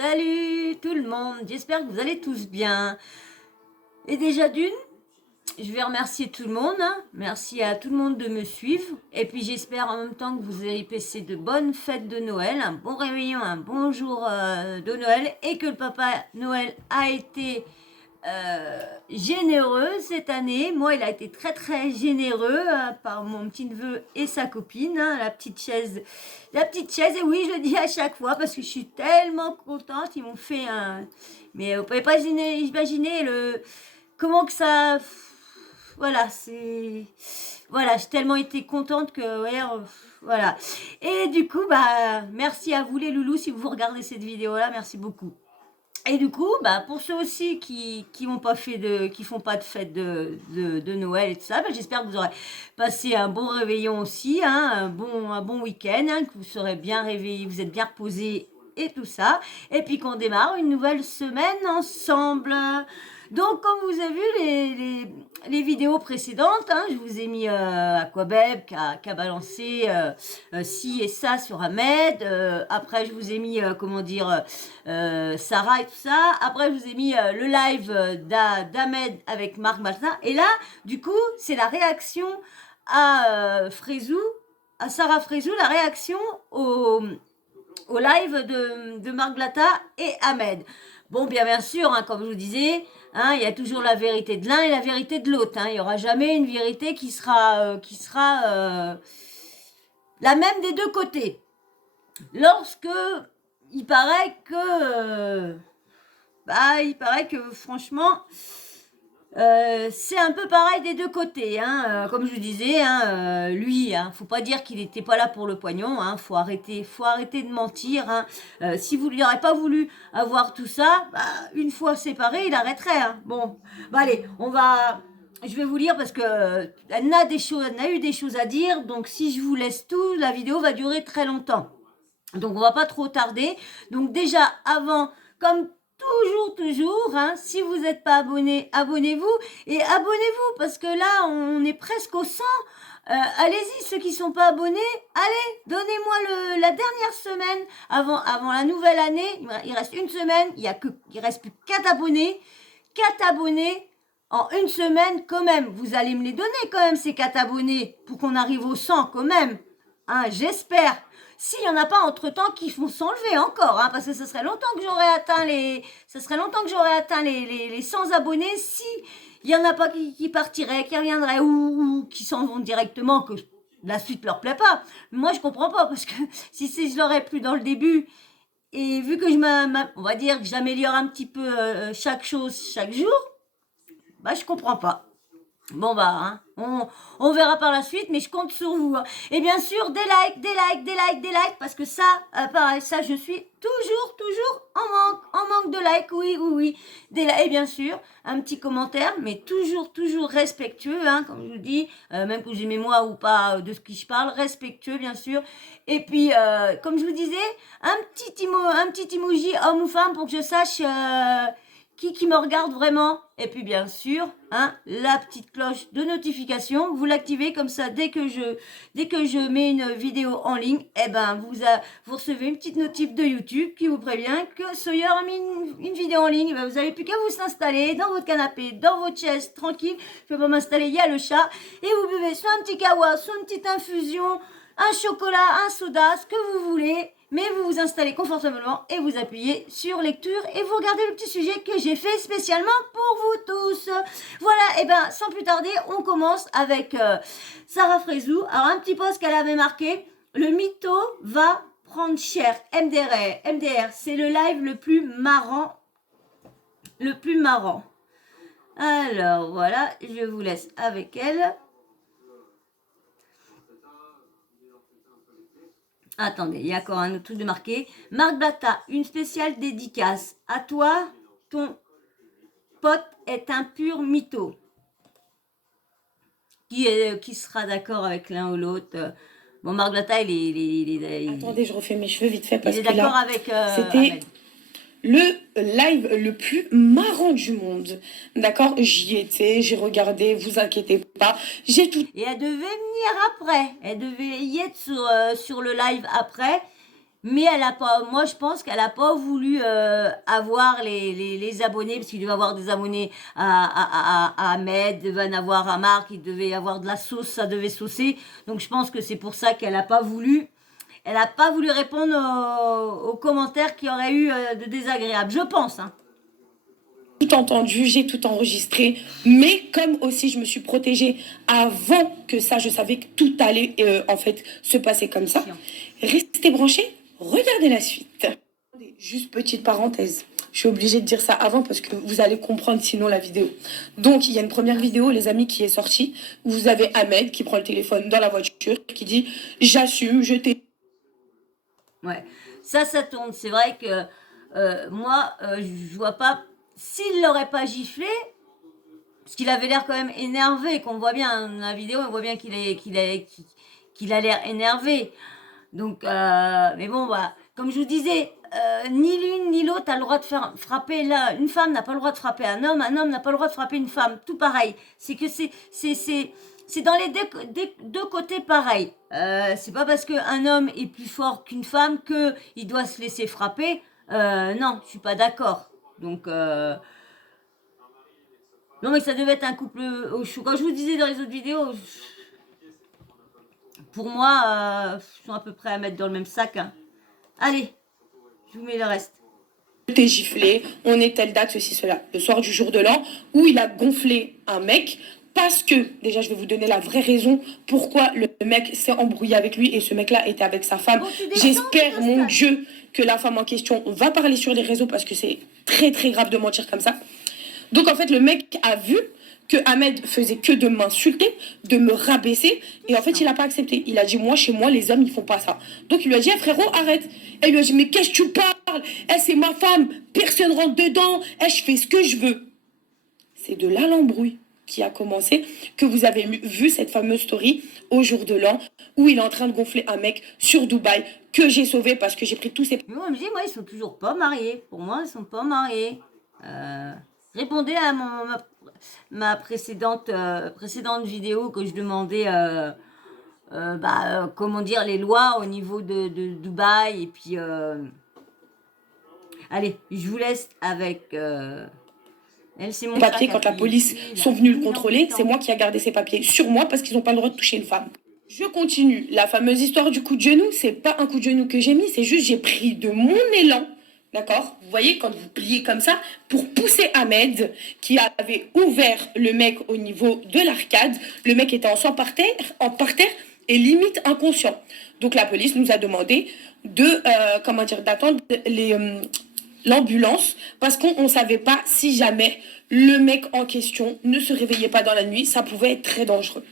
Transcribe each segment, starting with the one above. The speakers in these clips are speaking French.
Salut tout le monde, j'espère que vous allez tous bien. Et déjà d'une, je vais remercier tout le monde, hein. Merci à tout le monde de me suivre. Et puis j'espère en même temps que vous avez passé de bonnes fêtes de Noël, un bon réveillon, un bon jour de Noël et que le papa Noël a été généreux cette année. Moi, il a été très très généreux par mon petit neveu et sa copine, hein, la petite chaise. La petite chaise, et oui, je le dis à chaque fois parce que je suis tellement contente. Ils m'ont fait un. Mais vous pouvez pas imaginer comment que ça. Voilà, c'est. Voilà, j'ai tellement été contente que. Ouais, voilà. Et du coup, bah, merci à vous les loulous si vous regardez cette vidéo-là. Merci beaucoup. Et du coup, bah, pour ceux aussi qui ont pas fait qui font pas de fête de Noël et tout ça, bah, j'espère que vous aurez passé un bon réveillon aussi, hein, un bon week-end, hein, que vous serez bien réveillés, vous êtes bien reposés et tout ça. Et puis qu'on démarre une nouvelle semaine ensemble. Donc, comme vous avez vu les vidéos précédentes, hein, je vous ai mis Aquabeb qui a balancé ci et ça sur Ahmed. Après, je vous ai mis, Sarah et tout ça. Après, je vous ai mis le live d'Ahmed avec Marc Martin. Et là, du coup, c'est la réaction à à Sarah Frézou, la réaction au live de Marc Blatta et Ahmed. Bon, bien sûr, hein, comme je vous disais, hein, il y a toujours la vérité de l'un et la vérité de l'autre. Hein. Il n'y aura jamais une vérité qui sera la même des deux côtés. Lorsque il paraît que franchement, c'est un peu pareil des deux côtés, hein. Comme je vous disais, hein, lui, hein, faut pas dire qu'il n'était pas là pour le pognon, hein. Faut arrêter de mentir, hein. Si vous lui aurez pas voulu avoir tout ça, bah, une fois séparé, il arrêterait, hein. Bon, bah allez, je vais vous lire parce que elle a eu des choses à dire, donc si je vous laisse tout, la vidéo va durer très longtemps. Donc on va pas trop tarder. Donc déjà avant, comme toujours, hein, si vous n'êtes pas abonné, abonnez-vous et abonnez-vous parce que là on est presque au 100. Allez-y, ceux qui sont pas abonnés, allez, donnez-moi la dernière semaine avant la nouvelle année. Il reste une semaine, il reste plus 4 abonnés. 4 abonnés en une semaine quand même. Vous allez me les donner quand même ces 4 abonnés pour qu'on arrive au 100 quand même. Hein, j'espère. S'il n'y en a pas entre-temps qui font s'enlever encore, hein, parce que ce serait longtemps que j'aurais atteint les 100 abonnés si il n'y en a pas qui partiraient, qui reviendraient ou qui s'en vont directement, que la suite leur plaît pas. Moi, je comprends pas, parce que si je l'aurais plus dans le début, et vu que on va dire que j'améliore un petit peu chaque chose chaque jour, bah je comprends pas. Bon bah, hein, on verra par la suite, mais je compte sur vous. Hein. Et bien sûr, des likes, parce que ça, pareil, ça, je suis toujours en manque de likes, oui. Des likes, et bien sûr, un petit commentaire, mais toujours respectueux, hein, comme je vous dis, même que j'aimais moi ou pas de ce qui je parle, respectueux, bien sûr. Et puis, comme je vous disais, un petit emoji, homme ou femme, pour que je sache... qui me regarde vraiment. Et puis bien sûr, hein, la petite cloche de notification, vous l'activez comme ça dès que je mets une vidéo en ligne, et ben vous recevez une petite notif de YouTube qui vous prévient que Sawyer a mis une vidéo en ligne. Ben, vous n'avez plus qu'à vous installer dans votre canapé, dans votre chaise, tranquille. Je peux pas m'installer, il y a le chat. Et vous buvez soit un petit kawa, soit une petite infusion, un chocolat, un soda, ce que vous voulez. Mais vous vous installez confortablement et vous appuyez sur lecture et vous regardez le petit sujet que j'ai fait spécialement pour vous tous. Voilà, et ben sans plus tarder, on commence avec Sarah Frézou. Alors un petit post qu'elle avait marqué, le mytho va prendre cher. MDR, c'est le live le plus marrant. Alors voilà, je vous laisse avec elle. Attendez, il y a encore un autre truc de marqué. Marc Blatta, une spéciale dédicace. À toi, ton pote est un pur mytho. Qui sera d'accord avec l'un ou l'autre. Bon, Marc Blatta, il est Attendez, je refais mes cheveux vite fait parce il est que d'accord là, avec c'était le live le plus marrant du monde. D'accord? J'y étais, j'ai regardé, vous inquiétez pas, j'ai tout. Et elle devait venir après. Elle devait y être sur le live après. Mais elle a pas, moi je pense qu'elle a pas voulu avoir les abonnés, parce qu'il devait avoir des abonnés à Ahmed, il devait en avoir à Marc, il devait y avoir de la sauce, ça devait saucer. Donc je pense que c'est pour ça qu'elle a pas voulu. Elle n'a pas voulu répondre aux commentaires qui auraient eu de désagréables, je pense. Hein. Tout entendu, j'ai tout enregistré, mais comme aussi je me suis protégée avant que ça, je savais que tout allait en fait se passer comme ça. Restez branchés, regardez la suite. Juste petite parenthèse, je suis obligée de dire ça avant parce que vous allez comprendre sinon la vidéo. Donc il y a une première vidéo, les amis, qui est sortie, où vous avez Ahmed qui prend le téléphone dans la voiture, qui dit « J'assume, je t'ai... » Ouais, ça tourne. C'est vrai que moi, je vois pas... S'il l'aurait pas giflé, parce qu'il avait l'air quand même énervé, qu'on voit bien dans la vidéo, on voit bien qu'il a l'air énervé. Donc, mais bon, voilà. Comme je vous disais, ni l'une ni l'autre a le droit de faire frapper là. Une femme n'a pas le droit de frapper un homme n'a pas le droit de frapper une femme. Tout pareil. C'est que c'est dans les deux côtés pareil. C'est pas parce qu'un homme est plus fort qu'une femme qu'il doit se laisser frapper. Non, je suis pas d'accord. Donc, non, mais ça devait être un couple au chou. Quand je vous disais dans les autres vidéos, pour moi, ils sont à peu près à mettre dans le même sac. Hein. Allez, je vous mets le reste. T'es giflé, on est telle date, ceci, cela. Le soir du jour de l'an, où il a gonflé un mec, parce que, déjà, je vais vous donner la vraie raison pourquoi le mec s'est embrouillé avec lui et ce mec-là était avec sa femme. J'espère, mon Dieu, que la femme en question va parler sur les réseaux parce que c'est très, très grave de mentir comme ça. Donc, en fait, le mec a vu que Ahmed faisait que de m'insulter, de me rabaisser, et en fait, il n'a pas accepté. Il a dit, moi, chez moi, les hommes, ils font pas ça. Donc, il lui a dit, frérot, arrête. Elle lui a dit, mais qu'est-ce que tu parles? Elle, c'est ma femme, personne rentre dedans, elle, je fais ce que je veux. C'est de là l'embrouille qui a commencé, que vous avez vu cette fameuse story au jour de l'an, où il est en train de gonfler un mec sur Dubaï, que j'ai sauvé parce que j'ai pris tous ses... Mais moi, je me dis, moi, ils sont toujours pas mariés. Pour moi, ils sont pas mariés. Répondez à ma précédente vidéo que je demandais comment dire les lois au niveau de Dubaï et puis allez, je vous laisse avec elle, c'est mon papiers quand la police sont venus le contrôler, c'est moi qui a gardé ces papiers sur moi parce qu'ils n'ont pas le droit de toucher une femme. Je continue. La fameuse histoire du coup de genou, c'est pas un coup de genou que j'ai mis, c'est juste j'ai pris de mon élan. D'accord? Vous voyez, quand vous pliez comme ça, pour pousser Ahmed, qui avait ouvert le mec au niveau de l'arcade. Le mec était en par terre et limite inconscient. Donc la police nous a demandé d'attendre l'ambulance parce qu'on ne savait pas si jamais le mec en question ne se réveillait pas dans la nuit, ça pouvait être très dangereux.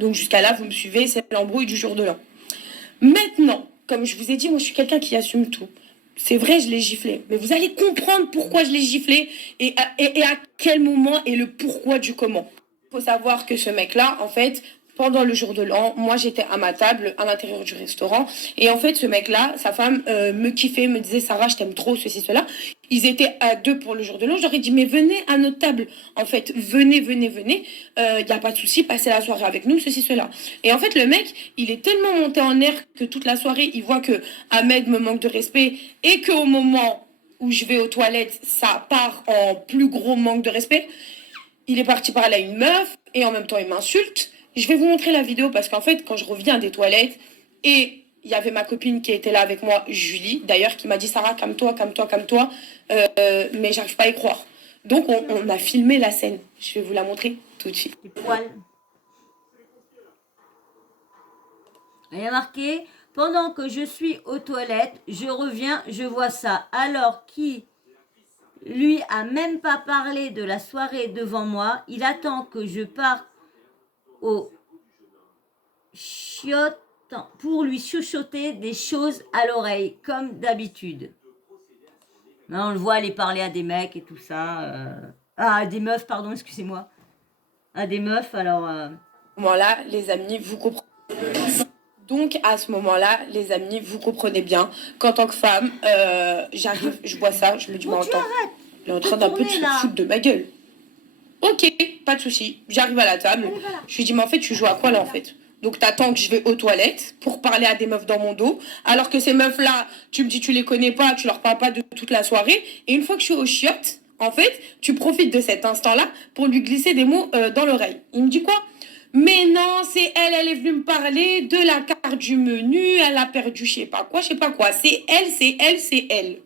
Donc jusqu'à là, vous me suivez, c'est l'embrouille du jour de l'an. Maintenant, comme je vous ai dit, moi je suis quelqu'un qui assume tout. C'est vrai, je l'ai giflé. Mais vous allez comprendre pourquoi je l'ai giflé et à quel moment et le pourquoi du comment. Il faut savoir que ce mec-là, en fait, pendant le jour de l'an, moi j'étais à ma table à l'intérieur du restaurant. Et en fait, ce mec-là, sa femme me kiffait, me disait Sarah, je t'aime trop, ceci, cela. Ils étaient à deux pour le jour de l'an. J'aurais dit, mais venez à notre table. En fait, venez. Il n'y a pas de souci, passez la soirée avec nous, ceci, cela. Et en fait, le mec, il est tellement monté en air que toute la soirée, il voit que Ahmed me manque de respect et qu'au moment où je vais aux toilettes, ça part en plus gros manque de respect. Il est parti parler à une meuf et en même temps, il m'insulte. Je vais vous montrer la vidéo parce qu'en fait, quand je reviens des toilettes et il y avait ma copine qui était là avec moi, Julie, d'ailleurs, qui m'a dit Sarah, calme-toi, mais j'arrive pas à y croire. Donc, on a filmé la scène. Je vais vous la montrer tout de suite. Il y a marqué pendant que je suis aux toilettes, je reviens, je vois ça. Alors qui lui a même pas parlé de la soirée devant moi, il attend que je parte au chiottes pour lui chuchoter des choses à l'oreille, comme d'habitude. On le voit aller parler à des mecs et tout ça. À des meufs, pardon, excusez-moi. À des meufs, alors... À ce moment-là, les amis, vous comprenez. Donc, à ce moment-là, les amis, vous comprenez bien qu'en tant que femme, j'arrive, je vois ça, je me dis, mais attends, il est en train d'un peu de se foutre de ma gueule. Ok, pas de souci. J'arrive à la table. Je lui dis, mais en fait, tu joues à quoi là en fait? Donc t'attends que je vais aux toilettes pour parler à des meufs dans mon dos. Alors que ces meufs-là, tu me dis tu les connais pas, tu leur parles pas de toute la soirée. Et une fois que je suis aux chiottes, en fait, tu profites de cet instant-là pour lui glisser des mots dans l'oreille. Il me dit quoi? Mais non, c'est elle, elle est venue me parler de la carte du menu, elle a perdu je sais pas quoi, je sais pas quoi. C'est elle, c'est elle, c'est elle.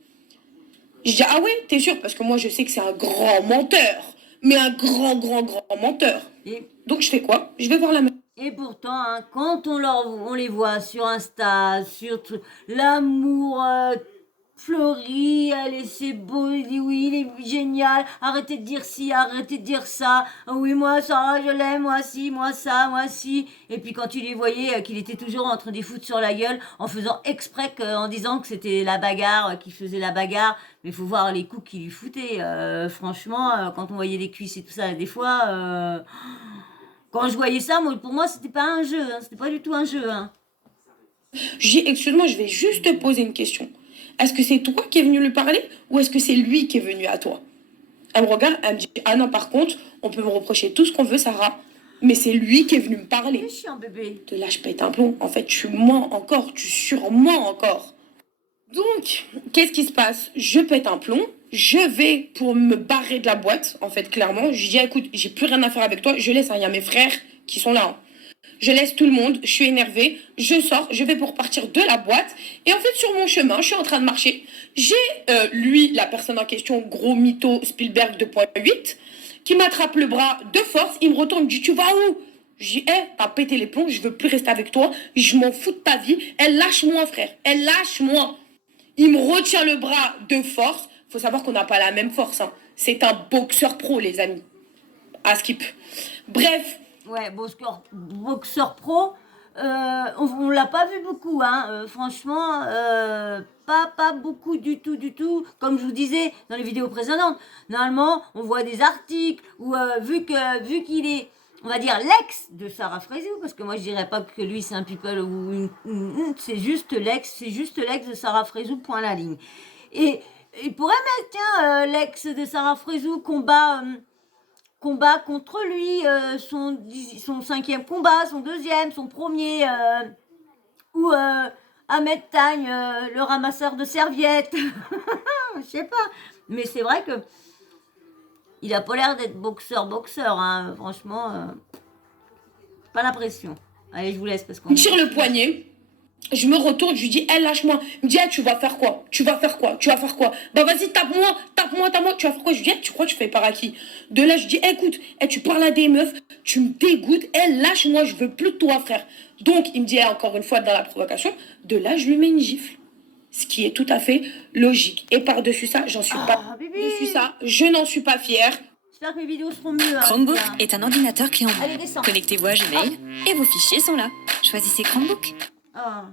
Je dis, ah ouais, t'es sûr? Parce que moi, je sais que c'est un grand menteur. Mais un grand, grand, grand menteur. Et, Donc, je fais quoi? Je vais voir la meuf. et pourtant, hein, quand on les voit sur Insta, sur l'amour fleuri, elle c'est beau, il dit oui, il est génial, arrêtez de dire ci, arrêtez de dire ça, ah oui, moi ça, je l'aime, moi ci, moi ça, moi ci. Et puis quand tu les voyais, qu'il était toujours en train de les foutre sur la gueule, en faisant exprès, en disant que c'était la bagarre, qu'il faisait la bagarre, mais il faut voir les coups qu'il lui foutait. Franchement, quand on voyait les cuisses et tout ça, des fois, quand je voyais ça, moi, pour moi, c'était pas un jeu, hein, c'était pas du tout un jeu. Hein. Je dis, excuse-moi, je vais juste te poser une question. Est-ce que c'est toi qui es venu lui parler ou est-ce que c'est lui qui est venu à toi? Elle me regarde, elle me dit, ah non, par contre, on peut me reprocher tout ce qu'on veut, Sarah, mais c'est lui qui est venu me parler. C'est chiant, bébé. De là, je pète un plomb. En fait, tu mens encore, tu surmens encore. Donc, qu'est-ce qui se passe? Je pète un plomb, je vais pour me barrer de la boîte, en fait, clairement. Je dis, écoute, j'ai plus rien à faire avec toi, je laisse, il y a mes frères qui sont là. Hein. Je laisse tout le monde, je suis énervée, je sors, je vais pour partir de la boîte. Et en fait, sur mon chemin, je suis en train de marcher. J'ai lui, la personne en question, gros mytho Spielberg 2.8, qui m'attrape le bras de force. Il me retourne, il me dit, tu vas où? Je dis, hé, t'as pété les plombs, je veux plus rester avec toi, je m'en fous de ta vie. Elle lâche-moi, frère, elle lâche-moi. Il me retient le bras de force. Faut savoir qu'on n'a pas la même force. Hein. C'est un boxeur pro, les amis. À skip. Bref. Ouais, boxeur pro, on l'a pas vu beaucoup, hein. Franchement, pas beaucoup du tout, du tout. Comme je vous disais dans les vidéos précédentes, normalement, on voit des articles où vu qu'il est, on va dire l'ex de Sarah Frézou, parce que moi je dirais pas que lui c'est un people ou c'est juste l'ex de Sarah Frézou, point la ligne. Et il pourrait mettre, tiens, l'ex de Sarah Frézou combat contre lui, son cinquième combat, son deuxième, son premier, ou Ahmed Tagne, le ramasseur de serviettes. Je sais pas. Mais c'est vrai que il a pas l'air d'être boxeur, hein. Franchement, pas l'impression. Allez, je vous laisse parce qu'on... Il me tire le poignet. Je me retourne, je lui dis, lâche-moi. Il me dit, tu vas faire quoi? Tu vas faire quoi? Tu vas faire quoi? Bah vas-y, tape-moi. Tu vas faire quoi? Je lui dis, tu crois que tu fais par à qui? De là, je dis, écoute, tu parles à des meufs, tu me dégoûtes, lâche-moi, je veux plus de toi, frère. Donc, il me dit, encore une fois, dans la provocation, de là, je lui mets une gifle. Ce qui est tout à fait logique. Et par-dessus ça, j'en suis pas. Dessus ça, je n'en suis pas fière. J'espère que mes vidéos seront mieux. Chromebook est un ordinateur clé en main. Allez, descends. Connectez-vous à Gmail et vos fichiers sont là. Choisissez Chromebook. Ah.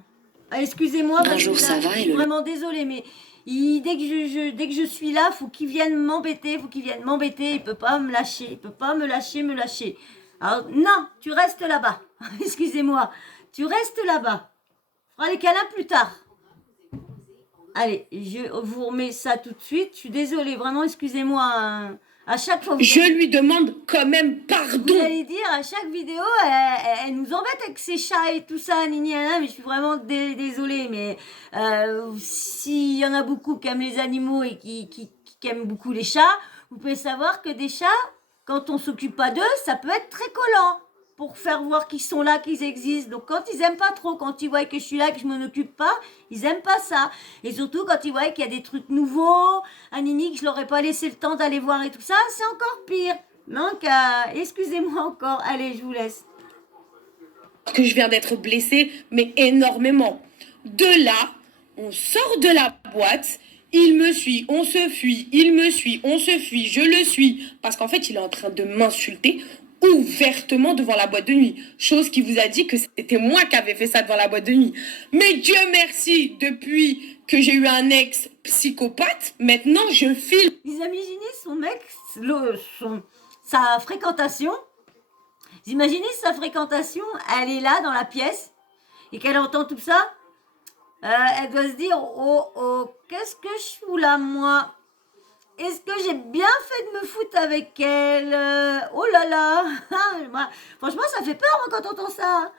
Excusez-moi, Bonjour, parce que ça là, va, je suis Hello. vraiment désolée, mais dès que je suis là, faut qu'il vienne m'embêter, il peut pas me lâcher, me lâcher. Alors, non, tu restes là-bas. Excusez-moi, tu restes là-bas. On fera les câlins plus tard. Allez, je vous remets ça tout de suite. Je suis désolée, vraiment, excusez-moi. Hein. À chaque fois, je lui demande quand même pardon. Vous allez dire, à chaque vidéo, elle nous embête avec ses chats et tout ça, niniana, mais je suis vraiment désolée. Mais s'il y en a beaucoup qui aiment les animaux et qui aiment beaucoup les chats, vous pouvez savoir que des chats, quand on s'occupe pas d'eux, ça peut être très collant pour faire voir qu'ils sont là, qu'ils existent. Donc quand ils aiment pas trop, quand ils voient que je suis là, que je m'en occupe pas, ils aiment pas ça. Et surtout quand ils voient qu'il y a des trucs nouveaux, un nini que je leur ai pas laissé le temps d'aller voir et tout ça, c'est encore pire. Donc excusez-moi encore. Allez, je vous laisse. Que je viens d'être blessée, mais énormément. De là, on sort de la boîte, il me suit, on se fuit, il me suit, on se fuit, je le suis. Parce qu'en fait, il est en train de m'insulter ouvertement devant la boîte de nuit. Chose qui vous a dit que c'était moi qui avais fait ça devant la boîte de nuit. Mais Dieu merci, depuis que j'ai eu un ex psychopathe, maintenant je file. Vous imaginez son ex, sa fréquentation. Vous imaginez sa fréquentation, elle est là dans la pièce et qu'elle entend tout ça. Elle doit se dire, oh, qu'est-ce que je fous là, moi? Est-ce que j'ai bien fait de me foutre avec elle? Oh là là. Franchement, ça fait peur, moi, quand on entend ça.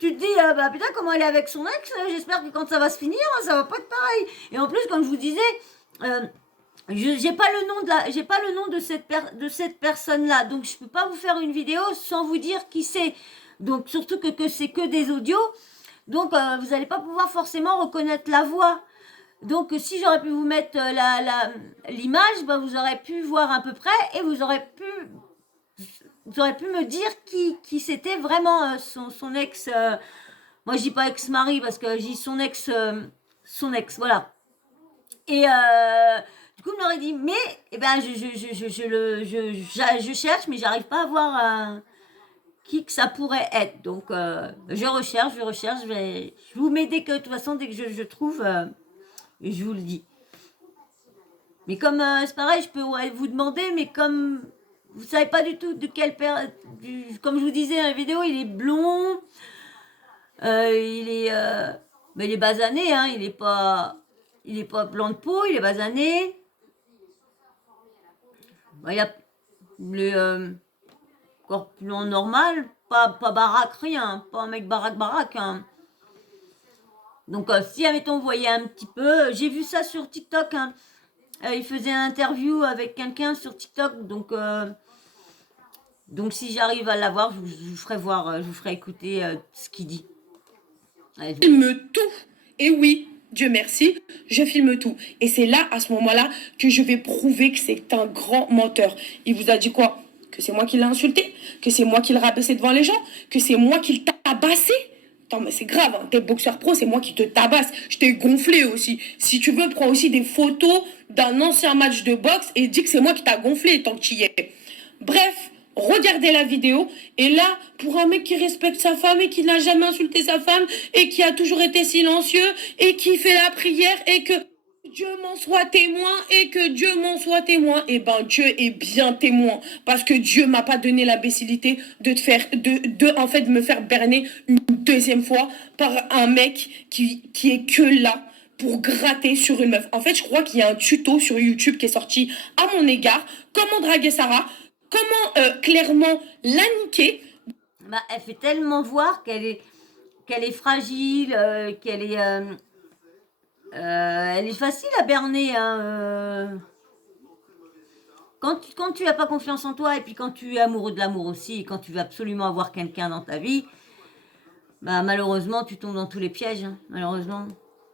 tu te dis, bah putain, comment elle est avec son ex, j'espère que quand ça va se finir, ça va pas être pareil. Et en plus, comme je vous disais, j'ai pas le nom j'ai pas le nom de cette personne-là, donc je peux pas vous faire une vidéo sans vous dire qui c'est. Donc surtout que c'est que des audios, donc vous allez pas pouvoir forcément reconnaître la voix. Donc si j'aurais pu vous mettre l'image, bah, vous aurez pu voir à peu près et vous aurez pu me dire qui c'était vraiment son ex. Moi je dis pas ex-mari parce que je dis son ex, voilà. Et du coup, il m'aurait dit, mais eh ben, je cherche, mais j'arrive pas à voir qui que ça pourrait être. Donc, je recherche, je vous mets dès que, de toute façon, dès que je trouve, je vous le dis. Mais comme c'est pareil, je peux vous demander, mais comme vous savez pas du tout de quelle comme je vous disais dans la vidéo, il est blond, mais il est basané, hein, il est pas blanc de peau, il est basané. Bah, il a le corpulent normal, pas baraque, rien, pas un mec baraque. Hein. Donc si, admettons, vous voyez un petit peu, j'ai vu ça sur TikTok, hein. Il faisait une interview avec quelqu'un sur TikTok, donc si j'arrive à l'avoir, je vous ferai voir, je vous ferai écouter ce qu'il dit. Je filme tout. Et oui, Dieu merci, je filme tout. Et c'est là, à ce moment-là, que je vais prouver que c'est un grand menteur. Il vous a dit quoi? Que c'est moi qui l'ai insulté? Que c'est moi qui le rabaissé devant les gens? Que c'est moi qui le tabassé? Attends, mais c'est grave, hein. T'es boxeur pro, c'est moi qui te tabasse. Je t'ai gonflé aussi. Si tu veux, prends aussi des photos d'un ancien match de boxe et dis que c'est moi qui t'a gonflé tant que tu y es. Bref, regardez la vidéo. Et là, pour un mec qui respecte sa femme et qui n'a jamais insulté sa femme et qui a toujours été silencieux et qui fait la prière et que Dieu m'en soit témoin et que Dieu m'en soit témoin, et ben Dieu est bien témoin parce que Dieu m'a pas donné l'imbécilité de me faire berner une deuxième fois par un mec qui est que là pour gratter sur une meuf. En fait, je crois qu'il y a un tuto sur YouTube qui est sorti à mon égard. Comment draguer Sarah? Comment clairement la niquer? Bah, elle fait tellement voir qu'elle est fragile, elle est facile à berner. Hein, Quand tu n'as pas confiance en toi et puis quand tu es amoureux de l'amour aussi et quand tu veux absolument avoir quelqu'un dans ta vie, bah malheureusement tu tombes dans tous les pièges, hein, malheureusement.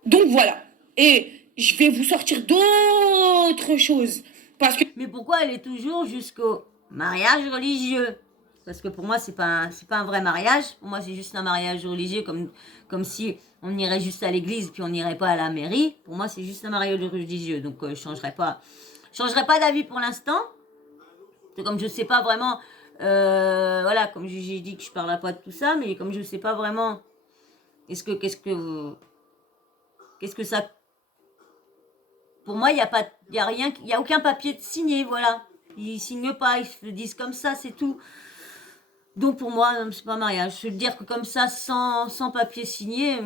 Donc voilà. Et je vais vous sortir d'autres choses. Parce que... Mais pourquoi elle est toujours jusqu'au mariage religieux? Parce que pour moi, c'est pas un vrai mariage. Pour moi, c'est juste un mariage religieux, comme si on irait juste à l'église puis on n'irait pas à la mairie. Pour moi, c'est juste un mariage religieux. Donc, je changerai pas d'avis pour l'instant. Comme je sais pas vraiment, voilà, comme j'ai dit que je parlerai pas de tout ça, mais comme je sais pas vraiment, qu'est-ce que ça... Pour moi, il y a rien, il y a aucun papier de signé, voilà. Ils signent pas, ils se disent comme ça, c'est tout. Donc pour moi, c'est pas un mariage. Je veux dire que comme ça, sans papier signé,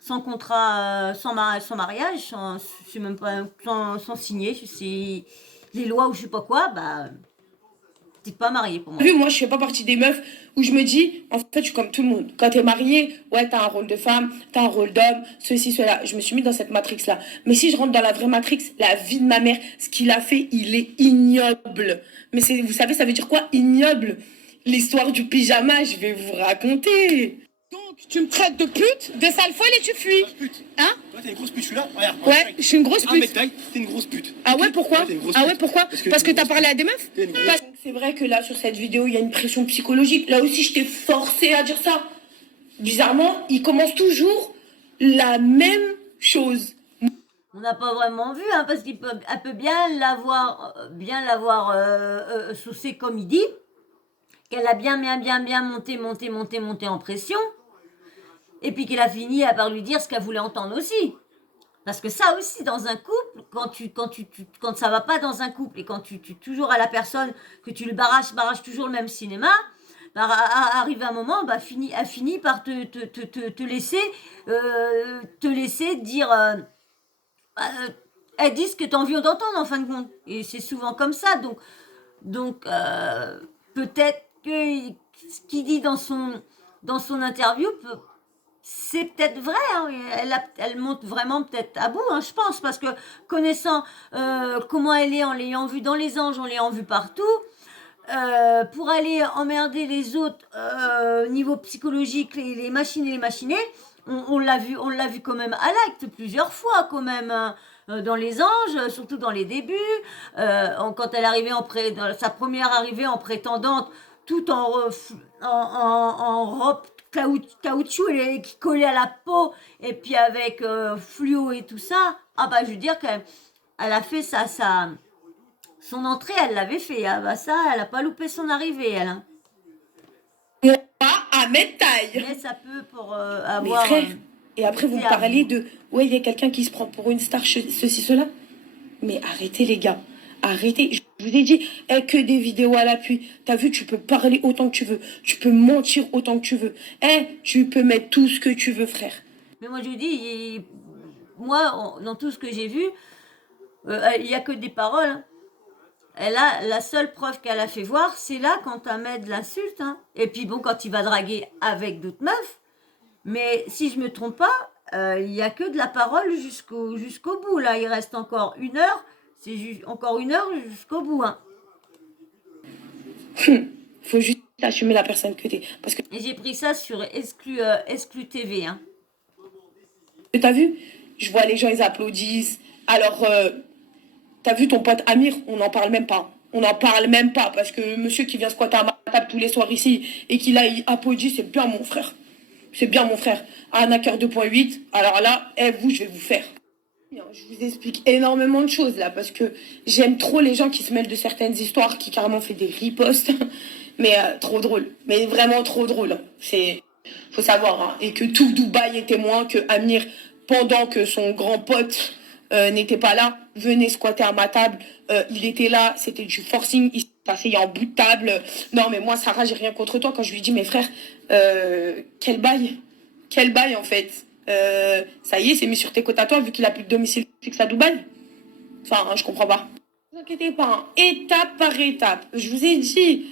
sans contrat, sans mariage, je sais même pas, sans signer, je sais les lois ou je sais pas quoi, bah t'es pas marié pour moi. Vu, moi, je fais pas partie des meufs où je me dis, en fait, je suis comme tout le monde. Quand t'es mariée, ouais, t'as un rôle de femme, t'as un rôle d'homme, ceci, cela. Je me suis mis dans cette matrix-là. Mais si je rentre dans la vraie matrix, la vie de ma mère, ce qu'il a fait, il est ignoble. Mais vous savez, ça veut dire quoi, ignoble? L'histoire du pyjama, je vais vous raconter. Donc, tu me traites de pute, de sale folle et tu fuis. Pute. Hein? Toi, t'es une grosse pute, je suis là. Regarde. Ouais, je suis une grosse Un pute. mec taille, t'es une grosse pute. Ah ouais, pourquoi? Ouais, t'es une grosse Ah pute. ouais, pourquoi? Parce que t'as parlé à des meufs? T'es une grosse- C'est vrai que là, sur cette vidéo, il y a une pression psychologique. Là aussi, je t'ai forcé à dire ça. Bizarrement, il commence toujours la même chose. On n'a pas vraiment vu, hein, parce qu'elle peut bien l'avoir saucé comme il dit, qu'elle a bien monté en pression, et puis qu'elle a fini par lui dire ce qu'elle voulait entendre aussi. Parce que ça aussi, dans un couple, quand ça va pas dans un couple, et quand tu toujours à la personne, que tu le barrages toujours le même cinéma, bah, arrive un moment, bah, a fini par te laisser dire... elles disent ce que tu as envie d'entendre en fin de compte. Et c'est souvent comme ça. Donc peut-être que ce qu'il dit dans son interview c'est peut-être vrai, hein, elle monte vraiment peut-être à bout, hein, je pense, parce que connaissant comment elle est, en l'ayant vue dans les anges, en l'ayant vue partout, pour aller emmerder les autres niveau psychologique, les machines et les machinés, on l'a vu quand même à l'acte plusieurs fois quand même, hein, dans les anges, surtout dans les débuts, quand elle arrivait dans sa première arrivée en prétendante, tout en robe caoutchouc qui collait à la peau, et puis avec fluo et tout ça. Ah bah je veux dire qu'elle a fait son entrée, elle l'avait fait. Ah bah ça, elle a pas loupé son arrivée, elle. Hein. Pas à mes tailles. Mais ça peut pour Mais avoir... frère, et après vous me c'est à parlez vous. de ouais, il y a quelqu'un qui se prend pour une star, ceci, cela. Mais arrêtez les gars, arrêtez. Je vous ai dit, que des vidéos à l'appui. T'as vu, tu peux parler autant que tu veux, tu peux mentir autant que tu veux. Tu peux mettre tout ce que tu veux, frère. Mais moi je vous dis, moi, dans tout ce que j'ai vu, il y a que des paroles. Hein. La seule preuve qu'elle a fait voir, c'est là quand Ahmed l'insulte. Hein. Et puis bon, quand il va draguer avec d'autres meufs. Mais si je me trompe pas, il y a que de la parole jusqu'au bout. Là, il reste encore 1 heure. C'est encore 1 heure jusqu'au bout. Hein. Faut juste assumer la personne que t'es. Parce que Et j'ai pris ça sur Exclu TV. Hein. t'as vu, je vois les gens, ils applaudissent. Alors, t'as vu ton pote Amir, on n'en parle même pas. On n'en parle même pas parce que le monsieur qui vient squatter à ma table tous les soirs ici et qui là, il applaudit, c'est bien mon frère. C'est bien mon frère. Arnaqueur 2.8. Alors là, vous, je vais vous faire. Je vous explique énormément de choses là parce que j'aime trop les gens qui se mêlent de certaines histoires, qui carrément fait des ripostes. Mais trop drôle. Mais vraiment trop drôle. Hein. Faut savoir. Hein. Et que tout Dubaï est témoin que Amir, pendant que son grand pote n'était pas là, venait squatter à ma table. Il était là, c'était du forcing. Il s'asseyait en bout de table. Non, mais moi, Sarah, j'ai rien contre toi. Quand je lui dis, mes frères, quel bail. Quel bail, en fait. Ça y est, c'est mis sur tes côtes à toi, vu qu'il a plus de domicile fixe à Dubaï. Enfin, je comprends pas. Ne vous inquiétez pas, hein. Étape par étape. Je vous ai dit,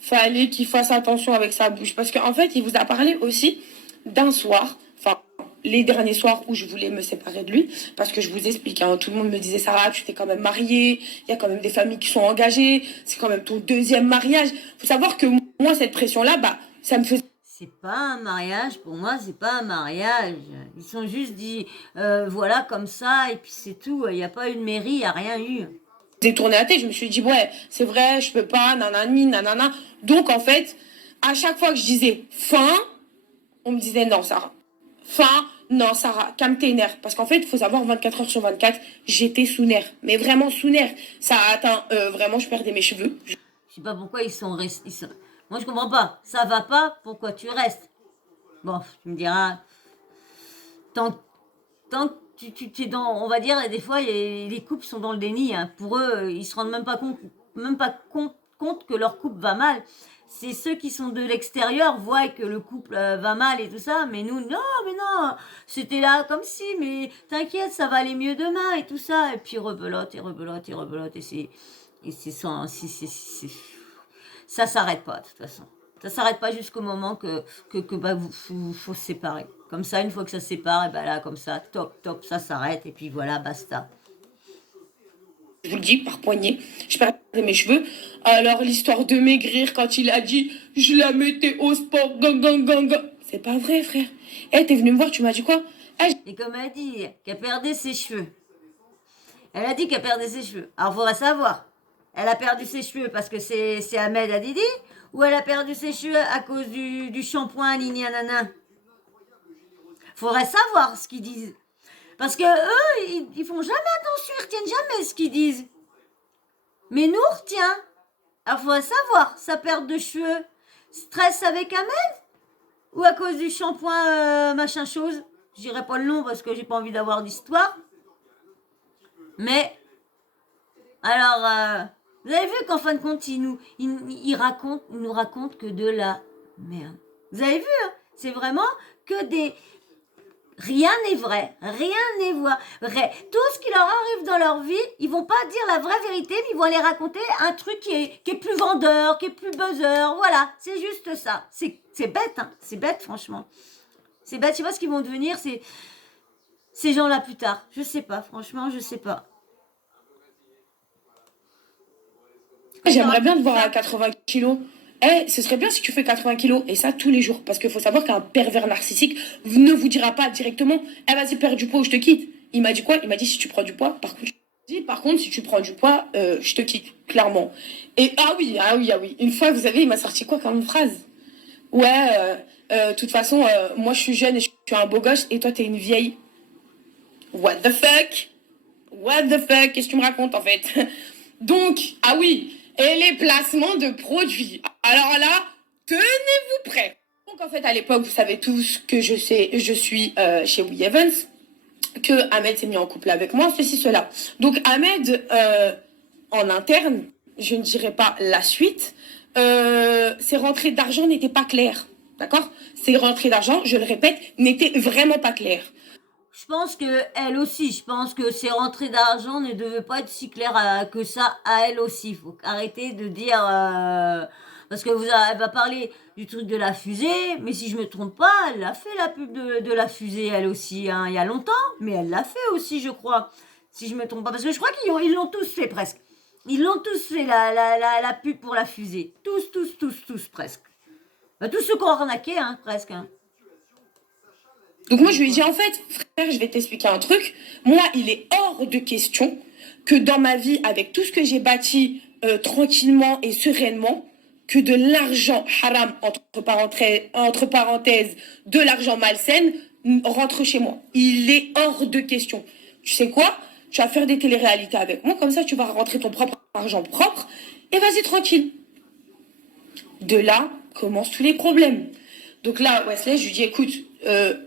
fallait qu'il fasse attention avec sa bouche. Parce qu'en fait, il vous a parlé aussi d'un soir, enfin, les derniers soirs où je voulais me séparer de lui. Parce que je vous explique, hein, tout le monde me disait, Sarah, tu t'es quand même mariée, il y a quand même des familles qui sont engagées, c'est quand même ton deuxième mariage. Faut savoir que moi, cette pression-là, bah, ça me faisait... C'est pas un mariage, pour moi, c'est pas un mariage. Ils sont juste dit, voilà, comme ça, et puis c'est tout. Il n'y a pas eu de mairie, il n'y a rien eu. J'ai tourné la tête, je me suis dit, ouais, c'est vrai, je peux pas, nanani, nanana. Donc, en fait, à chaque fois que je disais fin, on me disait non, Sarah. Fin, non, Sarah, calme tes nerfs. Parce qu'en fait, il faut savoir, 24 heures sur 24, j'étais sous nerfs. Mais vraiment sous nerfs. Ça a atteint, vraiment, je perdais mes cheveux. Je sais pas pourquoi ils sont restés. Moi, je comprends pas. Ça va pas, pourquoi tu restes? Bon, tu me diras. Tant que tu es dans. On va dire, des fois, les couples sont dans le déni. Hein. Pour eux, ils se rendent même pas compte que leur couple va mal. C'est ceux qui sont de l'extérieur voient que le couple va mal et tout ça, mais nous, non, c'était là comme si, mais t'inquiète, ça va aller mieux demain et tout ça. Et puis rebelote, et c'est sans, ça s'arrête pas de toute façon. Ça s'arrête pas jusqu'au moment que bah, faut se séparer. Comme ça, une fois que ça se sépare, et bah là, comme ça, top, ça s'arrête, et puis voilà, basta. Je vous le dis, par poignée, je perdais mes cheveux. Alors, l'histoire de maigrir, quand il a dit, je la mettais au sport, gang. C'est pas vrai, frère. T'es venu me voir, tu m'as dit quoi? Et comme elle dit qu'elle perdait ses cheveux. Elle a dit qu'elle perdait ses cheveux. Alors, faudrait savoir. Elle a perdu ses cheveux parce que c'est Ahmed Adidi, ou elle a perdu ses cheveux à cause du shampoing Nini Anana. Faudrait savoir ce qu'ils disent. Parce que eux, ils font jamais attention, ils retiennent jamais ce qu'ils disent. Mais nous, on retient. Alors, faudrait savoir, sa perte de cheveux, stress avec Ahmed, ou à cause du shampoing machin chose. Je dirais pas le nom parce que j'ai pas envie d'avoir d'histoire. Mais, alors, vous avez vu qu'en fin de compte, il nous raconte que de la merde. Vous avez vu, hein, c'est vraiment que des... Rien n'est vrai, rien n'est vrai. Tout ce qui leur arrive dans leur vie, ils vont pas dire la vraie vérité, mais ils vont aller raconter un truc qui est plus vendeur, qui est plus buzzer. Voilà, c'est juste ça. C'est bête, hein, c'est bête franchement. C'est bête, je sais pas ce qu'ils vont devenir, ces gens-là plus tard. Je sais pas, franchement, je sais pas. J'aimerais bien te voir à 80 kilos. Eh, ce serait bien si tu fais 80 kilos, et ça tous les jours. Parce qu'il faut savoir qu'un pervers narcissique ne vous dira pas directement, eh vas-y, perds du poids ou je te quitte. Il m'a dit quoi? Il m'a dit, si tu prends du poids, par contre, si tu prends du poids, je te quitte, clairement. Et ah oui, ah oui, ah oui. Une fois, vous savez, il m'a sorti quoi comme phrase? Ouais, de toute façon, moi je suis jeune et je suis un beau gosse, et toi t'es une vieille. What the fuck? What the fuck? Qu'est-ce que tu me racontes en fait? Donc, ah oui, et les placements de produits. Alors là, tenez-vous prêts. Donc en fait, à l'époque, vous savez tous que je suis chez We Evans, que Ahmed s'est mis en couple avec moi, ceci, cela. Donc Ahmed, en interne, je ne dirais pas la suite, ses rentrées d'argent n'étaient pas claires. D'accord? Ses rentrées d'argent, je le répète, n'étaient vraiment pas claires. Je pense que elle aussi, je pense que ses rentrées d'argent ne devaient pas être si claires que ça à elle aussi. Faut arrêter de dire parce que elle va parler du truc de la fusée, mais si je me trompe pas, elle a fait la pub de la fusée elle aussi, hein, il y a longtemps, mais elle l'a fait aussi, je crois, si je me trompe pas, parce que je crois ils l'ont tous fait presque. Ils l'ont tous fait la pub pour la fusée, tous presque. Bah, tous ceux qui ont arnaqué, hein, presque. Hein. Donc moi, je lui ai dit, en fait, frère, je vais t'expliquer un truc. Moi, il est hors de question que dans ma vie, avec tout ce que j'ai bâti tranquillement et sereinement, que de l'argent haram, entre parenthèses, de l'argent malsaine, rentre chez moi. Il est hors de question. Tu sais quoi? Tu vas faire des téléréalités avec moi, comme ça, tu vas rentrer ton propre argent propre, et vas-y, tranquille. De là commencent tous les problèmes. Donc là, Wesley, je lui dis, écoute,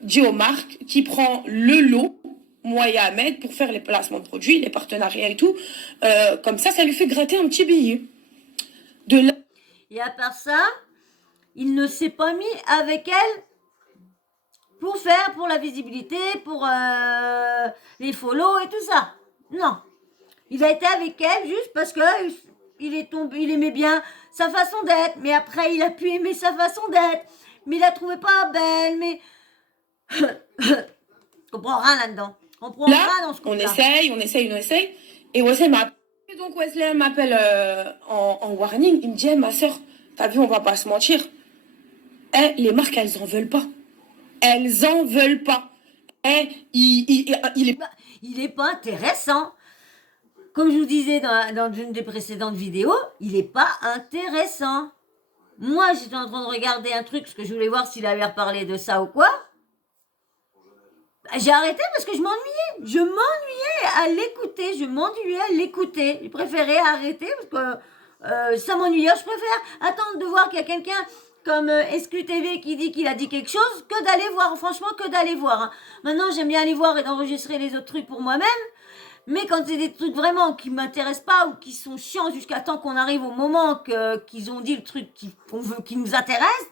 dis aux marques qui prend le lot, moi et Ahmed, pour faire les placements de produits, les partenariats et tout. Comme ça lui fait gratter un petit billet. De là... Et à part ça, il ne s'est pas mis avec elle pour la visibilité, pour les follow et tout ça. Non. Il a été avec elle juste parce que il aimait bien sa façon d'être, mais après il a pu aimer sa façon d'être, mais il la trouvait pas belle, mais je comprends rien là-dedans. On comprend là, rien dans ce on couple-là. essaye, et Wesley m'appelle. Et donc Wesley m'appelle en warning, il me dit, ma soeur, t'as vu, on va pas se mentir. Les marques, elles en veulent pas. Elles en veulent pas. Il est pas intéressant. Comme je vous disais dans une des précédentes vidéos, il est pas intéressant. Moi, j'étais en train de regarder un truc parce que je voulais voir s'il avait reparlé de ça ou quoi. J'ai arrêté parce que je m'ennuyais. Je m'ennuyais à l'écouter. J'ai préféré arrêter parce que ça m'ennuyait. Je préfère attendre de voir qu'il y a quelqu'un comme SQTV qui dit qu'il a dit quelque chose que d'aller voir. Franchement, que d'aller voir. Hein. Maintenant, j'aime bien aller voir et d'enregistrer les autres trucs pour moi-même. Mais quand c'est des trucs vraiment qui m'intéressent pas ou qui sont chiants jusqu'à temps qu'on arrive au moment qu'ils ont dit le truc qui nous intéresse,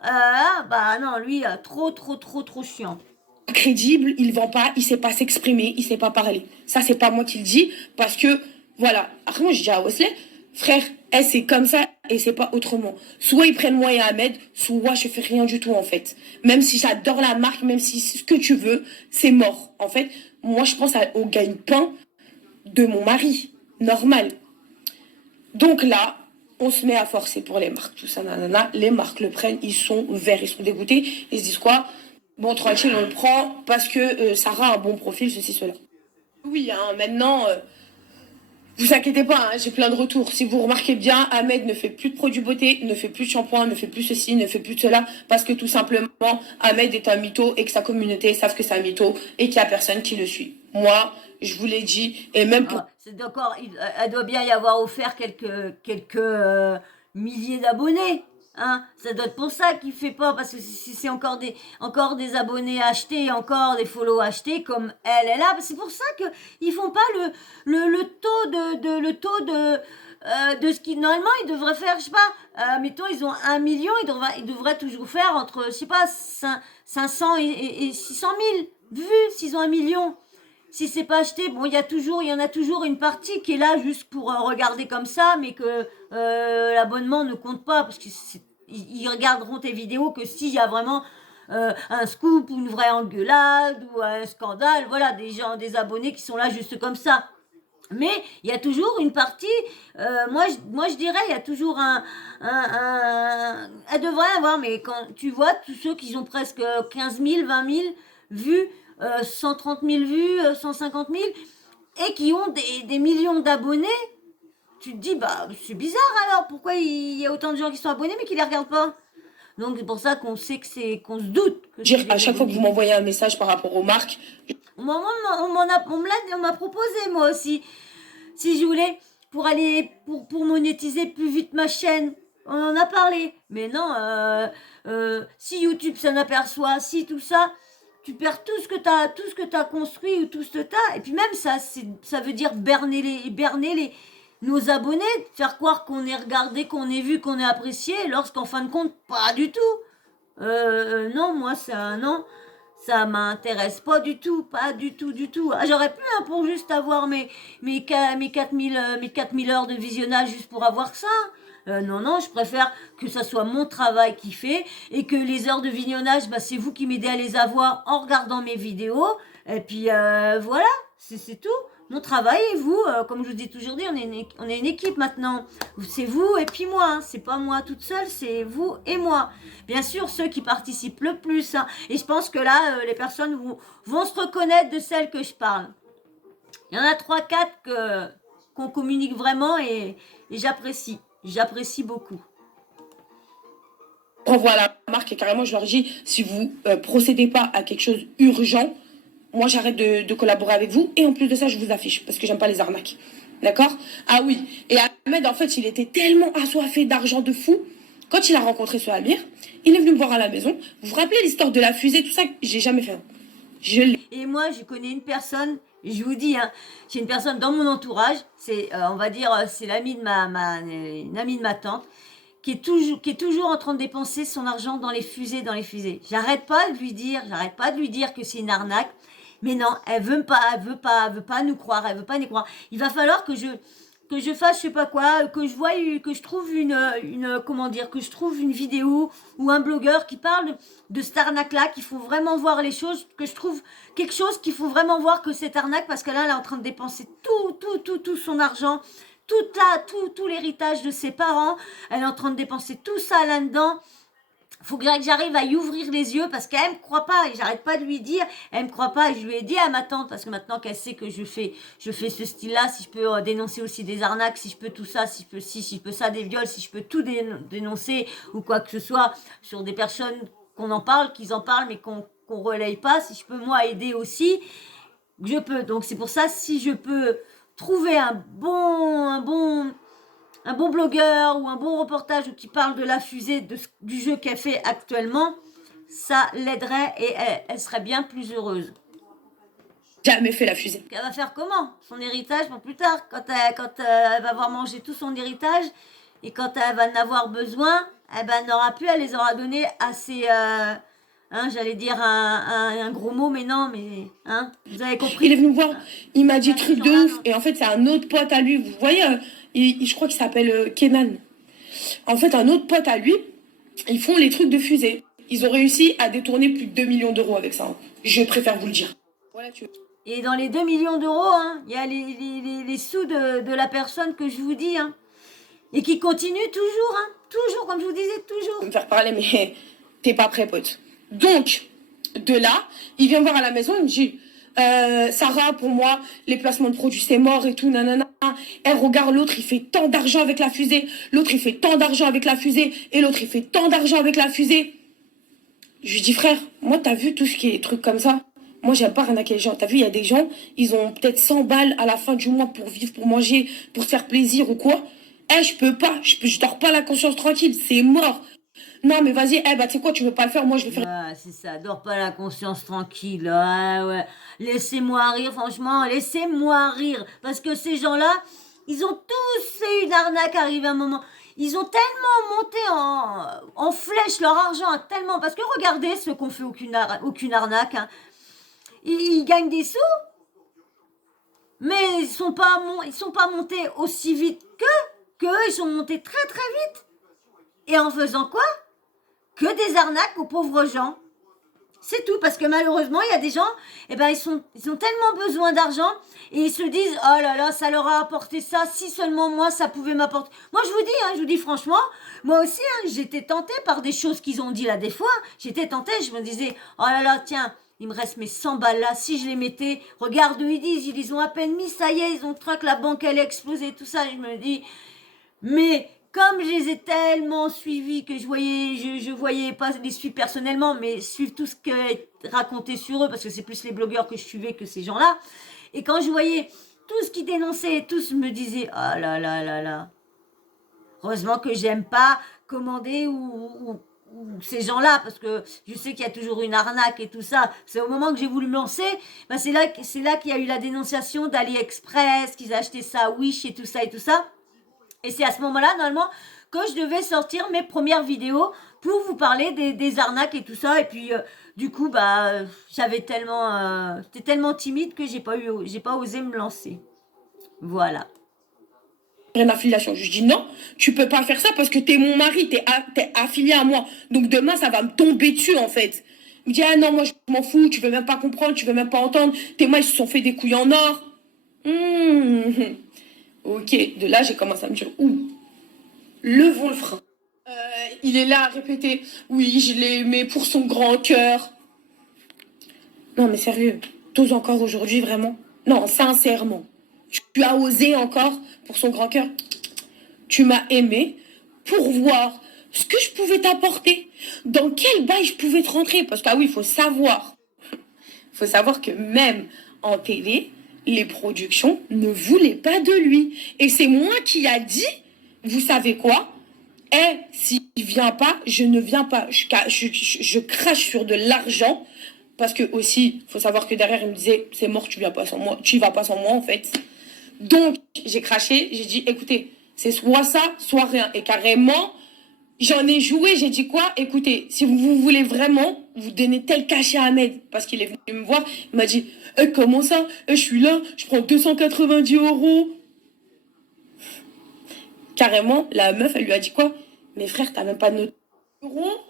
bah non, lui, trop chiant. Crédible, il vend pas, il sait pas s'exprimer, il sait pas parler. Ça, c'est pas moi qui le dis, parce que, voilà. Après, moi, je dis à Wesley, frère, c'est comme ça et c'est pas autrement. Soit ils prennent moi et Ahmed, soit je fais rien du tout, en fait. Même si j'adore la marque, même si ce que tu veux, c'est mort. En fait, moi, je pense au gagne-pain de mon mari. Normal. Donc là, on se met à forcer pour les marques, tout ça, nanana. Les marques le prennent, ils sont verts, ils sont dégoûtés. Ils se disent quoi? Bon, tranquille, on le prend parce que Sarah a un bon profil, ceci, cela. Oui, hein, maintenant, vous inquiétez pas, hein, j'ai plein de retours. Si vous remarquez bien, Ahmed ne fait plus de produits beauté, ne fait plus de shampoing, ne fait plus ceci, ne fait plus de cela, parce que tout simplement, Ahmed est un mytho et que sa communauté savent que c'est un mytho et qu'il n'y a personne qui le suit. Moi, je vous l'ai dit, et même pour... C'est d'accord, elle doit bien y avoir offert quelques milliers d'abonnés. Hein, ça doit être pour ça qu'il fait pas, parce que si c'est encore des abonnés achetés, encore des follow achetés comme elle a, c'est pour ça que ils font pas le taux de ce qu'ils normalement ils devraient faire, je sais pas, mettons ils ont 1 million, ils devraient toujours faire entre, je sais pas, 500 et 600 000 vues s'ils ont 1 million. Si c'est pas acheté, bon, il y en a toujours une partie qui est là juste pour regarder comme ça, mais que l'abonnement ne compte pas, parce que ils regarderont tes vidéos que s'il y a vraiment un scoop ou une vraie engueulade ou un scandale. Voilà, des gens, des abonnés qui sont là juste comme ça. Mais il y a toujours une partie, moi je dirais, il y a toujours elle devrait avoir, mais quand tu vois tous ceux qui ont presque 15 000, 20 000 vues, 130 000 vues, 150 000, et qui ont des millions d'abonnés, tu te dis, bah c'est bizarre alors, pourquoi il y a autant de gens qui sont abonnés mais qui les regardent pas? Donc c'est pour ça qu'on sait que qu'on se doute que Dire c'est à des chaque fois que abonnés. vous m'envoyez un message par rapport aux marques, On m'a proposé moi aussi, si je voulais, pour monétiser plus vite ma chaîne. On en a parlé. Mais non, si YouTube s'en aperçoit, si tout ça, tu perds tout ce que t'as construit ou tout ce que t'as. Et puis même ça veut dire berner nos abonnés, faire croire qu'on est regardé, qu'on est vu, qu'on est apprécié, lorsqu'en fin de compte, pas du tout. Non, moi, non, ça m'intéresse pas du tout, pas du tout, du tout. Ah, j'aurais pu, hein, pour juste avoir mes 4000 heures de visionnage juste pour avoir ça. Non, non, je préfère que ça soit mon travail qui fait et que les heures de visionnage, bah, c'est vous qui m'aidez à les avoir en regardant mes vidéos. Et puis, voilà, c'est tout. Mon travail et vous, comme je vous dis toujours dit, on est une équipe maintenant. C'est vous et puis moi, hein. C'est pas moi toute seule, c'est vous et moi. Bien sûr, ceux qui participent le plus. Hein. Et je pense que là, les personnes vont se reconnaître de celles que je parle. Il y en a 3-4 qu'on communique vraiment et j'apprécie. J'apprécie beaucoup. renvoie à la marque et carrément je leur dis, si vous procédez pas à quelque chose urgent, moi j'arrête de collaborer avec vous et en plus de ça je vous affiche parce que j'aime pas les arnaques. D'accord? Ah oui, et Ahmed en fait il était tellement assoiffé d'argent de fou, quand il a rencontré ce Amir, il est venu me voir à la maison. Vous vous rappelez l'histoire de la fusée, tout ça? J'ai jamais fait. Et moi je connais une personne, je vous dis, hein, j'ai une personne dans mon entourage, c'est on va dire c'est l'amie de une amie de ma tante, qui est toujours en train de dépenser son argent dans les fusées, J'arrête pas de lui dire que c'est une arnaque. Mais non, elle veut pas nous croire, elle veut pas nous croire. Il va falloir que je fasse je sais pas quoi, que je trouve que je trouve une vidéo ou un blogueur qui parle de cette arnaque-là, qu'il faut vraiment voir les choses, que je trouve quelque chose qu'il faut vraiment voir que cette arnaque, parce que là, elle est en train de dépenser tout son argent, tout l'héritage de ses parents, elle est en train de dépenser tout ça là-dedans. Faut que j'arrive à y ouvrir les yeux parce qu'elle me croit pas et j'arrête pas de lui dire, elle me croit pas et je lui ai dit à ma tante parce que maintenant qu'elle sait que je fais ce style-là, si je peux dénoncer aussi des arnaques, si je peux tout ça, si je peux ça, des viols, si je peux tout dénoncer ou quoi que ce soit sur des personnes qu'on en parle, qu'ils en parlent mais qu'on relaye pas, si je peux moi aider aussi, je peux. Donc c'est pour ça, si je peux trouver un bon blogueur ou un bon reportage qui parle de la fusée du jeu qu'elle fait actuellement, ça l'aiderait et elle serait bien plus heureuse. Jamais fait la fusée. Elle va faire comment? Son héritage pour plus tard, quand elle va avoir mangé tout son héritage et quand elle va en avoir besoin, eh ben, elle n'aura plus, elle les aura donnés à ses... j'allais dire un gros mot, mais non, mais... vous avez compris. Il est venu me voir, il m'a dit truc de ouf. Et en fait, c'est un autre pote à lui. Vous voyez, je crois qu'il s'appelle Kenan. En fait, un autre pote à lui, ils font les trucs de fusée. Ils ont réussi à détourner plus de 2 millions d'euros avec ça. Je préfère vous le dire. Voilà, Et dans les 2 millions d'euros, il y a les sous de la personne que je vous dis. Et qui continue toujours, toujours, comme je vous disais, toujours. Me faire parler, mais t'es pas prêt, pote. Donc, de là, il vient me voir à la maison, il me dit, Sarah, pour moi, les placements de produits, c'est mort et tout, nanana. Elle regarde l'autre, il fait tant d'argent avec la fusée. L'autre, il fait tant d'argent avec la fusée. Et l'autre, il fait tant d'argent avec la fusée. Je lui dis, frère, moi, t'as vu tout ce qui est trucs comme ça? Moi, j'aime pas arnaquer les gens. T'as vu, il y a des gens, ils ont peut-être 100 balles à la fin du mois pour vivre, pour manger, pour se faire plaisir ou quoi. Je peux pas, je dors pas la conscience tranquille, c'est mort. Non, mais vas-y, tu sais quoi, tu veux pas le faire, moi je vais faire. Ah, c'est ça, dors pas la conscience tranquille. Ah, ouais. Laissez-moi rire, franchement, laissez-moi rire. Parce que ces gens-là, ils ont tous fait une arnaque arrivé à un moment. Ils ont tellement monté en flèche leur argent, tellement. Parce que regardez ceux qu'on fait aucune arnaque. Ils gagnent des sous, mais ils sont pas montés aussi vite qu'eux, ils sont montés très très vite. Et en faisant quoi? Que des arnaques aux pauvres gens. C'est tout, parce que malheureusement, il y a des gens, eh ben, ils ont tellement besoin d'argent et ils se disent, oh là là, ça leur a apporté ça, si seulement moi, ça pouvait m'apporter. Moi, je vous dis franchement, moi aussi, j'étais tentée par des choses qu'ils ont dit là des fois. J'étais tentée, je me disais, oh là là, tiens, il me reste mes 100 balles là, si je les mettais, regarde, eux, ils les ont à peine mis, ça y est, ils ont le truc, la banque, elle a explosé, tout ça. Je me dis, mais comme je les ai tellement suivis que je voyais pas les suivre personnellement, mais suivre tout ce qui est raconté sur eux, parce que c'est plus les blogueurs que je suivais que ces gens-là. Et quand je voyais tout ce qu'ils dénonçaient, tous me disaient, oh là là là là. Heureusement que j'aime pas commander ou ces gens-là, parce que je sais qu'il y a toujours une arnaque et tout ça. C'est au moment que j'ai voulu me lancer, ben c'est là qu'il y a eu la dénonciation d'AliExpress, qu'ils achetaient ça, Wish et tout ça et tout ça. Et c'est à ce moment-là, normalement, que je devais sortir mes premières vidéos pour vous parler des arnaques et tout ça. Et puis, du coup, bah, j'étais tellement timide que j'ai pas osé me lancer. Voilà. Une affiliation. Je dis non, tu peux pas faire ça parce que t'es mon mari, t'es affilié à moi. Donc demain, ça va me tomber dessus, en fait. Il me dit, ah non, moi, je m'en fous, tu veux même pas comprendre, tu veux même pas entendre. Tes mains, ils se sont fait des couilles en or. Ok, de là, j'ai commencé à me dire, ouh, levons le frein. Il est là à répéter, oui, je l'ai aimé pour son grand cœur. Non, mais sérieux, t'oses encore aujourd'hui, vraiment? Non, sincèrement. Tu as osé encore pour son grand cœur. Tu m'as aimé pour voir ce que je pouvais t'apporter. Dans quel bail je pouvais te rentrer. Parce que, ah oui, il faut savoir. Il faut savoir que même en télé, les productions ne voulaient pas de lui. Et c'est moi qui a dit, vous savez quoi? S'il vient pas, je ne viens pas. Je crache sur de l'argent. Parce que aussi, il faut savoir que derrière, il me disait, c'est mort, tu viens pas sans moi. Tu y vas pas sans moi, en fait. Donc, j'ai craché, j'ai dit, écoutez, c'est soit ça, soit rien. Et carrément, j'en ai joué, j'ai dit quoi? Écoutez, si vous voulez vraiment, vous donnez tel cachet à Ahmed. Parce qu'il est venu me voir, il m'a dit, comment ça? Je suis là, je prends 290 €. Carrément, la meuf, elle lui a dit quoi? Mais frère, t'as même pas de note.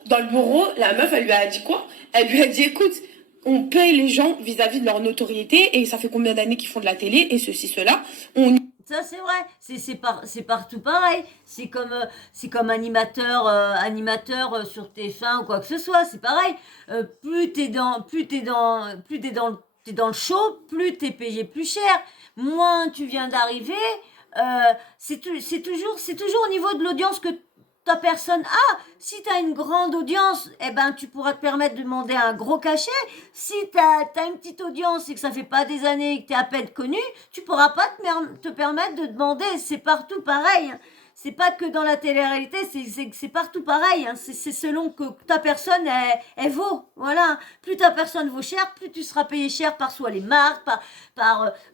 Dans le bureau, la meuf, elle lui a dit quoi? Elle lui a dit, écoute, on paye les gens vis-à-vis de leur notoriété et ça fait combien d'années qu'ils font de la télé et ceci, cela. Ça, c'est vrai. C'est partout pareil. C'est comme animateur sur TF1 ou quoi que ce soit. C'est pareil. Plus t'es dans le show, plus t'es payé plus cher. Moins tu viens d'arriver. C'est toujours au niveau de l'audience que ta personne a. Si tu as une grande audience, eh ben, tu pourras te permettre de demander un gros cachet. Si tu as une petite audience et que ça fait pas des années et que tu es à peine connu, tu pourras pas te permettre de demander. C'est partout pareil. C'est pas que dans la télé-réalité, c'est partout pareil. C'est selon que ta personne, elle vaut. Voilà. Plus ta personne vaut cher, plus tu seras payé cher par soit les marques,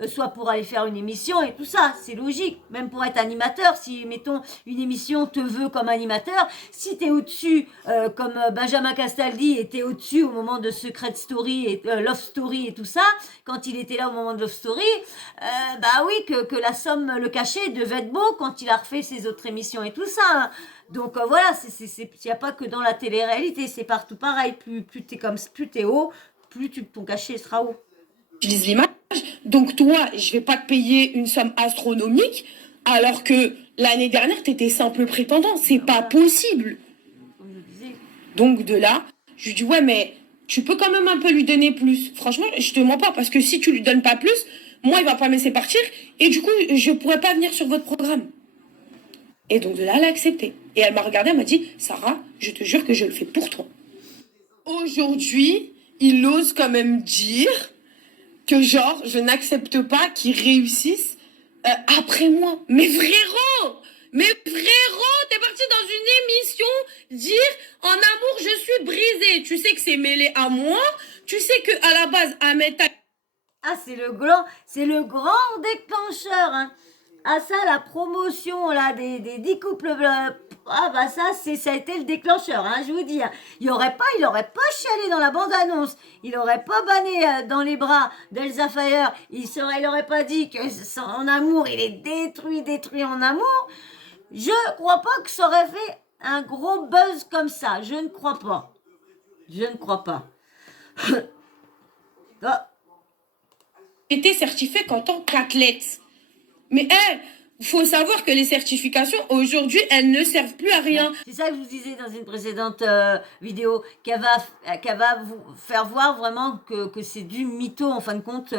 soit pour aller faire une émission et tout ça. C'est logique. Même pour être animateur, si, mettons, une émission te veut comme animateur, si tu es au-dessus, comme Benjamin Castaldi était au-dessus au moment de Secret Story et Love Story et tout ça, quand il était là au moment de Love Story, bah oui, que la somme, le cachet devait être beau quand il a refait ses autres émissions et tout ça. Donc voilà, il n'y a pas que dans la télé-réalité, c'est partout pareil. Plus t'es haut, ton cachet sera haut. J'utilise l'image. Donc toi, je vais pas te payer une somme astronomique alors que l'année dernière, tu étais simple prétendant. C'est pas possible. Donc de là, je lui dis ouais, mais tu peux quand même un peu lui donner plus. Franchement, je te mens pas parce que si tu lui donnes pas plus, moi, il va pas me laisser partir et du coup, je pourrais pas venir sur votre programme. Et donc de là, elle a accepté. Et elle m'a regardée, elle m'a dit, Sarah, je te jure que je le fais pour toi. Aujourd'hui, il ose quand même dire que genre, je n'accepte pas qu'il réussisse après moi. Mais frérot, t'es parti dans une émission dire en amour je suis brisée. Tu sais que c'est mêlé à moi. Tu sais que à la base, Ahmed... Ah, c'est le grand déclencheur, hein. Ah ça, la promotion là des 10 couples, ah bah ça a été le déclencheur, hein, je vous dis. Hein. Il aurait pas chialé dans la bande-annonce, il aurait pas banné dans les bras d'Elsa Fire, il aurait pas dit que son amour, il est détruit en amour. Je crois pas que ça aurait fait un gros buzz comme ça, je ne crois pas. Ah, été certifiée qu'en tant qu'athlète. Mais il faut savoir que les certifications, aujourd'hui, elles ne servent plus à rien. c'est ça que je vous disais dans une précédente vidéo, qu'elle va vous faire voir vraiment que c'est du mytho en fin de compte. Il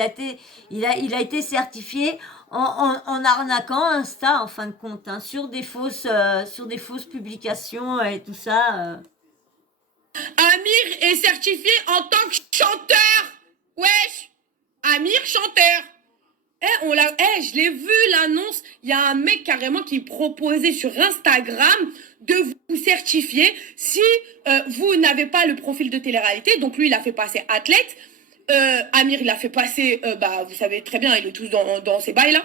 a été certifié en arnaquant Insta en fin de compte, hein, sur des fausses publications et tout ça. Amir est certifié en tant que chanteur. Wesh, Amir chanteur. Je l'ai vu l'annonce. Il y a un mec carrément qui proposait sur Instagram de vous certifier si vous n'avez pas le profil de télé-réalité. Donc lui, il a fait passer athlète. Amir, il a fait passer, vous savez très bien, il est tous dans ces bails là.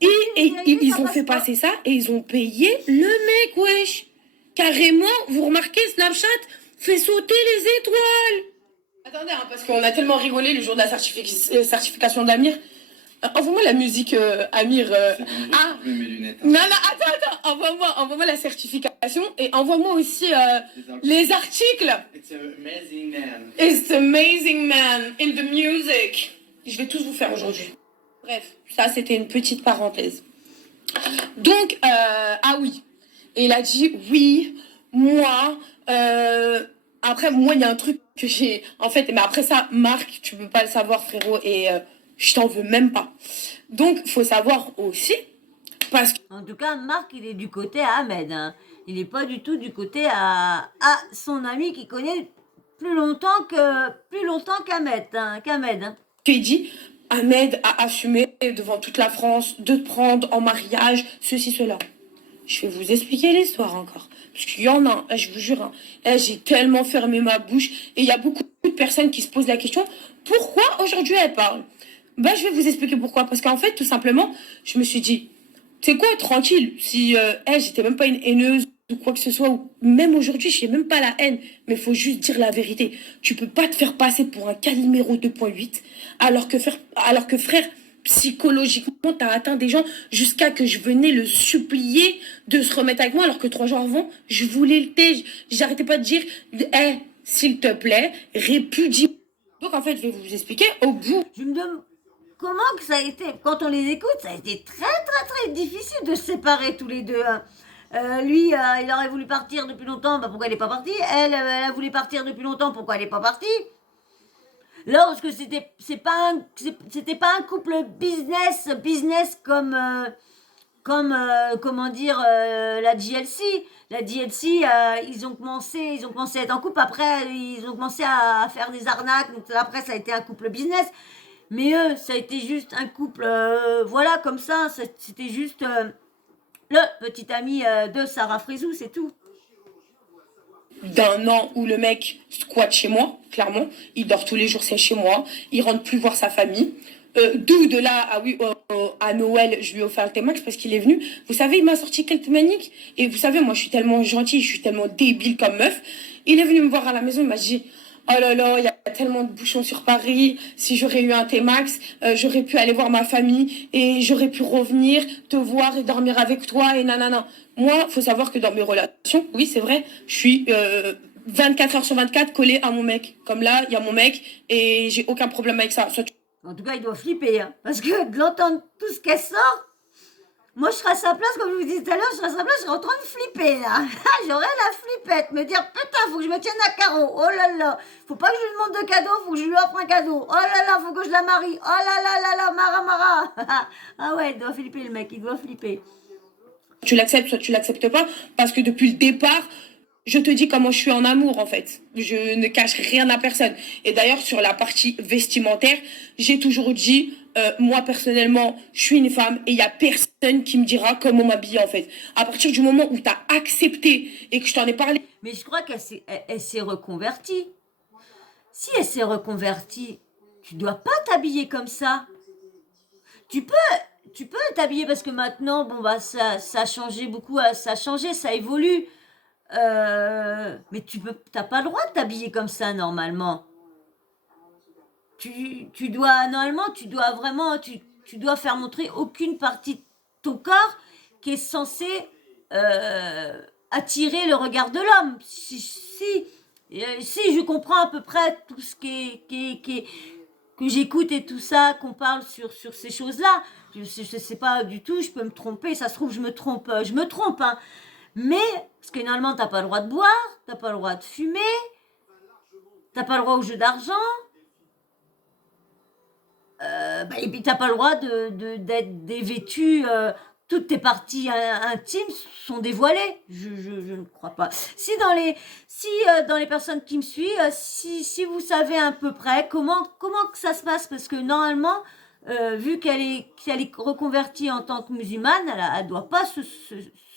Ils ont fait passer ça et ils ont payé le mec, wesh. Carrément, vous remarquez, Snapchat fait sauter les étoiles. Attendez, hein, parce qu'on a tellement rigolé le jour de la certification d'Amir. Envoie-moi la musique, Amir. Mes lunettes. Non, attends, envoie-moi la certification et envoie-moi aussi les articles. It's amazing, man. It's amazing man in the music. Je vais tous vous faire aujourd'hui. Bref, ça c'était une petite parenthèse. Donc, oui. Et il a dit oui, moi. Après, moi, il y a un truc que j'ai. En fait, mais après ça, Marc, tu peux pas le savoir, frérot, et je t'en veux même pas. Donc, faut savoir aussi, parce que. En tout cas, Marc, il est du côté à Ahmed. Hein. Il n'est pas du tout du côté à son ami qui connaît plus longtemps qu'Ahmed. Hein. Il dit, Ahmed a assumé devant toute la France de te prendre en mariage, ceci, cela. Je vais vous expliquer l'histoire encore. Parce qu'il y en a, je vous jure, j'ai tellement fermé ma bouche. Et il y a beaucoup de personnes qui se posent la question, pourquoi aujourd'hui elle parle? Je vais vous expliquer pourquoi. Parce qu'en fait, tout simplement, je me suis dit, c'est quoi, tranquille, si j'étais même pas une haineuse ou quoi que ce soit, ou même aujourd'hui, je n'ai même pas la haine, mais il faut juste dire la vérité. Tu peux pas te faire passer pour un Calimero 2.8, alors que frère, psychologiquement, tu as atteint des gens jusqu'à que je venais le supplier de se remettre avec moi, alors que 3 jours avant, je voulais le thé. J'arrêtais pas de dire, s'il te plaît, répudie. Donc en fait, je vais vous expliquer au bout. Je me demande comment que ça a été, quand on les écoute, ça a été très très très difficile de se séparer tous les deux. Hein. Lui, il aurait voulu partir depuis longtemps, pourquoi il n'est pas parti? Elle a voulu partir depuis longtemps, pourquoi elle n'est pas partie? Lorsque c'était pas un couple business comme comment dire, la GLC. La GLC, ils ont commencé à être en couple. Après, ils ont commencé à faire des arnaques. Donc après, ça a été un couple business. Mais eux, ça a été juste un couple, voilà, comme ça. C'était juste le petit ami de Sarah Frézou, c'est tout. D'un an où le mec squatte chez moi, clairement. Il dort tous les jours, c'est chez moi. Il rentre plus voir sa famille. D'où de là, à Noël, je lui ai offert le T-Max parce qu'il est venu. Vous savez, il m'a sorti quelques maniques. Et vous savez, moi, je suis tellement gentille, je suis tellement débile comme meuf. Il est venu me voir à la maison, il m'a dit, oh là là, il y a tellement de bouchons sur Paris. Si j'aurais eu un T-Max, j'aurais pu aller voir ma famille et j'aurais pu revenir, te voir et dormir avec toi et nanana. Moi, faut savoir que dans mes relations, oui, c'est vrai, je suis 24 heures sur 24 collée à mon mec. Comme là, il y a mon mec et j'ai aucun problème avec ça. En tout cas, il doit flipper, hein, parce que de l'entendre tout ce qu'elle sort, moi je serais à sa place, comme je vous disais tout à l'heure, je serais en train de flipper là. J'aurais la flippette, me dire putain, faut que je me tienne à carreau, oh là là, faut pas que je lui demande de cadeau, faut que je lui offre un cadeau, oh là là, faut que je la marie, oh là là là là, mara. Ah ouais, il doit flipper le mec, il doit flipper. Tu l'acceptes, soit tu l'acceptes pas, parce que depuis le départ, je te dis comment je suis en amour, en fait. Je ne cache rien à personne. Et d'ailleurs, sur la partie vestimentaire, j'ai toujours dit, moi, personnellement, je suis une femme et il n'y a personne qui me dira comment m'habiller, en fait. À partir du moment où tu as accepté et que je t'en ai parlé. Mais je crois qu'elle s'est reconvertie. Si elle s'est reconvertie, tu dois pas t'habiller comme ça. Tu peux t'habiller parce que maintenant, ça a changé beaucoup, ça évolue. Mais t'as pas le droit de t'habiller comme ça normalement. Tu dois vraiment, tu dois faire montrer aucune partie de ton corps qui est censée attirer le regard de l'homme. Si Si, je comprends à peu près tout ce que j'écoute et tout ça, qu'on parle sur ces choses-là. Je sais pas du tout, je peux me tromper, ça se trouve, je me trompe, hein. Mais, parce que normalement, t'as pas le droit de boire, t'as pas le droit de fumer, t'as pas le droit au jeu d'argent, et puis t'as pas le droit d'être dévêtu, toutes tes parties intimes sont dévoilées. Je ne crois pas. Si dans les personnes qui me suivent, si vous savez à peu près comment que ça se passe, parce que normalement, vu qu'elle est reconvertie en tant que musulmane, elle doit pas se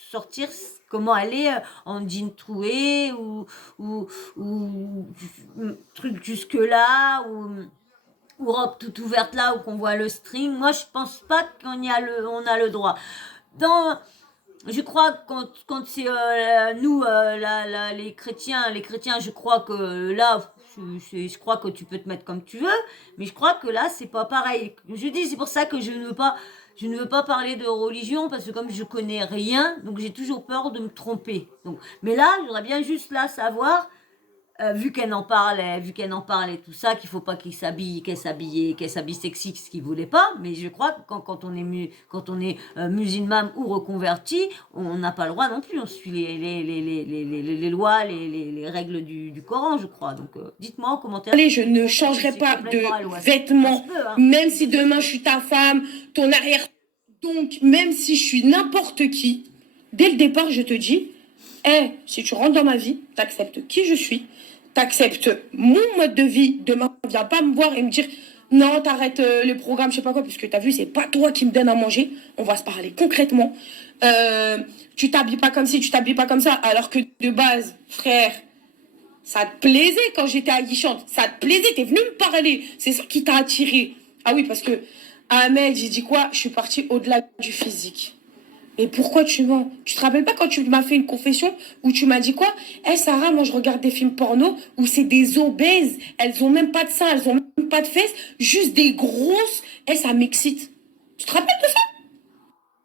sortir comment elle est en jean troué ou truc jusque là ou robe toute ouverte là où qu'on voit le string. Moi, je pense pas qu'on on a le droit. Je crois que quand c'est nous, les chrétiens, je crois que là, je crois que tu peux te mettre comme tu veux, mais je crois que là, c'est pas pareil. Je dis, c'est pour ça que je ne veux pas parler de religion, parce que comme je connais rien, donc j'ai toujours peur de me tromper. Donc, mais là, j'aimerais bien juste là savoir, vu qu'elle en parlait, et tout ça, qu'il faut pas qu'elle s'habille sexy, ce qu'il voulait pas. Mais je crois que quand on est musulman ou reconverti, on n'a pas le droit non plus. On suit les lois, les règles du Coran, je crois. Donc, dites-moi en commentaire. Allez, je ne changerai pas de vêtements, même si demain je suis ta femme, ton arrière. Donc, même si je suis n'importe qui, dès le départ, je te dis, si tu rentres dans ma vie, t'acceptes qui je suis, t'acceptes mon mode de vie. Demain, viens pas me voir et me dire, non, t'arrêtes le programme, je sais pas quoi, parce que t'as vu, c'est pas toi qui me donne à manger. On va se parler concrètement. Tu t'habilles pas comme ci, tu t'habilles pas comme ça, alors que de base, frère, ça te plaisait quand j'étais aguichante. Ça te plaisait, t'es venu me parler. C'est ça qui t'a attiré. Ah oui, parce que Ahmed, j'ai dit quoi? Je suis partie au-delà du physique. Mais pourquoi tu mens? Tu te rappelles pas quand tu m'as fait une confession où tu m'as dit quoi? Sarah, moi je regarde des films porno où c'est des obèses. Elles ont même pas de seins, elles ont même pas de fesses, juste des grosses. Ça m'excite. Tu te rappelles de ça?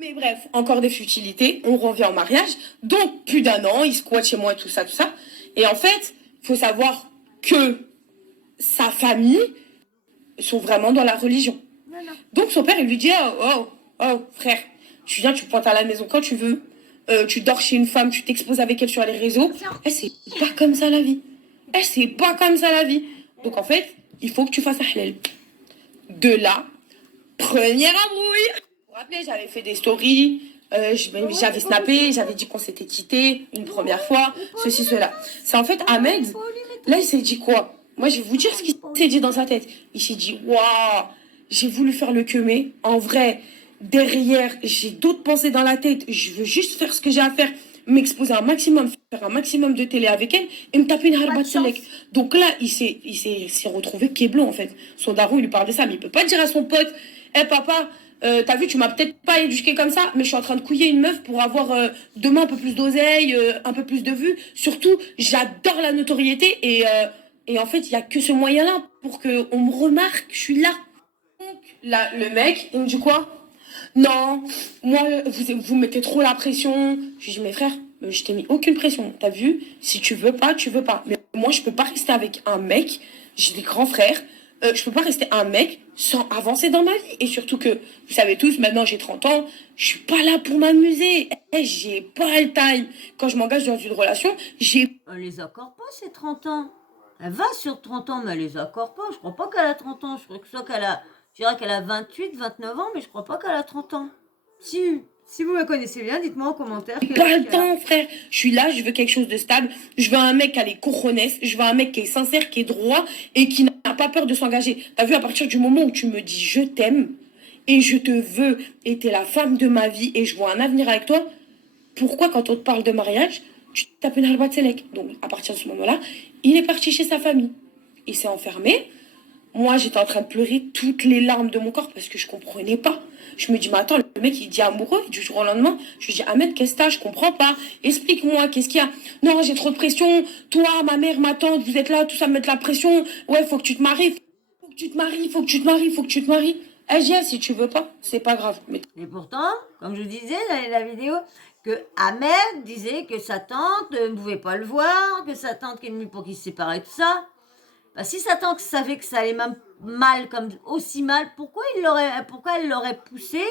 Mais bref, encore des futilités. On revient au mariage. Donc, plus d'1 an, il squatte chez moi et tout ça, tout ça. Et en fait, il faut savoir que sa famille sont vraiment dans la religion. Donc son père, il lui dit, oh, frère, tu viens, tu pointes à la maison quand tu veux, tu dors chez une femme, tu t'exposes avec elle sur les réseaux. C'est pas comme ça la vie. C'est pas comme ça la vie. Donc en fait, il faut que tu fasses un halal. De là, première embrouille. Vous vous rappelez, j'avais fait des stories, j'avais snappé, j'avais dit qu'on s'était quitté une première fois, ceci, cela. C'est en fait Ahmed, là il s'est dit quoi? Moi je vais vous dire ce qu'il s'est dit dans sa tête. Il s'est dit, waouh, j'ai voulu faire le queumé. En vrai, derrière, j'ai d'autres pensées dans la tête. Je veux juste faire ce que j'ai à faire, m'exposer un maximum, faire un maximum de télé avec elle et me taper une harbat selek. Donc là, il s'est retrouvé kéblon en fait. Son daron, il lui parle de ça, mais il peut pas dire à son pote, papa, t'as vu, tu m'as peut-être pas éduqué comme ça, mais je suis en train de couiller une meuf pour avoir demain un peu plus d'oseille, un peu plus de vues. Surtout, j'adore la notoriété et en fait, il y a que ce moyen-là pour qu'on me remarque, je suis là. Donc là, le mec, il me dit quoi? Non, moi, vous mettez trop la pression. Je lui dis, mais frère, je t'ai mis aucune pression. T'as vu? Si tu veux pas, tu veux pas. Mais moi, je peux pas rester avec un mec. J'ai des grands frères. Je peux pas rester un mec sans avancer dans ma vie. Et surtout que, vous savez tous, maintenant j'ai 30 ans. Je suis pas là pour m'amuser. J'ai pas le time. Quand je m'engage dans une relation, j'ai... Elle les accorde pas, ces 30 ans. Elle va sur 30 ans, mais elle les accorde pas. Je crois pas qu'elle a 30 ans. Je crois que soit qu'elle a... Je dirais qu'elle a 28, 29 ans, mais je crois pas qu'elle a 30 ans. Si vous me connaissez bien, dites-moi en commentaire. Pas le temps, frère. Je suis là, je veux quelque chose de stable. Je veux un mec qui a les cojones. Je veux un mec qui est sincère, qui est droit et qui n'a pas peur de s'engager. T'as vu, à partir du moment où tu me dis je t'aime et je te veux et t'es la femme de ma vie et je vois un avenir avec toi, pourquoi quand on te parle de mariage, tu tapes une halbat selek? Donc, à partir de ce moment-là, il est parti chez sa famille. Il s'est enfermé. Moi, j'étais en train de pleurer toutes les larmes de mon corps parce que je comprenais pas. Je me dis, mais attends, le mec, il dit amoureux, et du jour au lendemain, je lui dis, Ahmed, qu'est-ce que t'as? Je comprends pas. Explique-moi, qu'est-ce qu'il y a? Non, j'ai trop de pression. Toi, ma mère, ma tante, vous êtes là, tout ça me met la pression. Ouais, faut que tu te maries. Faut que tu te maries, faut que tu te maries, faut que tu te maries. SGA, si tu veux pas, c'est pas grave. Mais Et pourtant, comme je disais dans la vidéo, que Ahmed disait que sa tante ne pouvait pas le voir, que sa tante qui est venue pour qu'il se sépare et tout ça. Bah, si sa tante savait que ça allait même mal, comme aussi mal, pourquoi elle l'aurait poussé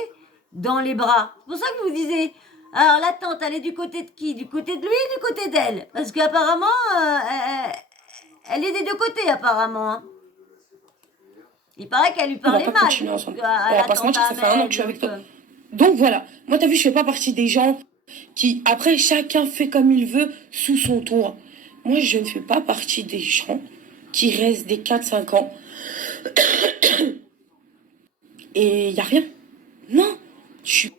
dans les bras? C'est pour ça que je vous disais. Alors la tante, elle est du côté de qui? Du côté de lui, du côté d'elle? Parce qu'apparemment, elle est des deux côtés apparemment. Hein. Il paraît qu'elle lui on va parlait pas mal. continuer ensemble. À On va la pas se tante mentir, ça fait un an Ahmed, que je suis avec donc, toi. Donc voilà, moi t'as vu, je fais pas partie des gens qui, après, chacun fait comme il veut sous son toit. Moi, je ne fais pas partie des gens qui restent des 4-5 ans et il y a rien. Non, je suis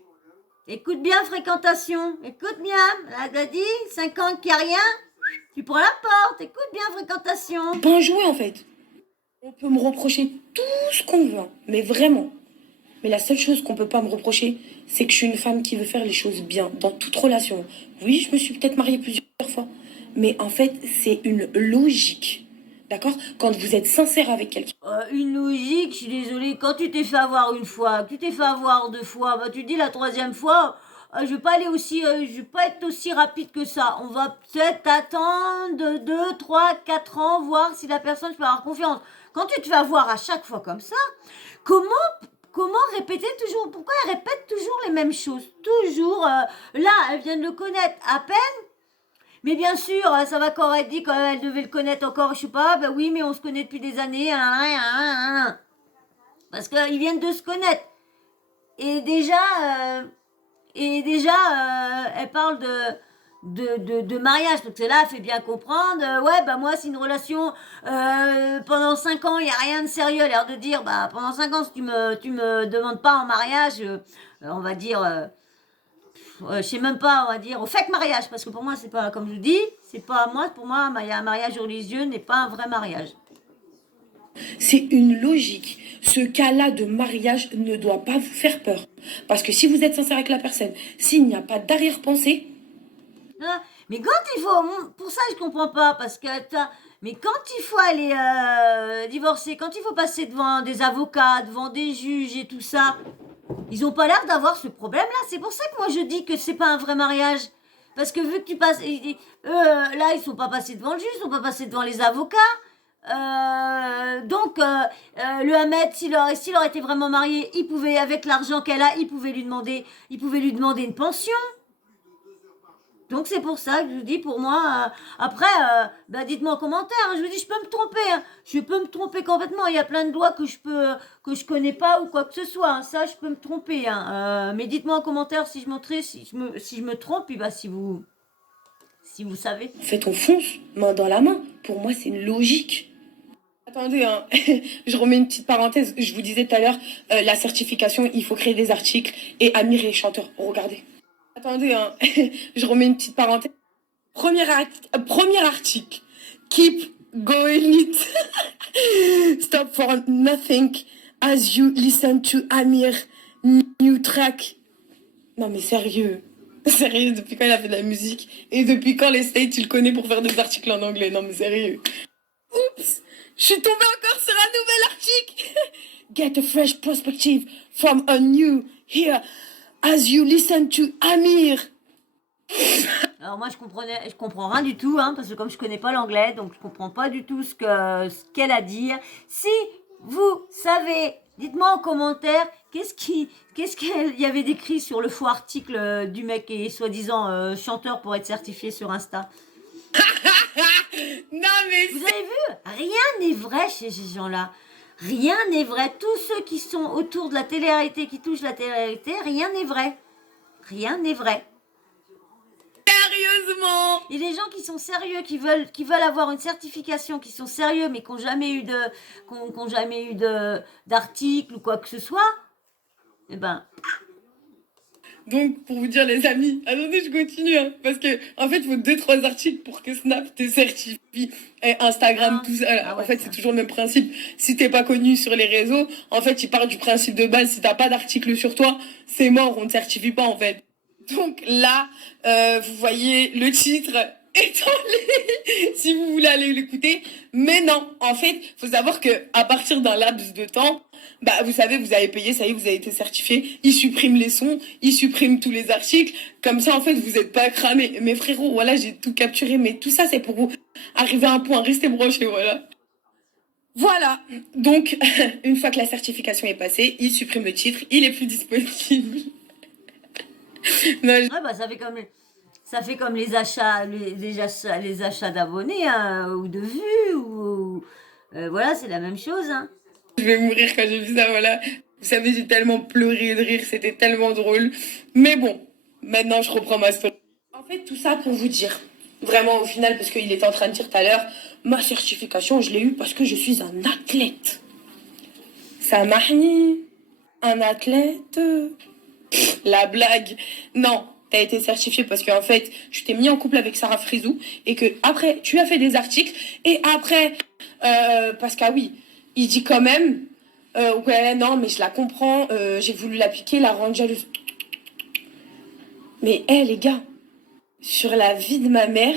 Écoute bien, fréquentation. Écoute bien. Elle a dit 5 ans qu'il n'y a rien. Tu prends la porte. Écoute bien, fréquentation. pas un jouet en fait. On peut me reprocher tout ce qu'on veut, hein, mais vraiment. Mais la seule chose qu'on peut pas me reprocher, c'est que je suis une femme qui veut faire les choses bien dans toute relation. Oui, je me suis peut-être mariée plusieurs fois, mais en fait, c'est une logique. D'accord? Quand vous êtes sincère avec quelqu'un. Une logique, je suis désolée. Quand tu t'es fait avoir une fois, que tu t'es fait avoir deux fois, bah tu dis la troisième fois, je vais pas aller aussi, je vais pas être aussi rapide que ça. On va peut-être attendre 2, 3, 4 ans, voir si la personne peut avoir confiance. Quand tu te fais avoir à chaque fois comme ça, comment répéter toujours? Pourquoi elle répète toujours les mêmes choses? Toujours, là, elle vient de le connaître à peine. Mais bien sûr, ça va encore être dit quand elle devait le connaître encore, je sais pas, ben oui, mais on se connaît depuis des années, parce qu'ils viennent de se connaître. Et déjà, elle parle de mariage, parce que là, elle fait bien comprendre, ouais, bah moi, c'est une relation, pendant 5 ans, il n'y a rien de sérieux, elle a l'air de dire, bah pendant 5 ans, si tu me demandes pas en mariage, on va dire... je sais même pas, on va dire, au fake mariage, parce que pour moi, c'est pas, comme je vous dis, c'est pas moi, pour moi, un mariage religieux n'est pas un vrai mariage. C'est une logique. Ce cas-là de mariage ne doit pas vous faire peur. Parce que si vous êtes sincère avec la personne, s'il n'y a pas d'arrière-pensée, Hein. Mais quand il faut, pour ça, je comprends pas, parce que, mais quand il faut aller divorcer, quand il faut passer devant des avocats, devant des juges et tout ça, ils ont pas l'air d'avoir ce problème-là. C'est pour ça que moi je dis que c'est pas un vrai mariage. Parce que vu que tu passes, là ils sont pas passés devant le juge, ils sont pas passés devant les avocats. Donc le Ahmed, s'il aurait été vraiment marié, il pouvait, avec l'argent qu'elle a, il pouvait lui demander une pension. Donc c'est pour ça que je vous dis, pour moi, après, bah, dites-moi en commentaire, hein, je vous dis, je peux me tromper, hein, je peux me tromper complètement, il y a plein de lois que je connais pas ou quoi que ce soit, hein, ça je peux me tromper, hein, mais dites-moi en commentaire si je me trompe, puis bah, si vous savez. en fait, on fonce main dans la main. Pour moi, c'est une logique. Attendez, hein. Je remets une petite parenthèse. Je vous disais tout à l'heure, la certification, il faut créer des articles. Et Amir est chanteur. Regardez. Attendez, hein. Je remets une petite parenthèse. Premier article. Keep going it. Stop for nothing as you listen to Amir new track. Non mais sérieux. Sérieux, depuis quand il a fait de la musique? Et depuis quand les States, tu le connais pour faire des articles en anglais? Non mais sérieux. Oups, je suis tombée encore sur un nouvel article. Get a fresh perspective from a new here as you listen to Amir. Alors moi je comprends rien du tout, hein, parce que comme je connais pas l'anglais, donc je comprends pas du tout ce qu'elle a à dire. Si vous savez, dites-moi en commentaire qu'est-ce qu'il y avait d'écrit sur le faux article du mec qui est soi-disant chanteur pour être certifié sur Insta. Non mais Vous avez vu? Rien n'est vrai chez ces gens-là. Rien n'est vrai. Tous ceux qui sont autour de la télé-réalité, qui touchent la télé-réalité, rien n'est vrai. Rien n'est vrai. sérieusement. Et les gens qui sont sérieux, qui veulent avoir une certification, qui sont sérieux, mais qui n'ont jamais eu d'article ou quoi que ce soit, eh ben, Donc, pour vous dire, les amis, attendez, je continue, hein, parce que, en fait, il faut 2-3 articles pour que Snap te certifie, et Instagram, Ah. tout ça. Ah En ouais, fait, ça. c'est toujours le même principe. Si t'es pas connu sur les réseaux, en fait, il part du principe de base, si t'as pas d'article sur toi, c'est mort, on ne certifie pas, en fait. Donc là, vous voyez le titre, étant si vous voulez aller l'écouter. Mais non, en fait, faut savoir que à partir d'un laps de temps, bah vous savez, vous avez payé, ça y est, vous avez été certifié. Ils suppriment les sons, ils suppriment tous les articles. Comme ça, en fait, vous êtes pas cramé. Mais frérot, voilà, j'ai tout capturé. Mais tout ça, c'est pour vous arriver à un point. Restez branchés, voilà. Voilà. Donc, une fois que la certification est passée, ils suppriment le titre. Il est plus disponible. Non, Ouais, bah, ça fait comme les achats d'abonnés, hein, ou de vues, voilà, c'est la même chose, hein. je vais mourir quand j'ai vu ça, voilà. Vous savez, j'ai tellement pleuré de rire, c'était tellement drôle. Mais bon, maintenant je reprends ma story. En fait, tout ça pour vous dire, vraiment au final, parce qu'il était en train de dire tout à l'heure, ma certification, je l'ai eue parce que je suis un athlète. Ça m'a mis un athlète. La blague. Non, t'as été certifié parce qu'en fait, tu t'es mis en couple avec Sarah Frizou et que après, tu as fait des articles et après, parce que ah oui, il dit quand même, ouais, non, mais je la comprends, j'ai voulu l'appliquer, la rendre jalouse. Mais les gars, sur la vie de ma mère,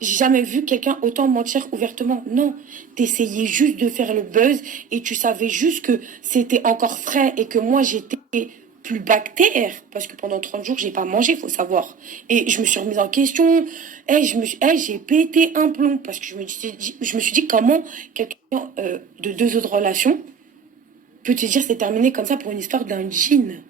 j'ai jamais vu quelqu'un autant mentir ouvertement. Non, t'essayais juste de faire le buzz et tu savais juste que c'était encore frais et que moi j'étais plus bactère parce que pendant 30 jours j'ai pas mangé, faut savoir. Et je me suis remise en question. J'ai pété un plomb parce que je me suis dit comment quelqu'un de deux autres relations peut te dire c'est terminé comme ça pour une histoire d'un jean.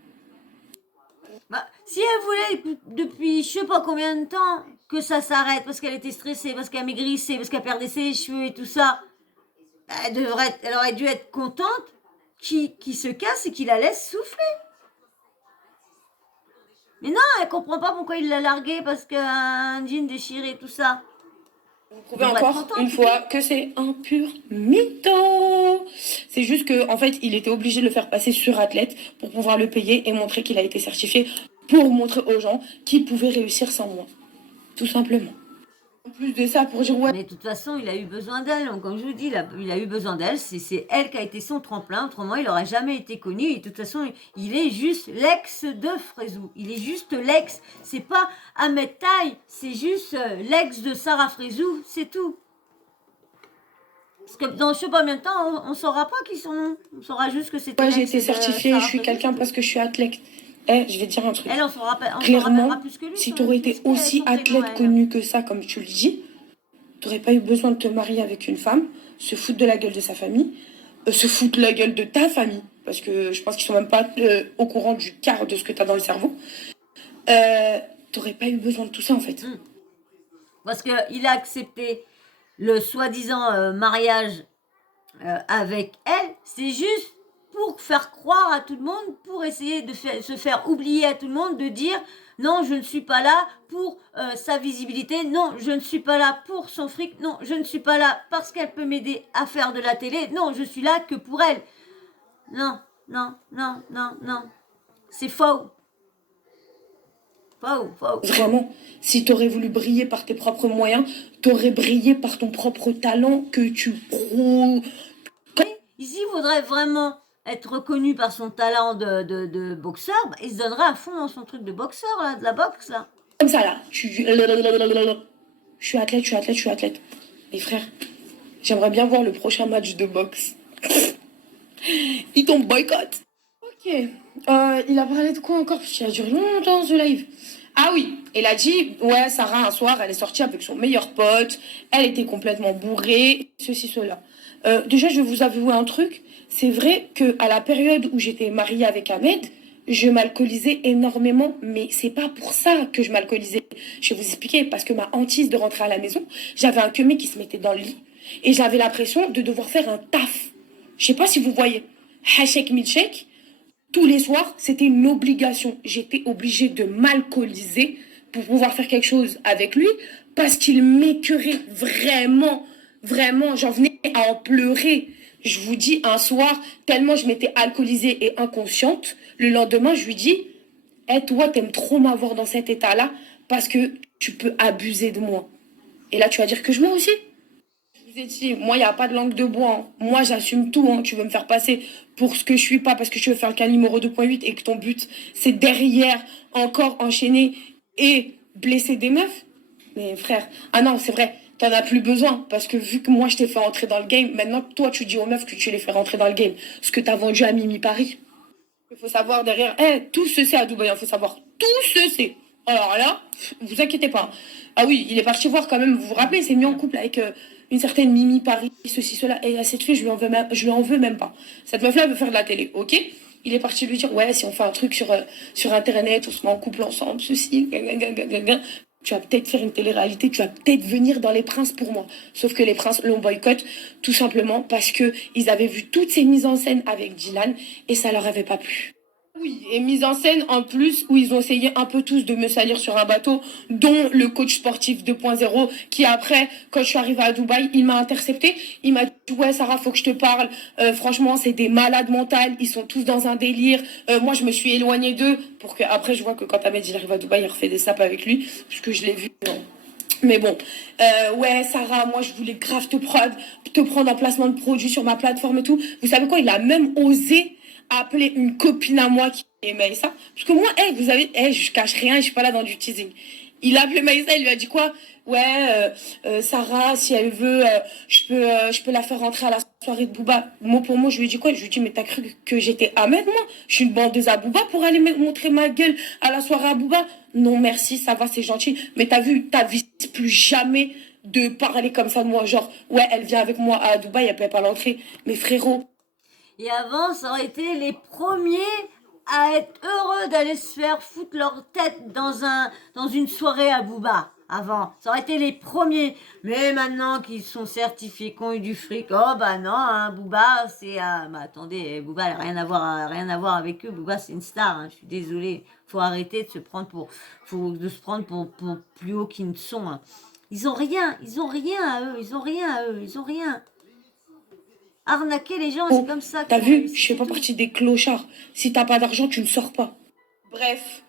Bah, si elle voulait depuis je sais pas combien de temps que ça s'arrête parce qu'elle était stressée, parce qu'elle maigrissait, parce qu'elle perdait ses cheveux et tout ça, elle aurait dû être contente qu'il se casse et qu'il la laisse souffler. Mais non, elle comprend pas pourquoi il l'a largué parce qu'un jean déchiré, tout ça. Vous prouvez encore une fois que c'est un pur mytho. C'est juste que en fait, il était obligé de le faire passer sur athlète pour pouvoir le payer et montrer qu'il a été certifié pour montrer aux gens qu'il pouvait réussir sans moi. Tout simplement. En plus de ça, pour dire ouais. Mais de toute façon, il a eu besoin d'elle. Donc, comme je vous dis, il a eu besoin d'elle. C'est elle qui a été son tremplin. Autrement, il n'aurait jamais été connu. Et de toute façon, il est juste l'ex de Frézou. Il est juste l'ex. C'est pas Ahmed Taï. C'est juste l'ex de Sarah Frézou. C'est tout. Parce que dans je sais pas combien de temps, on saura pas qui son nom. On saura juste que c'était. Ouais, j'ai été certifiée. Je suis quelqu'un parce que je suis athlète. Je vais te dire un truc. Elle, on s'en rappellera Clairement, plus que lui. si tu aurais été aussi athlète connu que ça, comme tu le dis, tu n'aurais pas eu besoin de te marier avec une femme, se foutre de la gueule de sa famille, se foutre de la gueule de ta famille, parce que je pense qu'ils sont même pas au courant du quart de ce que tu as dans le cerveau. Tu n'aurais pas eu besoin de tout ça, en fait. Parce qu'il a accepté le soi-disant mariage avec elle, c'est juste pour faire croire à tout le monde, pour essayer de se faire oublier à tout le monde, de dire non, je ne suis pas là pour sa visibilité, non, je ne suis pas là pour son fric, non, je ne suis pas là parce qu'elle peut m'aider à faire de la télé, non, je suis là que pour elle. Non, non, non, non, non, c'est faux. Faux. Vraiment, si tu aurais voulu briller par tes propres moyens, tu aurais brillé par ton propre talent que tu prouves. Ici, il faudrait vraiment être reconnu par son talent de boxeur, il se donnerait à fond dans son truc de boxeur, là, de la boxe, là. Comme ça, là. Je suis athlète. Mais frère, j'aimerais bien voir le prochain match de boxe. Ils t'ont boycott. Ok. Il a parlé de quoi encore? Parce qu'il a duré longtemps ce live. Ah oui, il a dit, ouais, Sarah, un soir, elle est sortie avec son meilleur pote. Elle était complètement bourrée. Ceci, cela. Déjà, je vais vous avouer un truc. C'est vrai qu'à la période où j'étais mariée avec Ahmed, je m'alcoolisais énormément, mais c'est pas pour ça que je m'alcoolisais. Je vais vous expliquer, parce que ma hantise de rentrer à la maison, j'avais un queumé qui se mettait dans le lit, et j'avais l'impression de devoir faire un taf. Je sais pas si vous voyez. Hachek milchek, tous les soirs, c'était une obligation. J'étais obligée de m'alcooliser pour pouvoir faire quelque chose avec lui, parce qu'il m'écœurait vraiment, vraiment, j'en venais à en pleurer. Je vous dis, un soir, tellement je m'étais alcoolisée et inconsciente, le lendemain, je lui dis, toi, t'aimes trop m'avoir dans cet état-là parce que tu peux abuser de moi. Et là, tu vas dire que je mens aussi. Je vous ai dit, moi, il n'y a pas de langue de bois. Hein. Moi, j'assume tout. Hein. Tu veux me faire passer pour ce que je suis pas parce que tu veux faire le cas numéro 2.8 et que ton but, c'est derrière encore enchaîner et blesser des meufs. Mais frère, ah non, c'est vrai, t'en as plus besoin. Parce que vu que moi, je t'ai fait rentrer dans le game, maintenant, toi, tu dis aux meufs que tu les fais rentrer dans le game. Ce que t'as vendu à Mimi Paris. Il faut savoir derrière, tout se sait à Dubaï, il faut savoir, tout se sait. Alors là, vous inquiétez pas. Ah oui, il est parti voir quand même, vous vous rappelez, il s'est mis en couple avec une certaine Mimi Paris, ceci, cela. Et à cette fille, je lui en veux même pas. Cette meuf-là veut faire de la télé, ok? Il est parti lui dire, ouais, si on fait un truc sur Internet, on se met en couple ensemble, ceci, gaga. Tu vas peut-être faire une télé-réalité, tu vas peut-être venir dans Les Princes pour moi. Sauf que Les Princes l'ont boycott, tout simplement parce que ils avaient vu toutes ces mises en scène avec Dylan et ça leur avait pas plu. Oui, et mise en scène en plus où ils ont essayé un peu tous de me salir sur un bateau, dont le coach sportif 2.0 qui après, quand je suis arrivée à Dubaï, il m'a intercepté. Il m'a dit ouais Sarah, faut que je te parle. Franchement, c'est des malades mentales, ils sont tous dans un délire. Moi, je me suis éloignée d'eux pour que après je vois que quand Ahmed il arrive à Dubaï, il refait des sapes avec lui, puisque je l'ai vu. Non. Mais bon, ouais Sarah, moi je voulais grave te prendre en placement de produit sur ma plateforme et tout. Vous savez quoi, il a même osé appeler une copine à moi qui est Maïssa. Parce que moi, vous savez, je cache rien, je suis pas là dans du teasing. Il a appelé Maïssa, il lui a dit quoi? Ouais, Sarah, si elle veut, je peux la faire rentrer à la soirée de Booba. Mot pour mot, je lui ai dit quoi? Je lui ai dit, mais t'as cru que j'étais Ahmed, moi? Je suis une bandeuse à Booba pour aller montrer ma gueule à la soirée à Booba? Non, merci, ça va, c'est gentil. Mais t'as vu, t'avises plus jamais de parler comme ça de moi. Genre, ouais, elle vient avec moi à Dubaï, elle peut pas l'entrer. Mais frérot, Et avant, ça aurait été les premiers à être heureux d'aller se faire foutre leur tête dans une soirée à Booba. Avant, ça aurait été les premiers. Mais maintenant qu'ils sont certifiés, qu'ils ont eu du fric, oh bah non, hein, Booba, c'est... bah attendez, Booba, elle a rien à voir avec eux. Booba, c'est une star, hein, je suis désolée. Faut arrêter de se prendre pour plus haut qu'ils ne sont. Hein. Ils ont rien à eux, ils ont rien. Arnaquer les gens, c'est comme ça. T'as vu, je fais pas partie des clochards. Si t'as pas d'argent, tu ne sors pas. Bref,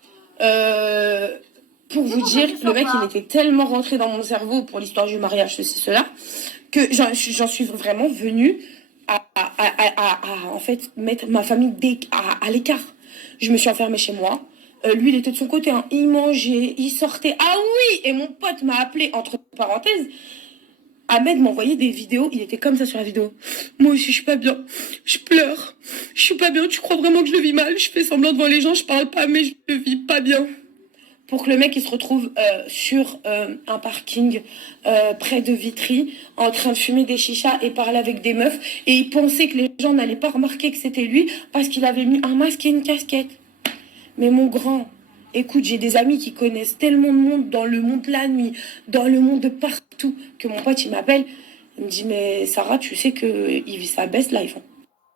pour vous dire, le mec, il était tellement rentré dans mon cerveau pour l'histoire du mariage, ceci, cela, que j'en suis vraiment venue à en fait, mettre ma famille à l'écart. Je me suis enfermée chez moi. Lui, il était de son côté, hein. Il mangeait, il sortait. Ah oui, et mon pote m'a appelé, entre parenthèses, Ahmed m'envoyait des vidéos, il était comme ça sur la vidéo. Moi aussi, je suis pas bien. Je pleure. Je suis pas bien. Tu crois vraiment que je le vis mal? Je fais semblant devant les gens, je parle pas, mais je le vis pas bien. Pour que le mec il se retrouve sur un parking près de Vitry, en train de fumer des chichas et parler avec des meufs. Et il pensait que les gens n'allaient pas remarquer que c'était lui parce qu'il avait mis un masque et une casquette. Mais mon grand, écoute, j'ai des amis qui connaissent tellement de monde dans le monde de la nuit, dans le monde de partout, que mon pote, il m'appelle. Il me dit, mais Sarah, tu sais qu'il vit sa best life. Hein.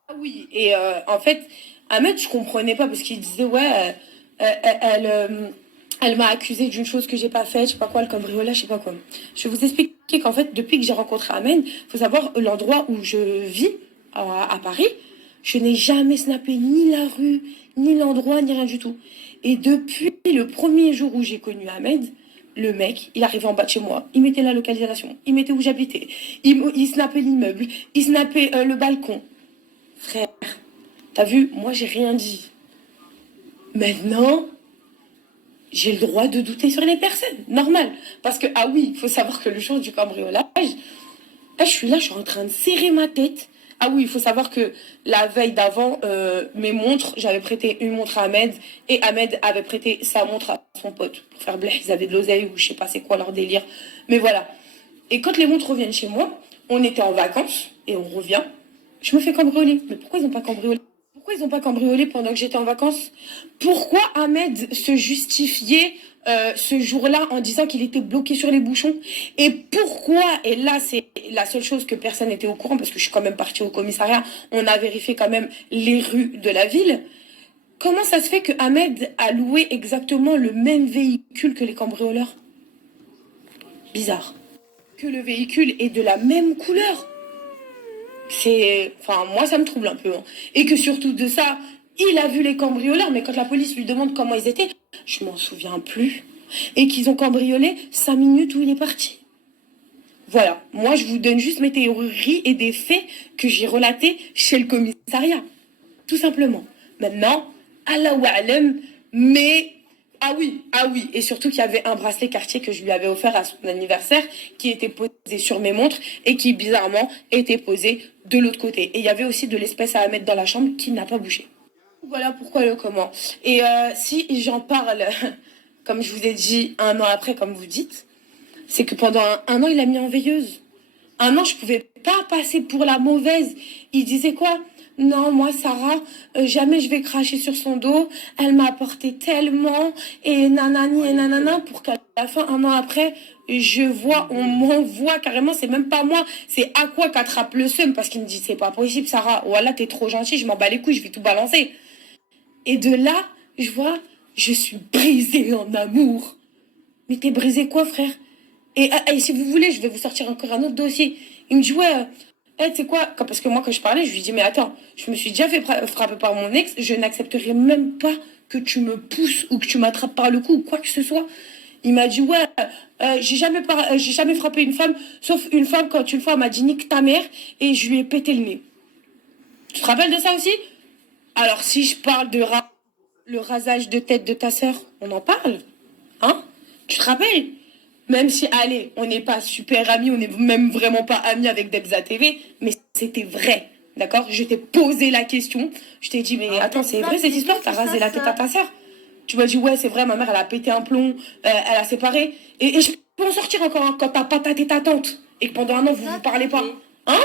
Ah oui, et en fait, Ahmed, je comprenais pas parce qu'il disait, ouais, elle m'a accusé d'une chose que j'ai pas faite, je sais pas quoi, le cambriolage, je sais pas quoi. Je vais vous expliquer qu'en fait, depuis que j'ai rencontré Ahmed, faut savoir l'endroit où je vis à Paris, je n'ai jamais snappé ni la rue, ni l'endroit, ni rien du tout. Et depuis le premier jour où j'ai connu Ahmed, le mec, il arrivait en bas de chez moi, il mettait la localisation, il mettait où j'habitais, il snappait l'immeuble, il snappait le balcon. Frère, t'as vu, moi j'ai rien dit. Maintenant, j'ai le droit de douter sur les personnes, normal. Parce que, ah oui, il faut savoir que le jour du cambriolage, je suis là, je suis en train de serrer ma tête. Ah oui, il faut savoir que la veille d'avant, mes montres, j'avais prêté une montre à Ahmed et Ahmed avait prêté sa montre à son pote pour faire blague. Ils avaient de l'oseille ou je sais pas c'est quoi leur délire. Mais voilà. Et quand les montres reviennent chez moi, on était en vacances et on revient. Je me fais cambrioler. Mais pourquoi ils n'ont pas cambriolé? Pourquoi ils n'ont pas cambriolé pendant que j'étais en vacances? Pourquoi Ahmed se justifiait ce jour-là en disant qu'il était bloqué sur les bouchons? Et pourquoi, et là c'est la seule chose que personne n'était au courant parce que je suis quand même partie au commissariat, on a vérifié quand même les rues de la ville. Comment ça se fait que Ahmed a loué exactement le même véhicule que les cambrioleurs? Bizarre. Que le véhicule est de la même couleur. Enfin, moi ça me trouble un peu. Hein. Et que surtout de ça, il a vu les cambrioleurs, mais quand la police lui demande comment ils étaient, je m'en souviens plus. Et qu'ils ont cambriolé 5 minutes où il est parti. Voilà, moi je vous donne juste mes théories et des faits que j'ai relatés chez le commissariat. Tout simplement. Maintenant, Allah wa alam, mais Ah oui, et surtout qu'il y avait un bracelet Cartier que je lui avais offert à son anniversaire qui était posé sur mes montres et qui bizarrement était posé de l'autre côté. Et il y avait aussi de l'espèce à mettre dans la chambre qui n'a pas bougé. Voilà pourquoi le comment. Et si j'en parle, comme je vous ai dit, 1 an après, comme vous dites, c'est que pendant un an, il a mis en veilleuse. 1 an, je pouvais pas passer pour la mauvaise. Il disait quoi? Non, moi, Sarah, jamais je vais cracher sur son dos. Elle m'a apporté tellement, et nanani et nanana, pour qu'à la fin, 1 an après, on m'envoie carrément, c'est même pas moi, c'est Aqua qui attrape le seum, parce qu'il me dit, c'est pas possible, Sarah. Voilà, t'es trop gentille, je m'en bats les couilles, je vais tout balancer. Et de là, je vois, je suis brisée en amour. Mais t'es brisé quoi, frère? Et si vous voulez, je vais vous sortir encore un autre dossier. Il me dit, ouais, tu sais quoi? Parce que moi, quand je parlais, je lui dis, mais attends, je me suis déjà fait frapper par mon ex, je n'accepterai même pas que tu me pousses ou que tu m'attrapes par le cou ou quoi que ce soit. Il m'a dit, ouais, j'ai jamais frappé une femme, sauf une femme quand une fois elle m'a dit, nique ta mère, et je lui ai pété le nez. Tu te rappelles de ça aussi? Alors, si je parle le rasage de tête de ta sœur, on en parle? Hein? Tu te rappelles? Même si, allez, on n'est pas super amis, on n'est même vraiment pas amis avec Debza TV, mais c'était vrai, d'accord? Je t'ai posé la question, je t'ai dit, mais attends, c'est vrai cette histoire? T'as rasé la tête à ta sœur? Tu m'as dit, ouais, c'est vrai, ma mère, elle a pété un plomb, elle a séparé, et je peux en sortir encore hein, quand t'as pas tâté ta tante, et que pendant 1 an, vous vous parlez pas. Hein?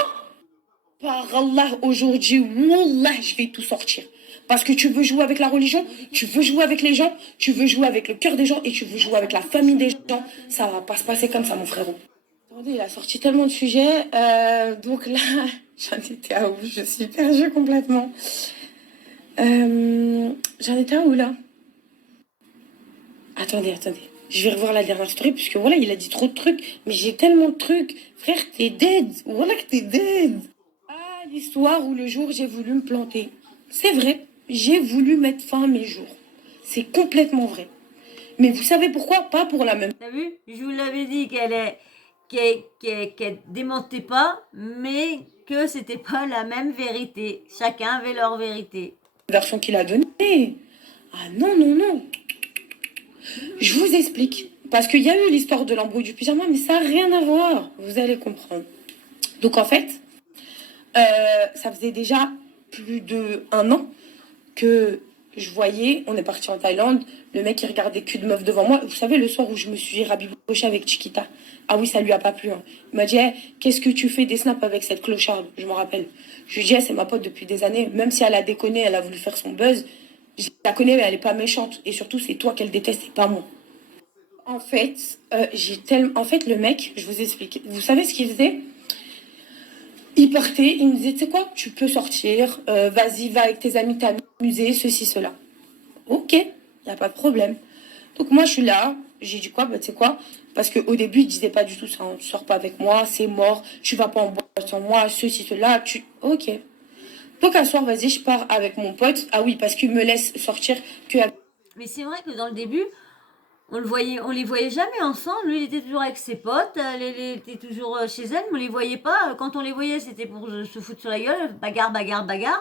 Par Allah, aujourd'hui, Wallah, je vais tout sortir. Parce que tu veux jouer avec la religion, tu veux jouer avec les gens, tu veux jouer avec le cœur des gens et tu veux jouer avec la famille des gens. Ça va pas se passer comme ça, mon frérot. Attendez, il a sorti tellement de sujets. Donc là, j'en étais à où? Je suis perdue complètement. J'en étais à où là? Attendez. Je vais revoir la dernière story, puisque voilà, il a dit trop de trucs. Mais j'ai tellement de trucs. Frère, t'es dead. Voilà que t'es dead. Ah, l'histoire où le jour j'ai voulu me planter. C'est vrai, j'ai voulu mettre fin à mes jours. C'est complètement vrai. Mais vous savez pourquoi? Pas pour la même T'as vu? Je vous l'avais dit qu'elle démentait pas, mais que c'était pas la même vérité. Chacun avait leur vérité. version qu'il a donnée. Ah non. Je vous explique. Parce qu'il y a eu l'histoire de l'embrouille du pyjama, mais ça n'a rien à voir. Vous allez comprendre. Donc en fait, ça faisait déjà plus d'1 an que je voyais, on est parti en Thaïlande, le mec il regardait cul de meuf devant moi. Vous savez, le soir où je me suis rabibochée avec Chiquita, ah oui, ça lui a pas plu. Hein. Il m'a dit, hey, qu'est-ce que tu fais des snaps avec cette clocharde? Je me rappelle. Je lui dis, hey, c'est ma pote depuis des années. Même si elle a déconné, elle a voulu faire son buzz. Je la connais, mais elle est pas méchante. Et surtout, c'est toi qu'elle déteste et pas moi. En fait, En fait, le mec, je vous explique. Vous savez ce qu'il faisait? Il partait, il me disait, tu sais quoi, tu peux sortir, vas-y, va avec tes amis t'amuser, ceci, cela. Ok, il n'y a pas de problème. Donc moi, je suis là, j'ai dit quoi, bah tu sais quoi, parce qu'au début, il disait pas du tout ça, tu sors pas avec moi, c'est mort, tu vas pas en boîte sans moi, ceci, cela, Ok. Donc un soir, vas-y, je pars avec mon pote. Ah oui, parce qu'il me laisse sortir que... Mais c'est vrai que dans le début, on les voyait jamais ensemble. Lui, il était toujours avec ses potes, elle était toujours chez elle, mais on les voyait pas. Quand on les voyait, c'était pour se foutre sur la gueule, bagarre.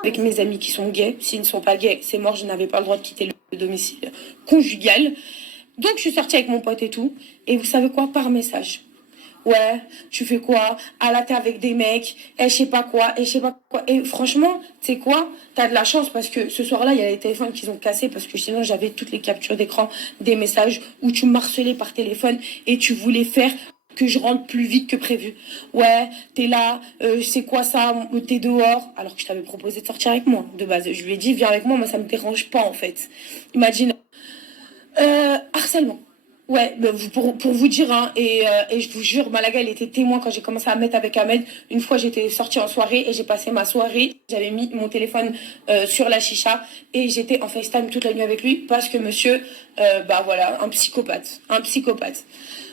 Avec mes amis qui sont gays, s'ils ne sont pas gays, c'est mort, je n'avais pas le droit de quitter le domicile conjugal. Donc je suis sortie avec mon pote et tout. Et vous savez quoi? Par message. Ouais, tu fais quoi? Ah là, t'es avec des mecs, et je sais pas quoi, et je sais pas quoi. Et franchement, tu sais quoi? T'as de la chance parce que ce soir-là, il y a les téléphones qu'ils ont cassés parce que sinon, j'avais toutes les captures d'écran des messages où tu m'harcelais par téléphone et tu voulais faire que je rentre plus vite que prévu. Ouais, t'es là, c'est quoi ça? T'es dehors. Alors que je t'avais proposé de sortir avec moi, de base. Je lui ai dit, viens avec moi, ça me dérange pas, en fait. Imagine. Harcèlement. Ouais, bah, pour vous dire, hein, et je vous jure, Malaga, il était témoin quand j'ai commencé à mettre avec Ahmed. Une fois, j'étais sortie en soirée et j'ai passé ma soirée. J'avais mis mon téléphone sur la chicha et j'étais en FaceTime toute la nuit avec lui parce que monsieur, bah voilà, un psychopathe. Un psychopathe.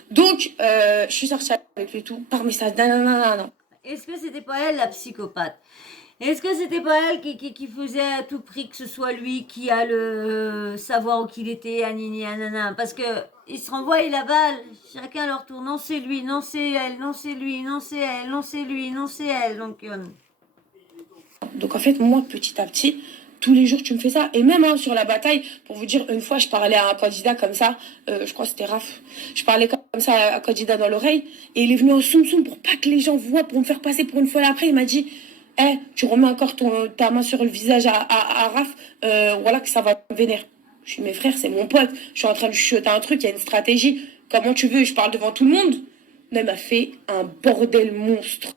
Donc, je suis sortie avec lui tout par message. Non. Est-ce que c'était pas elle la psychopathe? Est-ce que c'était pas elle qui faisait à tout prix que ce soit lui qui a le savoir où qu'il était, anini, anana? Parce que ils se renvoient la balle, chacun à leur tour. Non, c'est lui, non, c'est elle, non, c'est lui, non, c'est elle, non, c'est lui, non, c'est elle. Donc en fait, moi, petit à petit, tous les jours tu me fais ça. Et même sur la bataille, pour vous dire, une fois je parlais à un candidat comme ça, je crois que c'était Raph, je parlais comme ça à un candidat dans l'oreille, et il est venu au soum soum pour pas que les gens voient, pour me faire passer pour une folle. Après il m'a dit, tu remets encore ta main sur le visage à Raph, voilà que ça va me vénère. Je suis, mes frères, c'est mon pote, je suis en train de lui chuchoter un truc, il y a une stratégie, comment tu veux, je parle devant tout le monde. Non, il m'a fait un bordel monstre.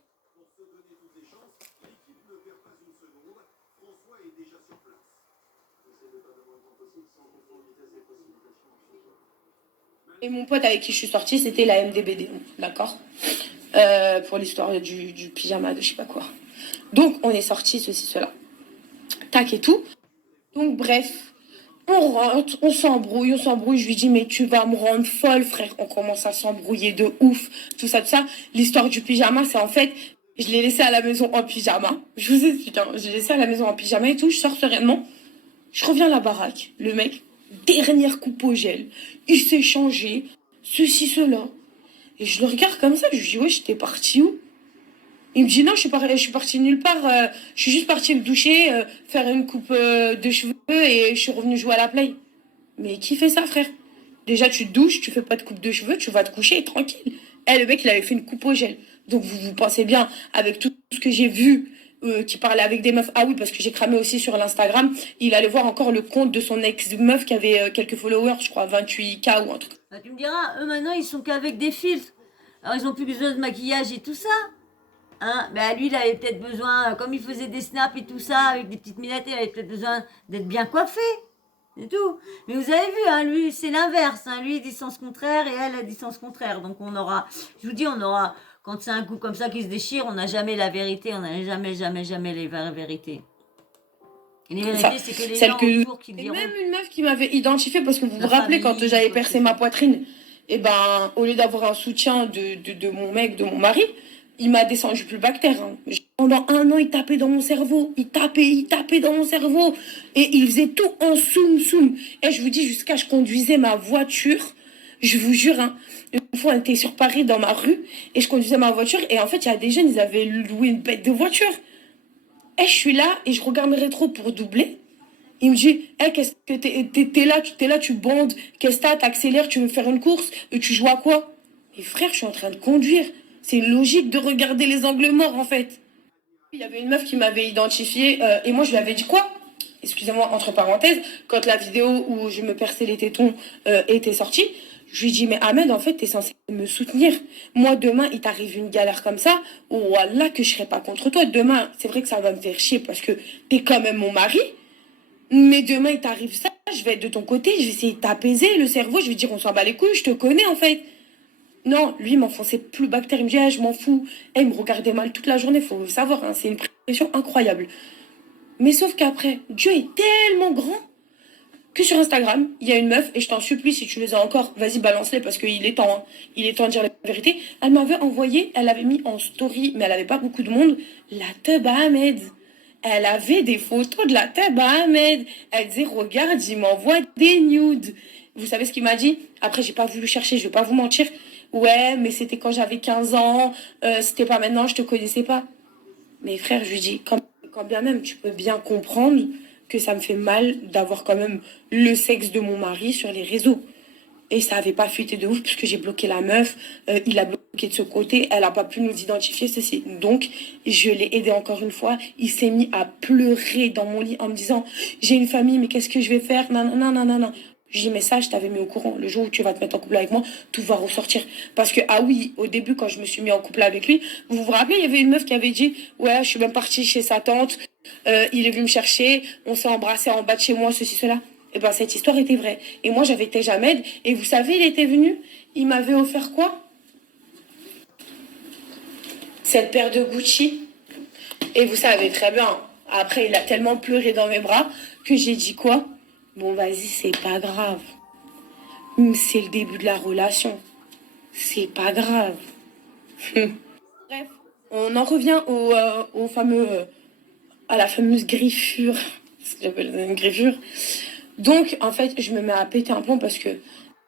Et mon pote avec qui je suis sortie, c'était la MDBD, d'accord, pour l'histoire du pyjama de je sais pas quoi. Donc, on est sortis, ceci, cela. Tac et tout. Donc, bref, on rentre, on s'embrouille. Je lui dis, mais tu vas me rendre folle, frère. On commence à s'embrouiller de ouf, tout ça, tout ça. L'histoire du pyjama, c'est en fait, je l'ai laissé à la maison en pyjama. Je vous explique, hein, je l'ai laissé à la maison en pyjama et tout. Je sors sereinement. Je reviens à la baraque. Le mec, dernière coupe au gel. Il s'est changé, ceci, cela. Et je le regarde comme ça. Je lui dis, ouais, j'étais parti où? Il me dit, non, je suis partie nulle part. Je suis juste partie me doucher, faire une coupe de cheveux et je suis revenue jouer à la play. Mais qui fait ça, frère? Déjà, tu te douches, tu fais pas de coupe de cheveux, tu vas te coucher tranquille. Le mec, il avait fait une coupe au gel. Donc, vous pensez bien, avec tout ce que j'ai vu, qui parlait avec des meufs. Ah oui, parce que j'ai cramé aussi sur l'Instagram. Il allait voir encore le compte de son ex-meuf qui avait quelques followers, je crois, 28K ou un truc. Bah, tu me diras, eux maintenant, ils sont qu'avec des filtres. Alors, ils ont plus besoin de maquillage et tout ça. Hein, bah lui, il avait peut-être besoin, comme il faisait des snaps et tout ça, avec des petites minettes, il avait peut-être besoin d'être bien coiffé. C'est tout. Mais vous avez vu, hein, lui, c'est l'inverse. Hein, lui, il dit sens contraire et elle, elle dit sens contraire. Donc on aura, je vous dis, on aura, quand c'est un coup comme ça qui se déchire, on n'a jamais la vérité. On n'a jamais les vraies vérités. Et les vérités, c'est que les gens autour qui le diront. Même une meuf qui m'avait identifiée, parce que vous vous rappelez, quand j'avais percé ma poitrine, et ben, au lieu d'avoir un soutien de mon mec, de mon mari, il m'a descendu plus bactère. Hein. Pendant 1 an, il tapait dans mon cerveau. Il tapait dans mon cerveau. Et il faisait tout en soum. Et je vous dis, jusqu'à je conduisais ma voiture. Je vous jure, hein, une fois, on était sur Paris, dans ma rue. Et je conduisais ma voiture. Et en fait, il y a des jeunes, ils avaient loué une bête de voiture. Et je suis là et je regarde mes rétros pour doubler. Il me dit, qu'est-ce que t'es là, tu bandes. Qu'est-ce que t'accélères, tu veux faire une course. Tu joues à quoi? Et frère, je suis en train de conduire. C'est logique de regarder les angles morts, en fait. Il y avait une meuf qui m'avait identifiée, et moi, je lui avais dit quoi? Excusez-moi, entre parenthèses, quand la vidéo où je me perçais les tétons était sortie, je lui ai dit, mais Ahmed, en fait, t'es censé me soutenir. Moi, demain, il t'arrive une galère comme ça, voilà que je serai pas contre toi. Demain, c'est vrai que ça va me faire chier parce que t'es quand même mon mari, mais demain, il t'arrive ça, je vais être de ton côté, je vais essayer de t'apaiser le cerveau, je vais dire, on s'en bat les couilles, je te connais, en fait. Non, lui, il m'enfonçait plus bactère. Il me dit, je m'en fous. Il me regardait mal toute la journée, faut le savoir. Hein, c'est une pression incroyable. Mais sauf qu'après, Dieu est tellement grand que sur Instagram, il y a une meuf, et je t'en supplie, si tu les as encore, vas-y, balance-les, parce qu'il est temps. Hein, il est temps de dire la vérité. Elle m'avait envoyé, elle avait mis en story, mais elle avait pas beaucoup de monde, la teub à Ahmed. Elle avait des photos de la teub à Ahmed. Elle disait, regarde, il m'envoie des nudes. Vous savez ce qu'il m'a dit? Après, j'ai pas voulu chercher, je vais pas vous mentir. Ouais, mais c'était quand j'avais 15 ans, c'était pas maintenant, je te connaissais pas. Mais frère, je lui dis, quand bien même, tu peux bien comprendre que ça me fait mal d'avoir quand même le sexe de mon mari sur les réseaux. Et ça avait pas fuité de ouf, puisque j'ai bloqué la meuf, il a bloqué de ce côté, elle a pas pu nous identifier, ceci. Donc, je l'ai aidé encore une fois, il s'est mis à pleurer dans mon lit en me disant, j'ai une famille, mais qu'est-ce que je vais faire? Non. Je dis, mais ça, je t'avais mis au courant. Le jour où tu vas te mettre en couple avec moi, tout va ressortir. Parce que, ah oui, au début, quand je me suis mis en couple avec lui, vous vous rappelez, il y avait une meuf qui avait dit, ouais, je suis même partie chez sa tante, il est venu me chercher, on s'est embrassé en bas de chez moi, ceci, cela. Et ben, cette histoire était vraie. Et moi, j'avais été Ahmed, et vous savez, il était venu, il m'avait offert quoi? Cette paire de Gucci. Et vous savez très bien, après, il a tellement pleuré dans mes bras que j'ai dit quoi? Bon, vas-y, c'est pas grave. C'est le début de la relation. C'est pas grave. Bref, on en revient au fameux, à la fameuse griffure. Ce que j'appelle une griffure. Donc, en fait, je me mets à péter un plomb parce que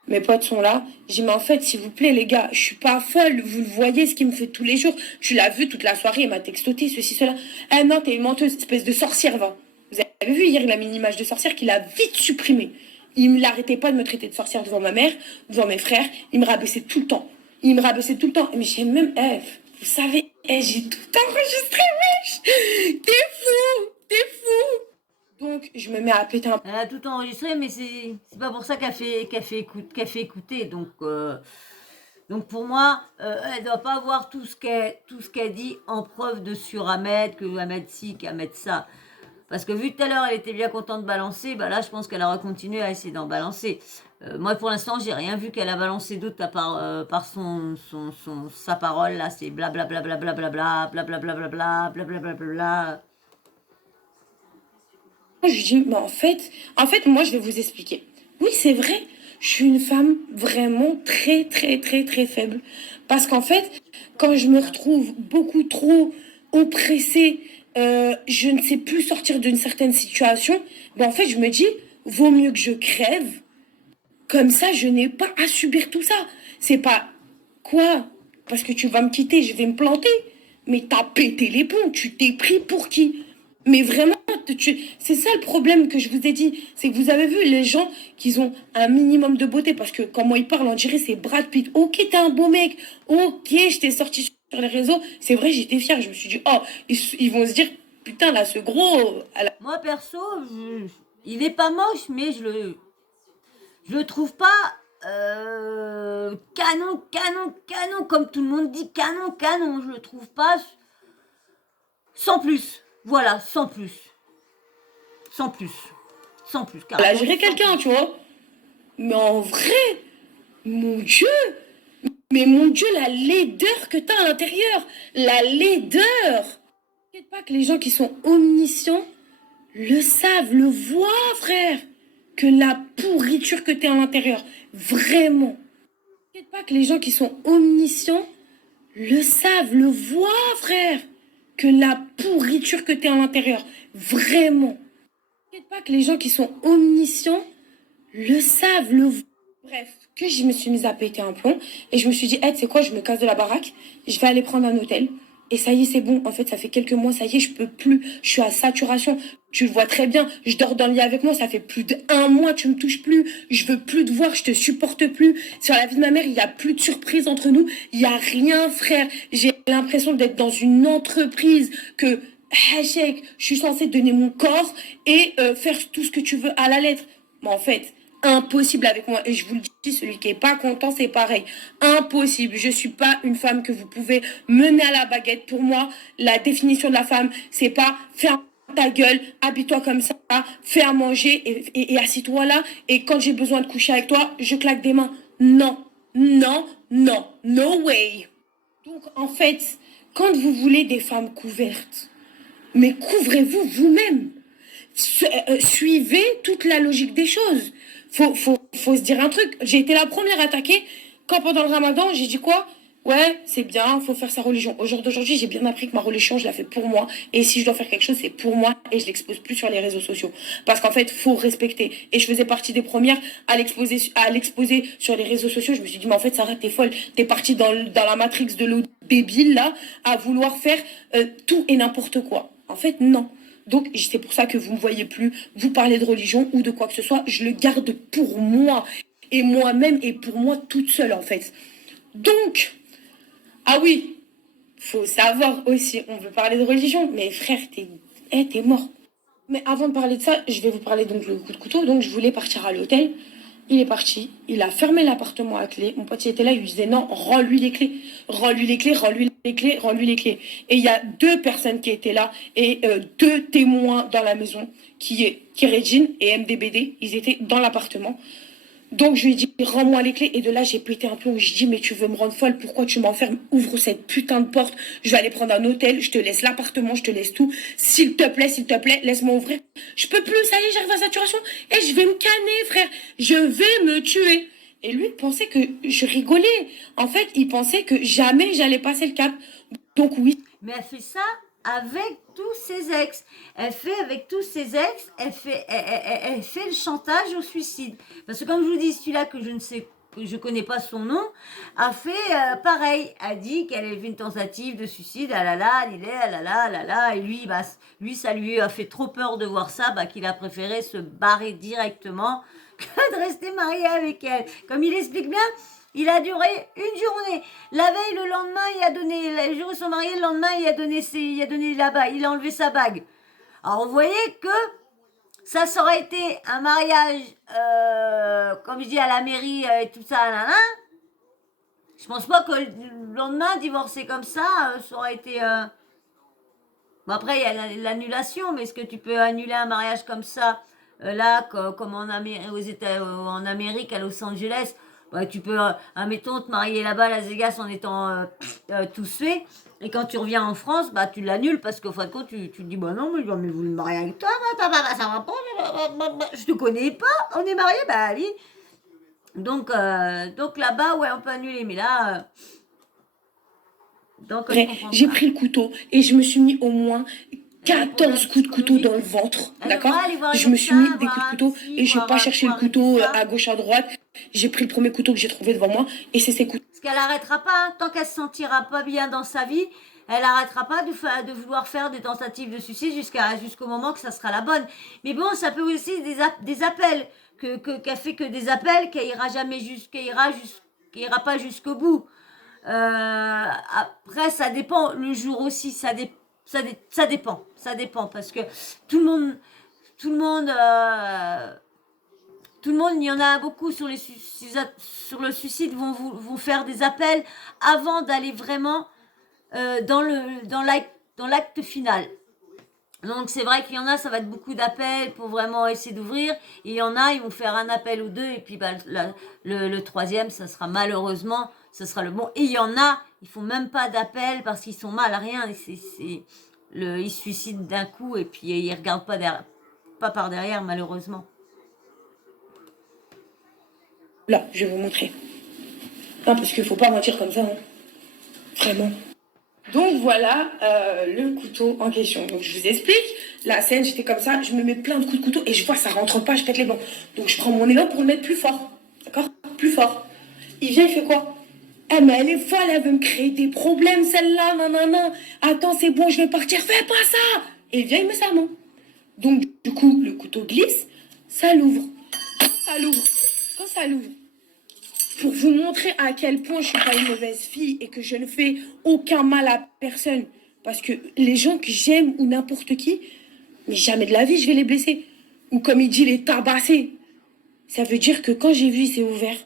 mes potes sont là. J'ai dit, mais en fait, s'il vous plaît, les gars, je suis pas folle. Vous le voyez, ce qu'il me fait tous les jours. Tu l'as vu toute la soirée, il m'a textoté, ceci, cela. Ah non, t'es une menteuse, espèce de sorcière, va. Vous avez vu, hier, il a mis une image de sorcière qu'il a vite supprimée. Il n'arrêtait pas de me traiter de sorcière devant ma mère, devant mes frères. Il me rabaissait tout le temps. Il me rabaissait tout le temps. Mais j'ai même... vous savez, j'ai tout enregistré, wesh. T'es fou. T'es fou. Donc, je me mets à péter un... Elle a tout enregistré, mais c'est pas pour ça qu'elle fait écouter. Donc pour moi, elle doit pas avoir tout ce qu'elle dit en preuve de sur Ahmed, que Ahmed ci, qu'Ahmed ça. Parce que vu tout à l'heure, elle était bien contente de balancer, bah là, je pense qu'elle aura continué à essayer d'en balancer. Moi, pour l'instant, j'ai rien vu qu'elle a balancé d'autre à part par sa parole. Là, c'est blablabla, blablabla, blablabla, blablabla. Je lui dis, mais en fait, moi, je vais vous expliquer. Oui, c'est vrai, je suis une femme vraiment très, très, très, très faible. Parce qu'en fait, quand je me retrouve beaucoup trop oppressée, je ne sais plus sortir d'une certaine situation, ben en fait, je me dis, vaut mieux que je crève. Comme ça, je n'ai pas à subir tout ça. C'est pas quoi? Parce que tu vas me quitter, je vais me planter. Mais t'as pété les plombs, tu t'es pris pour qui? Mais vraiment, c'est ça le problème que je vous ai dit. C'est que vous avez vu les gens qui ont un minimum de beauté. Parce que comment ils parlent, on dirait c'est Brad Pitt. Ok, t'es un beau mec. Ok, je t'ai sorti sur les réseaux. C'est vrai, j'étais fière. Je me suis dit, oh, ils vont se dire, putain, là, ce gros... Moi, perso, il est pas moche, mais je le trouve pas canon, comme tout le monde dit, canon. Je le trouve pas sans plus. Voilà, sans plus. Sans plus. Elle a géré quelqu'un, tu vois. Mais en vrai, mon Dieu, mais mon Dieu, la laideur que t'as à l'intérieur, la laideur. T'inquiète pas que les gens qui sont omniscients le savent, le voient, frère, que la pourriture que t'es à l'intérieur, vraiment. T'inquiète pas que les gens qui sont omniscients le savent, le voient, frère, que la pourriture que t'es à l'intérieur, vraiment. T'inquiète pas que les gens qui sont omniscients le savent, le voient. Bref, que je me suis mise à péter un plomb et je me suis dit, hey, tu sais quoi, je me casse de la baraque, je vais aller prendre un hôtel. Et ça y est, c'est bon. En fait, ça fait quelques mois, ça y est, je peux plus. Je suis à saturation. Tu le vois très bien. Je dors dans le lit avec moi. Ça fait plus d'1 mois. Tu me touches plus. Je veux plus te voir. Je te supporte plus. Sur la vie de ma mère, il y a plus de surprise entre nous. Il y a rien, frère. J'ai l'impression d'être dans une entreprise que, Hachek, je suis censée donner mon corps et faire tout ce que tu veux à la lettre. Mais en fait, impossible avec moi. Et je vous le dis, celui qui est pas content, c'est pareil. Impossible. Je suis pas une femme que vous pouvez mener à la baguette. Pour moi, la définition de la femme, c'est pas faire ta gueule, habille-toi comme ça, fais à manger et assis-toi là. Et quand j'ai besoin de coucher avec toi, je claque des mains. Non, no way. Donc en fait, quand vous voulez des femmes couvertes, mais couvrez-vous vous-même. Suivez toute la logique des choses. Faut se dire un truc. J'ai été la première attaquée quand pendant le ramadan, j'ai dit quoi? Ouais, c'est bien, faut faire sa religion. Au jour d'aujourd'hui, j'ai bien appris que ma religion, je la fais pour moi. Et si je dois faire quelque chose, c'est pour moi et je l'expose plus sur les réseaux sociaux. Parce qu'en fait, faut respecter. Et je faisais partie des premières à l'exposer sur les réseaux sociaux. Je me suis dit, mais en fait, Sarah, t'es folle. T'es partie dans la matrix de l'eau débile, là, à vouloir faire tout et n'importe quoi. En fait, non. Donc, c'est pour ça que vous ne me voyez plus vous parler de religion ou de quoi que ce soit. Je le garde pour moi et moi-même et pour moi toute seule, en fait. Donc, ah oui, faut savoir aussi, on veut parler de religion, mais frère, t'es mort. Mais avant de parler de ça, je vais vous parler donc le coup de couteau. Donc, je voulais partir à l'hôtel. Il est parti, il a fermé l'appartement à clé. Mon pote il était là, il lui disait non, rends-lui les clés. Rends-lui les clés, rends-lui les clés, rends-lui les clés. Et il y a 2 personnes qui étaient là et 2 témoins dans la maison, qui est Regine et MDBD. Ils étaient dans l'appartement. Donc je lui ai dit, rends-moi les clés. Et de là, j'ai pété un plomb. Je dis, mais tu veux me rendre folle? Pourquoi tu m'enfermes? Ouvre cette putain de porte. Je vais aller prendre un hôtel. Je te laisse l'appartement. Je te laisse tout. S'il te plaît, laisse-moi ouvrir. Je peux plus. Ça y est, j'arrive à saturation. Et je vais me canner, frère. Je vais me tuer. Et lui, il pensait que je rigolais. En fait, il pensait que jamais j'allais passer le cap. Donc oui. Mais elle fait ça avec tous ses ex. Elle fait le chantage au suicide. Parce que comme je vous dis, celui-là que je ne sais que je connais pas son nom, a fait pareil, a dit qu'elle avait fait une tentative de suicide, ah là là, et lui, bah, lui, ça lui a fait trop peur de voir ça, bah, qu'il a préféré se barrer directement que de rester marié avec elle. Comme il explique bien, il a duré une journée. La veille, le lendemain, il a donné, le jour où ils sont mariés, le lendemain, il a donné là-bas, il a enlevé sa bague. Alors, vous voyez que ça aurait été un mariage, comme je dis, à la mairie et tout ça, là. Je pense pas que le lendemain, divorcer comme ça, ça aurait été... Bon, après, il y a l'annulation, mais est-ce que tu peux annuler un mariage comme ça, là, comme en Amérique, à Los Angeles? Bah, tu peux, admettons, te marier là-bas à Las Vegas en étant tous faits. Et quand tu reviens en France, bah, tu l'annules parce qu'au fin de compte, tu te dis, bah non, mais vous voulez me marier avec toi, bah, ça va pas, je te connais pas, on est mariés, bah oui. Donc là-bas, ouais, on peut annuler, mais là, donc je Après, comprends j'ai pas. pris le couteau et je me suis mis au moins Elle est 14 coups de couteau psychologique. dans le ventre, Elle d'accord? devrait aller voir Je un me suis mis médecin, des coups voir de un couteau psy, et j'ai pas cherché le voir un couteau médecin. à gauche, à droite. J'ai pris le premier couteau que j'ai trouvé devant moi et c'est ces couteaux. Parce qu'elle arrêtera pas, hein. Tant qu'elle se sentira pas bien dans sa vie, elle arrêtera pas de vouloir faire des tentatives de suicide jusqu'au moment que ça sera la bonne. Mais bon, ça peut aussi des appels, qu'elle fait que des appels, qu'elle ira pas jusqu'au bout. Après, ça dépend le jour aussi, ça dépend parce que tout le monde, tout le monde, tout le monde, il y en a beaucoup sur sur le suicide vont faire des appels avant d'aller vraiment dans l'acte final. Donc c'est vrai qu'il y en a, ça va être beaucoup d'appels pour vraiment essayer d'ouvrir. Et il y en a, ils vont faire un appel ou deux. Et puis bah, le troisième, ça sera malheureusement, ça sera le bon. Et il y en a, ils font même pas d'appel parce qu'ils sont mal à rien. Ils se suicident d'un coup et puis ils regardent pas par derrière malheureusement. Là, je vais vous montrer. Non, parce qu'il faut pas mentir comme ça, hein. Vraiment. Donc voilà le couteau en question. Donc je vous explique, la scène, j'étais comme ça, je me mets plein de coups de couteau et je vois ça rentre pas, je pète les dents. Donc je prends mon élan pour le mettre plus fort. D'accord? Plus fort. Il vient, il fait quoi? Eh mais elle est folle, elle veut me créer des problèmes celle-là, nanana. Attends, c'est bon, je vais partir, fais pas ça! Et il vient, il me serre main. Donc du coup, le couteau glisse, ça l'ouvre. Quand ça l'ouvre, pour vous montrer à quel point je suis pas une mauvaise fille et que je ne fais aucun mal à personne. Parce que les gens que j'aime ou n'importe qui, mais jamais de la vie je vais les blesser. Ou comme il dit, les tabasser. Ça veut dire que quand j'ai vu, il s'est ouvert.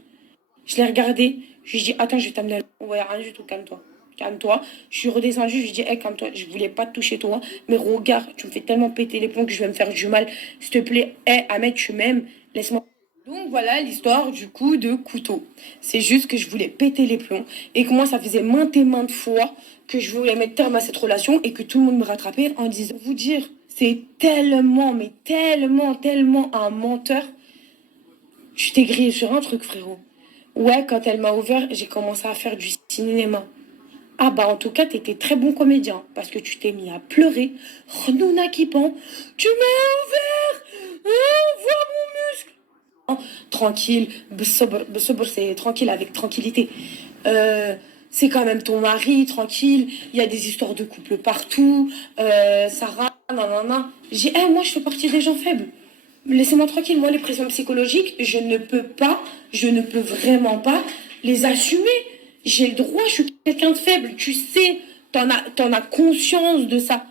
Je l'ai regardé, je lui ai dit, attends, je vais t'amener. On va rien du tout, calme-toi. Calme-toi. Je suis redescendue, je lui ai dit, hey, calme-toi, je voulais pas te toucher toi. Mais regarde, tu me fais tellement péter les plombs que je vais me faire du mal. S'il te plaît, hey, Ahmed, tu m'aimes, laisse-moi. Donc voilà l'histoire du coup de couteau. C'est juste que je voulais péter les plombs et que moi ça faisait maintes et maintes fois que je voulais mettre terme à cette relation et que tout le monde me rattrapait en disant, vous dire, c'est tellement, mais tellement, tellement un menteur. Je t'ai grillé sur un truc, frérot. Ouais, quand elle m'a ouvert, j'ai commencé à faire du cinéma. Ah bah en tout cas, t'étais très bon comédien parce que tu t'es mis à pleurer. Renouna qui pend. Tu m'as ouvert. Vois mon muscle. Tranquille, bsobr, c'est tranquille, avec tranquillité. C'est quand même ton mari, tranquille. Il y a des histoires de couple partout. Sarah, nanana. J'ai, moi, je fais partie des gens faibles. Laissez-moi tranquille. Moi, les pressions psychologiques, je ne peux vraiment pas les assumer. J'ai le droit, je suis quelqu'un de faible. Tu sais, t'en as conscience de ça.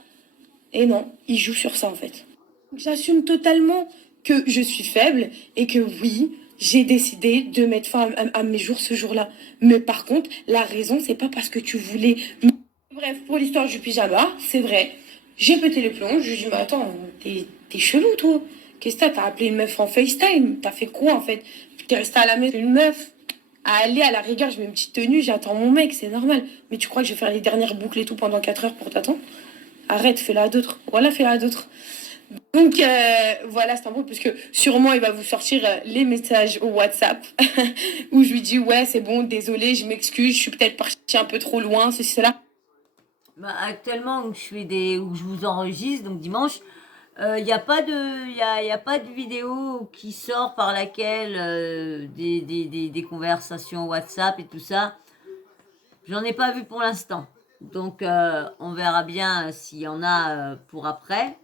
Et non, il joue sur ça, en fait. J'assume totalement que je suis faible et que oui, j'ai décidé de mettre fin à mes jours ce jour-là. Mais par contre, la raison, c'est pas parce que tu voulais... Bref, pour l'histoire du pyjama, c'est vrai. J'ai pété les plombs, je lui ai dit, mais attends, t'es chelou, toi. Qu'est-ce que t'as appelé une meuf en FaceTime? T'as fait quoi, en fait? T'es resté à la maison, une meuf. À aller à la rigueur, je mets une petite tenue, j'attends mon mec, c'est normal. Mais tu crois que je vais faire les dernières boucles et tout pendant 4 heures pour t'attendre? Arrête, fais-la à d'autres. Voilà, fais-la à d'autres. Donc voilà, c'est un peu parce que sûrement il va vous sortir les messages au WhatsApp où je lui dis ouais c'est bon, désolé, je m'excuse, je suis peut-être partie un peu trop loin, ceci, cela. Bah, actuellement où je vous enregistre, donc dimanche, Il n'y a pas de, y a pas de vidéo qui sort par laquelle des conversations WhatsApp et tout ça. J'en ai pas vu pour l'instant. Donc, on verra bien s'il y en a pour après.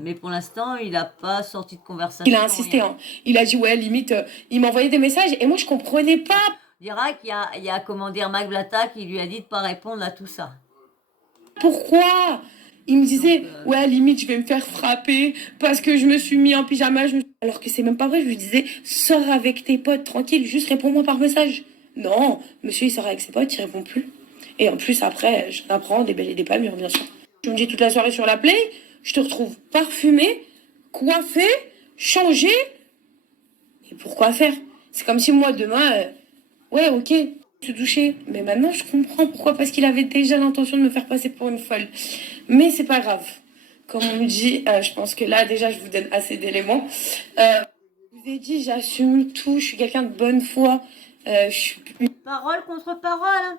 Mais pour l'instant, il n'a pas sorti de conversation. Il a insisté, rien. hein. Il a dit, ouais, limite, il m'envoyait des messages et moi, je comprenais pas. On dira il y a comment dire, Mac Blata qui lui a dit de pas répondre à tout ça. Pourquoi? Il me disait, Donc, ouais, limite, je vais me faire frapper parce que je me suis mis en pyjama. Alors que c'est même pas vrai. Je lui disais, sors avec tes potes, tranquille, juste réponds-moi par message. Non, monsieur, il sort avec ses potes, il répond plus. Et en plus, après, j'en apprends des belles et des pas mûres, bien sûr. Je me dis toute la soirée sur la play, je te retrouve parfumée, coiffée, changée. Et pourquoi faire? C'est comme si moi, demain, ouais, ok, se doucher. Mais maintenant, je comprends pourquoi. Parce qu'il avait déjà l'intention de me faire passer pour une folle. Mais c'est pas grave. Comme on me dit, je pense que là, déjà, je vous donne assez d'éléments. Je vous ai dit, j'assume tout. Je suis quelqu'un de bonne foi. Je suis parole contre parole. Hein.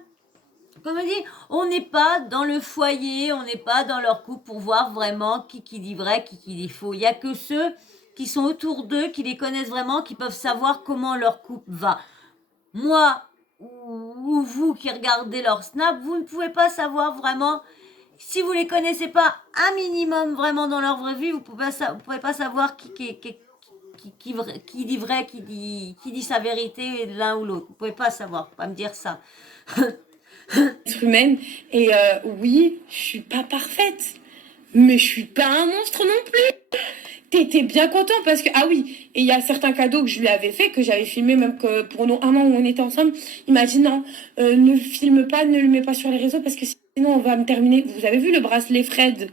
Comme on dit, on n'est pas dans le foyer, on n'est pas dans leur couple pour voir vraiment qui dit vrai, qui dit faux. Il n'y a que ceux qui sont autour d'eux, qui les connaissent vraiment, qui peuvent savoir comment leur couple va. Moi ou vous qui regardez leur snap, vous ne pouvez pas savoir vraiment, si vous les connaissez pas un minimum vraiment dans leur vraie vie, vous pouvez pas savoir qui dit vrai, qui dit sa vérité l'un ou l'autre. Vous pouvez pas savoir, pas me dire ça. être humaine. Et oui, je suis pas parfaite. Mais je suis pas un monstre non plus. T'étais bien content parce que, ah oui, et il y a certains cadeaux que je lui avais fait, que j'avais filmé même que pour nos 1 an où on était ensemble. Il m'a dit non, ne le filme pas, ne le mets pas sur les réseaux parce que sinon on va me terminer. Vous avez vu le bracelet Fred?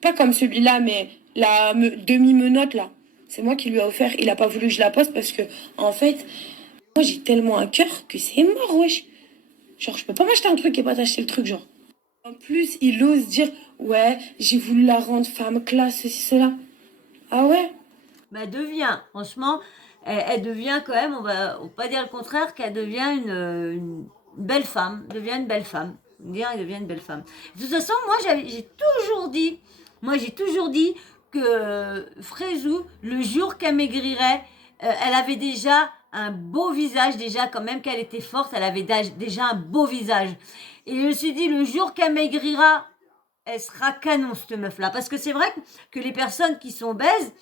Pas comme celui-là, mais la demi-menotte là. C'est moi qui lui ai offert. Il a pas voulu que je la poste parce que, en fait, moi j'ai tellement un cœur que c'est mort, wesh. Genre, je peux pas m'acheter un truc et pas t'acheter le truc, genre. En plus, il ose dire, ouais, j'ai voulu la rendre femme classe, ceci, cela. Ah ouais? Bah, elle devient, franchement, elle devient quand même, on va pas dire le contraire, qu'elle devient une belle femme, devient une belle femme. Dire, elle devient une belle femme. De toute façon, j'ai toujours dit que Fréjou, le jour qu'elle maigrirait, elle avait déjà un beau visage, déjà quand même qu'elle était forte, elle avait déjà un beau visage. Et je me suis dit, le jour qu'elle maigrira, elle sera canon, cette meuf-là. Parce que c'est vrai que les personnes qui sont obèses,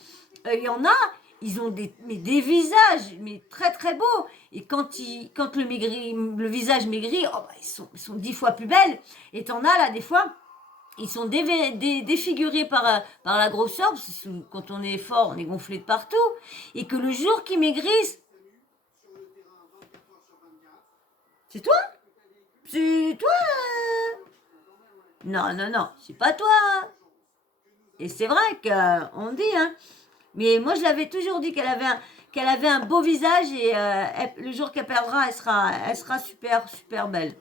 il y en a, ils ont des visages mais très très beaux. Et quand le visage maigrit, oh, bah, ils sont 10 fois plus belles. Et t'en as là, des fois, ils sont défigurés par la grosseur. Parce que quand on est fort, on est gonflé de partout. Et que le jour qu'ils maigrissent, c'est toi? C'est toi? Non, non, non, c'est pas toi. Et c'est vrai qu'on dit, hein. Mais moi, je l'avais toujours dit qu'elle avait un beau visage et le jour qu'elle perdra, elle sera super, super belle.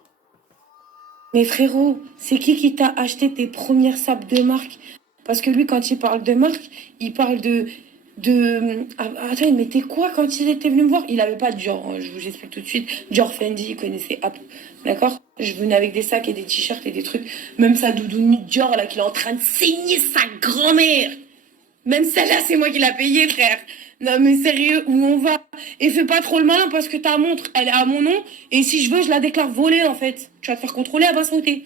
Mais frérot, c'est qui t'a acheté tes premières sapes de marque? Parce que lui, quand il parle de marque, il parle attends, il mettait quoi quand il était venu me voir? Il avait pas de Dior, hein, je vous explique tout de suite. Dior Fendi, il connaissait Apple. D'accord? Je venais avec des sacs et des t-shirts et des trucs. Même sa doudoune Dior, là, qu'il est en train de saigner sa grand-mère. Même celle-là, c'est moi qui l'a payée, frère. Non, mais sérieux, où on va? Et fais pas trop le malin parce que ta montre, elle est à mon nom. Et si je veux, je la déclare volée, en fait. Tu vas te faire contrôler, elle va sauter.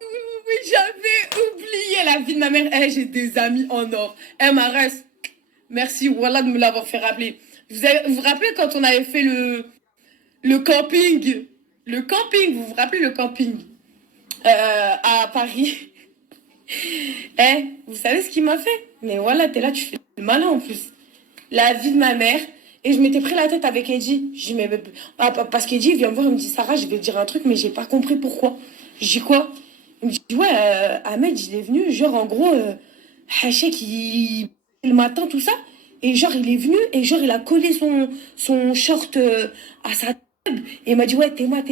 Oui, j'avais oublié la vie de ma mère. Eh, j'ai des amis en or. Eh, ma reste. Merci, voilà, de me l'avoir fait rappeler. Vous vous rappelez quand on avait fait le camping? Le camping, vous vous rappelez le camping? À Paris. Eh, vous savez ce qu'il m'a fait? Mais voilà, t'es là, tu fais le malin en plus. La vie de ma mère. Et je m'étais pris la tête avec Eddie. Je dis, mais parce qu'Eddie vient me voir, il me dit, Sarah, je vais te dire un truc, mais j'ai pas compris pourquoi. Je dis quoi? Il me dit, ouais, Ahmed, il est venu, genre, en gros, Haché qui. Le matin, tout ça. Et genre, il est venu, et genre, il a collé son short à sa table. Et il m'a dit, ouais, t'es-moi.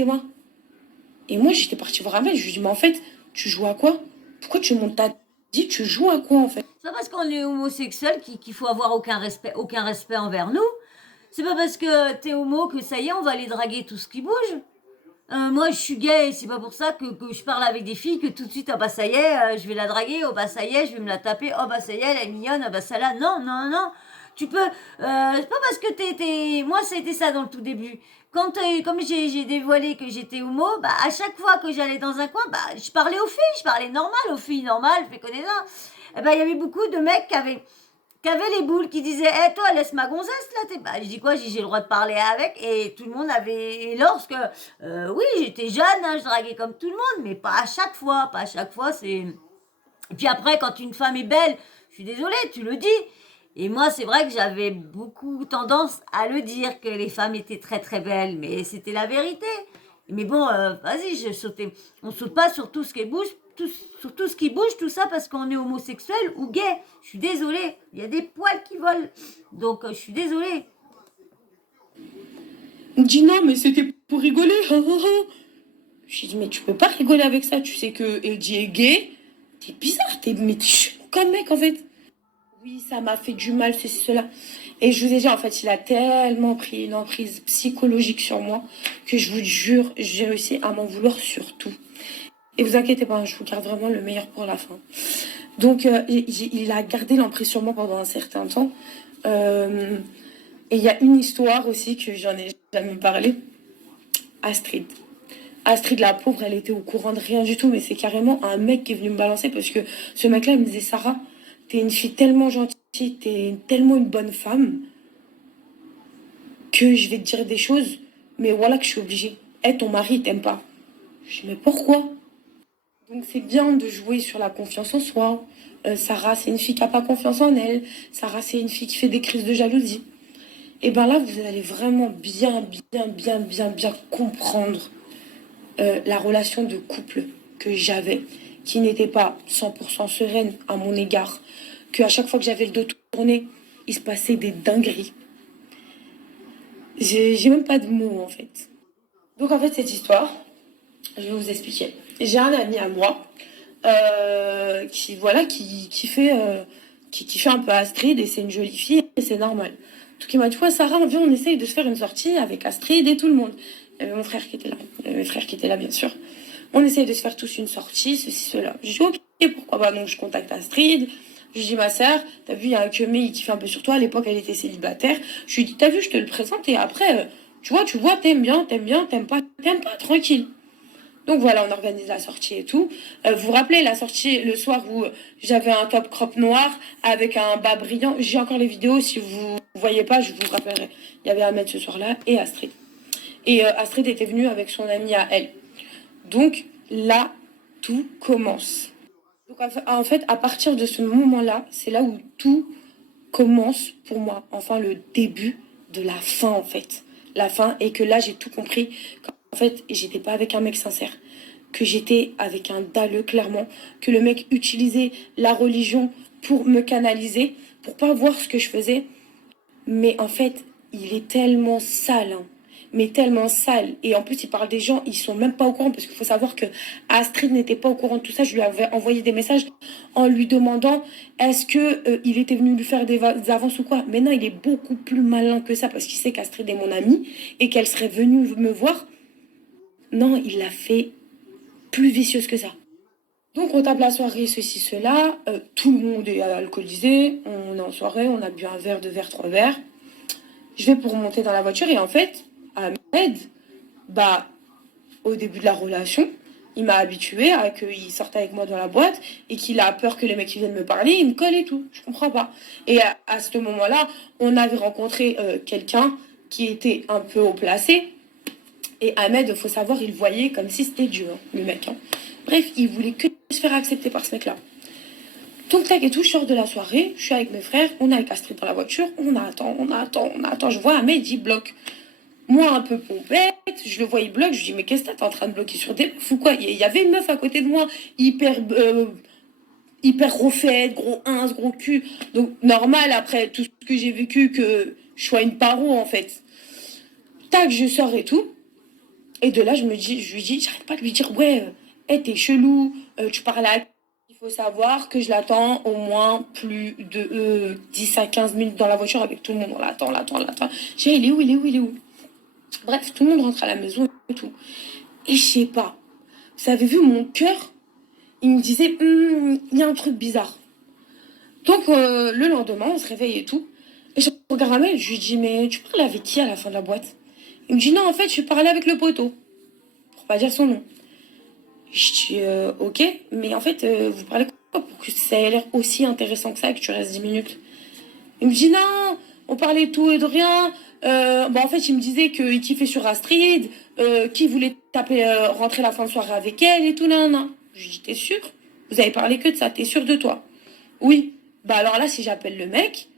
Et moi, j'étais partie voir Ahmed. Je lui ai dit, mais en fait, tu joues à quoi? Pourquoi tu montes ta dit tu joues à quoi en fait? C'est pas parce qu'on est homosexuel qu'il faut avoir aucun respect envers nous. C'est pas parce que t'es homo que ça y est, on va aller draguer tout ce qui bouge. Moi, je suis gay, et c'est pas pour ça que je parle avec des filles que tout de suite, ah bah ça y est, je vais la draguer, oh bah ça y est, je vais me la taper, oh bah ça y est, elle est mignonne, ah bah ça là, non, non, non. Tu peux, c'est pas parce que moi, c'était ça dans le tout début. Comme j'ai dévoilé que j'étais homo, bah à chaque fois que j'allais dans un coin, bah je parlais aux filles, je parlais normal aux filles, normal, fais connaissance. Eh ben, il y avait beaucoup de mecs qui avait les boules, qui disaient Eh, toi, laisse ma gonzesse là. Bah, je dis quoi j'ai le droit de parler avec. Et tout le monde avait. Et lorsque. Oui, j'étais jeune, hein, je draguais comme tout le monde, mais pas à chaque fois. Pas à chaque fois, c'est. Et puis après, quand une femme est belle, je suis désolée, tu le dis. Et moi, c'est vrai que j'avais beaucoup tendance à le dire, que les femmes étaient très très belles, mais c'était la vérité. Mais bon, vas-y, je sautais. On saute pas sur tout ce qui bouge, sur tout ce qui bouge, tout ça parce qu'on est homosexuel ou gay. Je suis désolée. Il y a des poils qui volent. Donc, je suis désolée. Il me dit non, mais c'était pour rigoler. Je lui dis, mais tu peux pas rigoler avec ça. Tu sais que Eddie est gay. T'es bizarre, mais t'es chelou comme mec en fait. Oui, ça m'a fait du mal, ceci, cela. Et je vous ai dit, en fait, il a tellement pris une emprise psychologique sur moi que je vous jure, j'ai réussi à m'en vouloir sur tout. Et vous inquiétez pas, je vous garde vraiment le meilleur pour la fin. Donc, il a gardé l'emprise sur moi pendant un certain temps. Et il y a une histoire aussi que j'en ai jamais parlé. Astrid. Astrid, la pauvre, elle était au courant de rien du tout, mais c'est carrément un mec qui est venu me balancer parce que ce mec-là, il me disait Sarah, t'es une fille tellement gentille, t'es tellement une bonne femme que je vais te dire des choses, mais voilà que je suis obligée. Eh, ton mari, il t'aime pas. Je dis, mais pourquoi? Donc c'est bien de jouer sur la confiance en soi. Sarah, c'est une fille qui n'a pas confiance en elle. Sarah, c'est une fille qui fait des crises de jalousie. Et ben là, vous allez vraiment bien comprendre la relation de couple que j'avais, qui n'était pas 100% sereine à mon égard, que à chaque fois que j'avais le dos tourné, il se passait des dingueries. J'ai même pas de mots en fait. Donc en fait cette histoire, je vais vous expliquer. J'ai un ami à moi qui voilà qui fait un peu Astrid et c'est une jolie fille et c'est normal. Donc il m'a dit ouais Sarah viens on essaye de se faire une sortie avec Astrid et tout le monde. Il y avait mon frère qui était là, il y avait mes frères qui étaient là bien sûr. On essaye de se faire tous une sortie, ceci, cela. Je dis ok pourquoi pas donc je contacte Astrid. Je dis ma sœur, t'as vu il y a un Kemé qui fait un peu sur toi, à l'époque elle était célibataire. Je lui dis t'as vu je te le présente et après tu vois t'aimes bien, t'aimes pas, tranquille. Donc voilà, on organise la sortie et tout. Vous vous rappelez la sortie le soir où j'avais un top crop noir avec un bas brillant. J'ai encore les vidéos, si vous voyez pas, je vous rappellerai. Il y avait Ahmed ce soir-là et Astrid. Et Astrid était venue avec son amie à elle. Donc là, tout commence. Donc en fait, à partir de ce moment-là, c'est là où tout commence pour moi. Enfin, le début de la fin en fait. La fin et que là, j'ai tout compris. En fait, j'étais pas avec un mec sincère, que j'étais avec un dalleux, clairement, que le mec utilisait la religion pour me canaliser, pour pas voir ce que je faisais. Mais en fait, il est tellement sale, hein, mais tellement sale. Et en plus, il parle des gens, ils sont même pas au courant, parce qu'il faut savoir que Astrid n'était pas au courant de tout ça. Je lui avais envoyé des messages en lui demandant est-ce que il était venu lui faire des avances ou quoi. Mais non, il est beaucoup plus malin que ça, parce qu'il sait qu'Astrid est mon amie et qu'elle serait venue me voir. Non, il l'a fait plus vicieuse que ça. Donc on tape la soirée, ceci, cela. Tout le monde est alcoolisé. On est en soirée, on a bu un verre, deux verres, trois verres. Je vais pour monter dans la voiture et en fait, Ahmed, bah, au début de la relation, il m'a habitué à qu'il sorte avec moi dans la boîte et qu'il a peur que les mecs qui viennent me parler, il me colle et tout. Je comprends pas. Et à ce moment-là, on avait rencontré quelqu'un qui était un peu haut placé. Et Ahmed, il faut savoir, il voyait comme si c'était Dieu, hein, le mec. Hein. Bref, il voulait que se faire accepter par ce mec-là. Donc, tac et tout, je sors de la soirée, je suis avec mes frères, on est avec Astrid dans la voiture, on attend. Je vois Ahmed, il bloque. Moi, un peu pompette, je le vois, il bloque. Je lui dis, mais qu'est-ce que t'es en train de bloquer sur des meufs ou quoi? Il y avait une meuf à côté de moi, hyper refaite, gros ins, gros cul. Donc, normal, après tout ce que j'ai vécu, que je sois une paro, en fait. Tac, je sors et tout. Et de là, je lui dis, j'arrête pas de lui dire, ouais, hey, t'es chelou, tu parles à... Il faut savoir que je l'attends au moins plus de 10 à 15 minutes dans la voiture avec tout le monde. On l'attend. J'ai dit, il est où? Bref, tout le monde rentre à la maison et tout. Et je sais pas. Vous avez vu mon cœur? Il me disait, il y a un truc bizarre. Donc, le lendemain, on se réveille et tout. Et je regarde Amel, je lui dis, mais tu parles avec qui à la fin de la boîte? Il me dit, non, en fait, je parlais avec le poteau. Pour pas dire son nom. Je dis, ok, mais en fait, vous parlez quoi pour que ça ait l'air aussi intéressant que ça et que tu restes 10 minutes? Il me dit, non, on parlait de tout et de rien. En fait, il me disait qu'il kiffait sur Astrid, qu'il voulait taper, rentrer la fin de soirée avec elle et tout, nan, nan. Je lui dis, t'es sûr? Vous avez parlé que de ça, t'es sûr de toi? Oui. Bah alors là, si j'appelle le mec,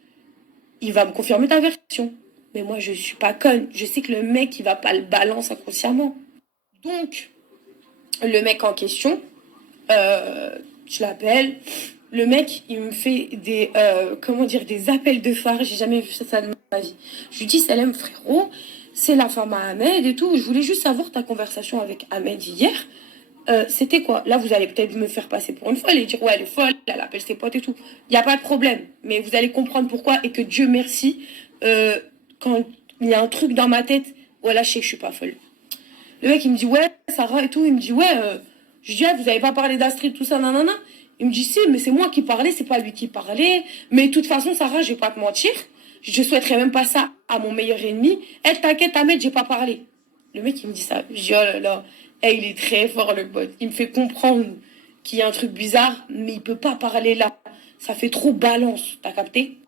il va me confirmer ta version. Mais moi, je suis pas conne. Je sais que le mec, il va pas le balancer inconsciemment. Donc, le mec en question, je l'appelle. Le mec, il me fait des appels de phare. J'ai jamais vu ça de ma vie. Je lui dis, Salem, frérot, c'est la femme à Ahmed et tout. Je voulais juste savoir ta conversation avec Ahmed hier. C'était quoi? Là, vous allez peut-être me faire passer pour une folle et dire, ouais, elle est folle, elle appelle ses potes et tout. Il n'y a pas de problème. Mais vous allez comprendre pourquoi et que Dieu merci, quand il y a un truc dans ma tête, voilà, je sais que je suis pas folle. Le mec, il me dit, ouais, Sarah et tout. Il me dit, ouais, je dis, ah, vous avez pas parlé d'Astrid, tout ça, nanana. Il me dit, si, mais c'est moi qui parlais, c'est pas lui qui parlait. Mais de toute façon, Sarah, je vais pas te mentir. Je souhaiterais même pas ça à mon meilleur ennemi. Elle t'inquiète, Ahmed, j'ai pas parlé. Le mec, il me dit ça. Je dis, oh là là. Il est très fort, le bot. Il me fait comprendre qu'il y a un truc bizarre, mais il peut pas parler là. Ça fait trop balance. T'as capté?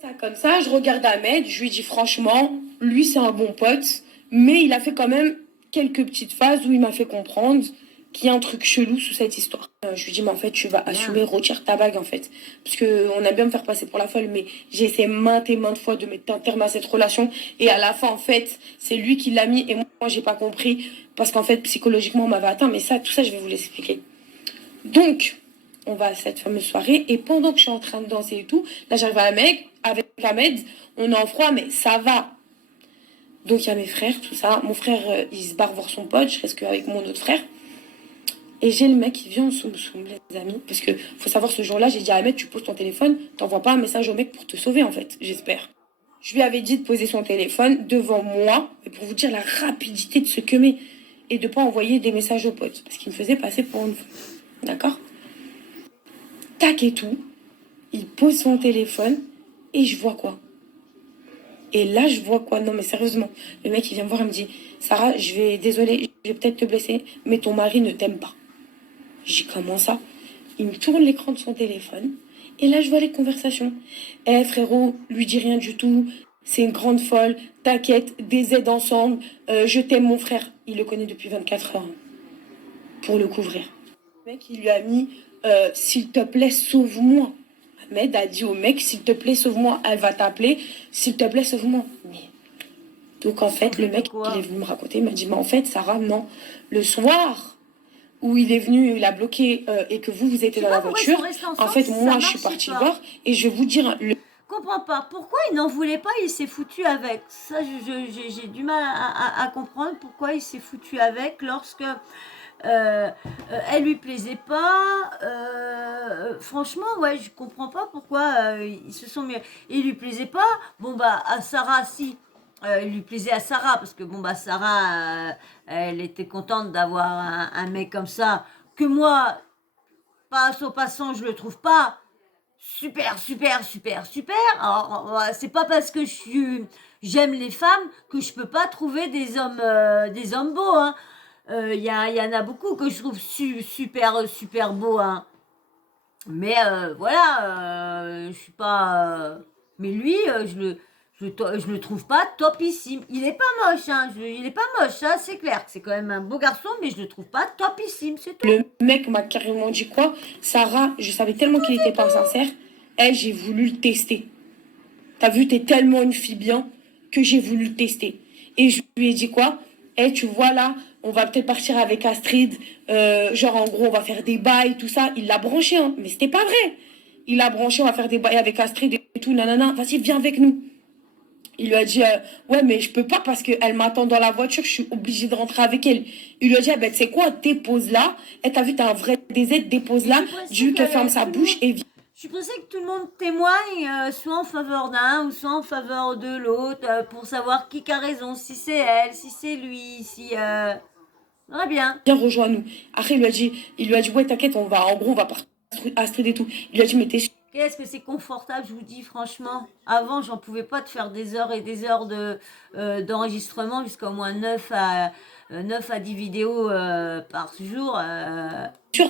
Ça, comme ça, je regarde Ahmed. Je lui dis, franchement, lui, c'est un bon pote. Mais il a fait quand même quelques petites phases où il m'a fait comprendre qu'il y a un truc chelou sous cette histoire. Je lui dis, mais en fait, tu vas assumer, retire ta bague, en fait. Parce qu'on a bien me faire passer pour la folle, mais j'ai essayé maintes et maintes fois de mettre un terme à cette relation. Et à la fin, en fait, c'est lui qui l'a mis et moi, j'ai pas compris. Parce qu'en fait, psychologiquement, on m'avait atteint. Mais ça, tout ça, je vais vous l'expliquer. Donc, on va à cette fameuse soirée. Et pendant que je suis en train de danser et tout, là, j'arrive avec Ahmed. On est en froid, mais ça va. Donc, il y a mes frères, tout ça. Mon frère, il se barre voir son pote. Je reste qu'avec mon autre frère. Et j'ai le mec qui vient en soum, les amis. Parce que faut savoir, ce jour-là, j'ai dit à Ahmed, tu poses ton téléphone, t'envoies pas un message au mec pour te sauver, en fait, j'espère. Je lui avais dit de poser son téléphone devant moi, et pour vous dire la rapidité de ce que met, et de pas envoyer des messages aux potes, parce qu'il me faisait passer pour une... D'accord? Tac et tout, il pose son téléphone, et je vois quoi? Et là, je vois quoi? Non, mais sérieusement, le mec, il vient me voir, il me dit, Sarah, désolé, je vais peut-être te blesser, mais ton mari ne t'aime pas. J'ai dit, comment ça? Il me tourne l'écran de son téléphone. Et là, je vois les conversations. Eh frérot, lui dis rien du tout. C'est une grande folle. T'inquiète, des aides ensemble. Je t'aime, mon frère. Il le connaît depuis 24 heures. Pour le couvrir. Le mec, il lui a mis s'il te plaît, sauve-moi. Ahmed a dit au mec, s'il te plaît, sauve-moi. Elle va t'appeler. S'il te plaît, sauve-moi. Mais... Donc, en fait, le mec, il est venu me raconter. Il m'a dit, mais en fait, Sarah, non. Le soir où il est venu, il a bloqué et que vous étiez dans la voiture. En fait, moi, je suis partie le voir et je vais vous dire... Je comprends pas. Pourquoi il n'en voulait pas, il s'est foutu avec. Ça, j'ai du mal à comprendre pourquoi il s'est foutu avec lorsque elle lui plaisait pas. Franchement, ouais, je comprends pas pourquoi ils se sont mis... Il lui plaisait pas. Bon, bah, à Sarah, si... il lui plaisait à Sarah parce que bon bah Sarah elle était contente d'avoir un mec comme ça que moi passe au passant je le trouve pas super alors c'est pas parce que j'aime les femmes que je peux pas trouver des hommes beaux hein. Y en a beaucoup que je trouve super beaux hein. Mais voilà je suis pas mais lui je le trouve pas topissime. Il est pas moche, hein. Il est pas moche, ça, c'est clair. C'est quand même un beau garçon, mais je le trouve pas topissime, c'est tout. Le mec m'a carrément dit quoi? Sarah, je savais tellement qu'il était pas sincère. J'ai voulu le tester. T'as vu, t'es tellement une fille bien que j'ai voulu le tester. Et je lui ai dit quoi? Tu vois là, on va peut-être partir avec Astrid. Genre, en gros, on va faire des bails, tout ça. Il l'a branché, hein. Mais c'était pas vrai. Il l'a branché, on va faire des bails avec Astrid et tout, nanana. Vas-y, viens avec nous. Il lui a dit, ouais, mais je peux pas parce qu'elle m'attend dans la voiture, je suis obligée de rentrer avec elle. Il lui a dit, ben, tu sais quoi, dépose là. T'as vu, t'as un vrai désert, dépose là. Dis qu'elle ferme sa bouche et viens. Je suis pressée que tout le monde témoigne, soit en faveur d'un ou soit en faveur de l'autre, pour savoir qui a raison, si c'est elle, si c'est lui, si... Très bien. Viens, rejoins-nous. Après, il lui a dit, ouais, t'inquiète, en gros, on va partir Astrid et tout. Il lui a dit, mais t'es sûr? Qu'est-ce que c'est confortable, je vous dis franchement. Avant, j'en pouvais pas de faire des heures et des heures d'enregistrement jusqu'à au moins 9 à 10 vidéos par jour.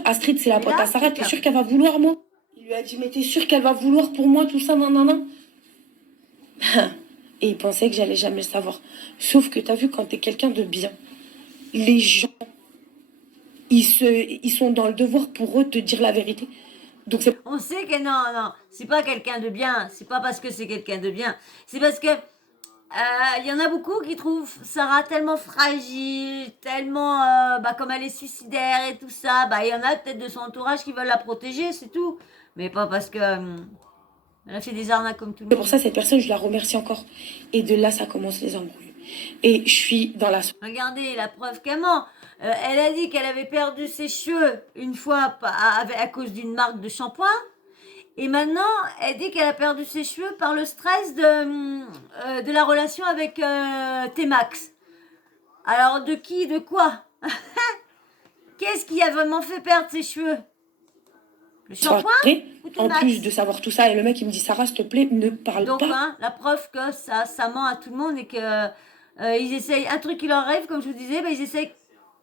Astrid, c'est la Et pote là, à Sarah, c'est t'es bien. sûr qu'elle va vouloir, moi? Il lui a dit, mais t'es sûr qu'elle va vouloir pour moi, tout ça, nanana? Et il pensait que j'allais jamais le savoir. Sauf que t'as vu, quand t'es quelqu'un de bien, les gens, ils sont dans le devoir pour eux de te dire la vérité. Donc c'est On sait que non, c'est pas quelqu'un de bien. C'est pas parce que c'est quelqu'un de bien. C'est parce que il y en a beaucoup qui trouvent Sarah tellement fragile, tellement comme elle est suicidaire et tout ça. Bah il y en a peut-être de son entourage qui veulent la protéger, c'est tout. Mais pas parce que elle a fait des arnaques comme tout le pour monde. ça, cette personne, je la remercie encore. Et de là, ça commence les embrouilles. Et je suis dans la... Regardez la preuve qu'elle ment. Elle a dit qu'elle avait perdu ses cheveux une fois à cause d'une marque de shampoing. Et maintenant, elle dit qu'elle a perdu ses cheveux par le stress de la relation avec T-Max. Alors, de qui, de quoi? Qu'est-ce qui a vraiment fait perdre ses cheveux? Le shampoing ou En T-Max? plus de savoir tout ça, et le mec, il me dit, Sarah, s'il te plaît, ne parle Donc, pas. la preuve que ça ment à tout le monde et que ils essayent, un truc qui leur arrive, comme je vous disais, ils essayent,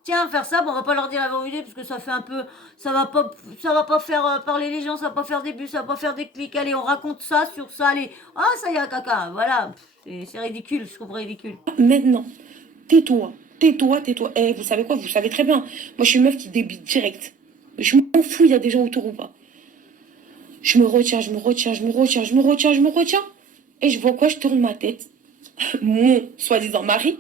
tiens, faire ça, bon, on va pas leur dire la vérité parce que ça fait un peu, ça va pas faire parler les gens, ça va pas faire des vues, ça va pas faire des clics, allez, on raconte ça sur ça, allez, ah, ça y est, caca, voilà, c'est ridicule, je trouve ridicule. Maintenant, tais-toi, tais-toi, tais-toi. Eh, vous savez quoi? Vous savez très bien. Moi, je suis une meuf qui débite direct. Je m'en fous, il y a des gens autour ou pas. Je me retiens, je me retiens, je me retiens, je me retiens, je me retiens. Et je vois quoi? Je tourne ma tête. Mon soi-disant mari,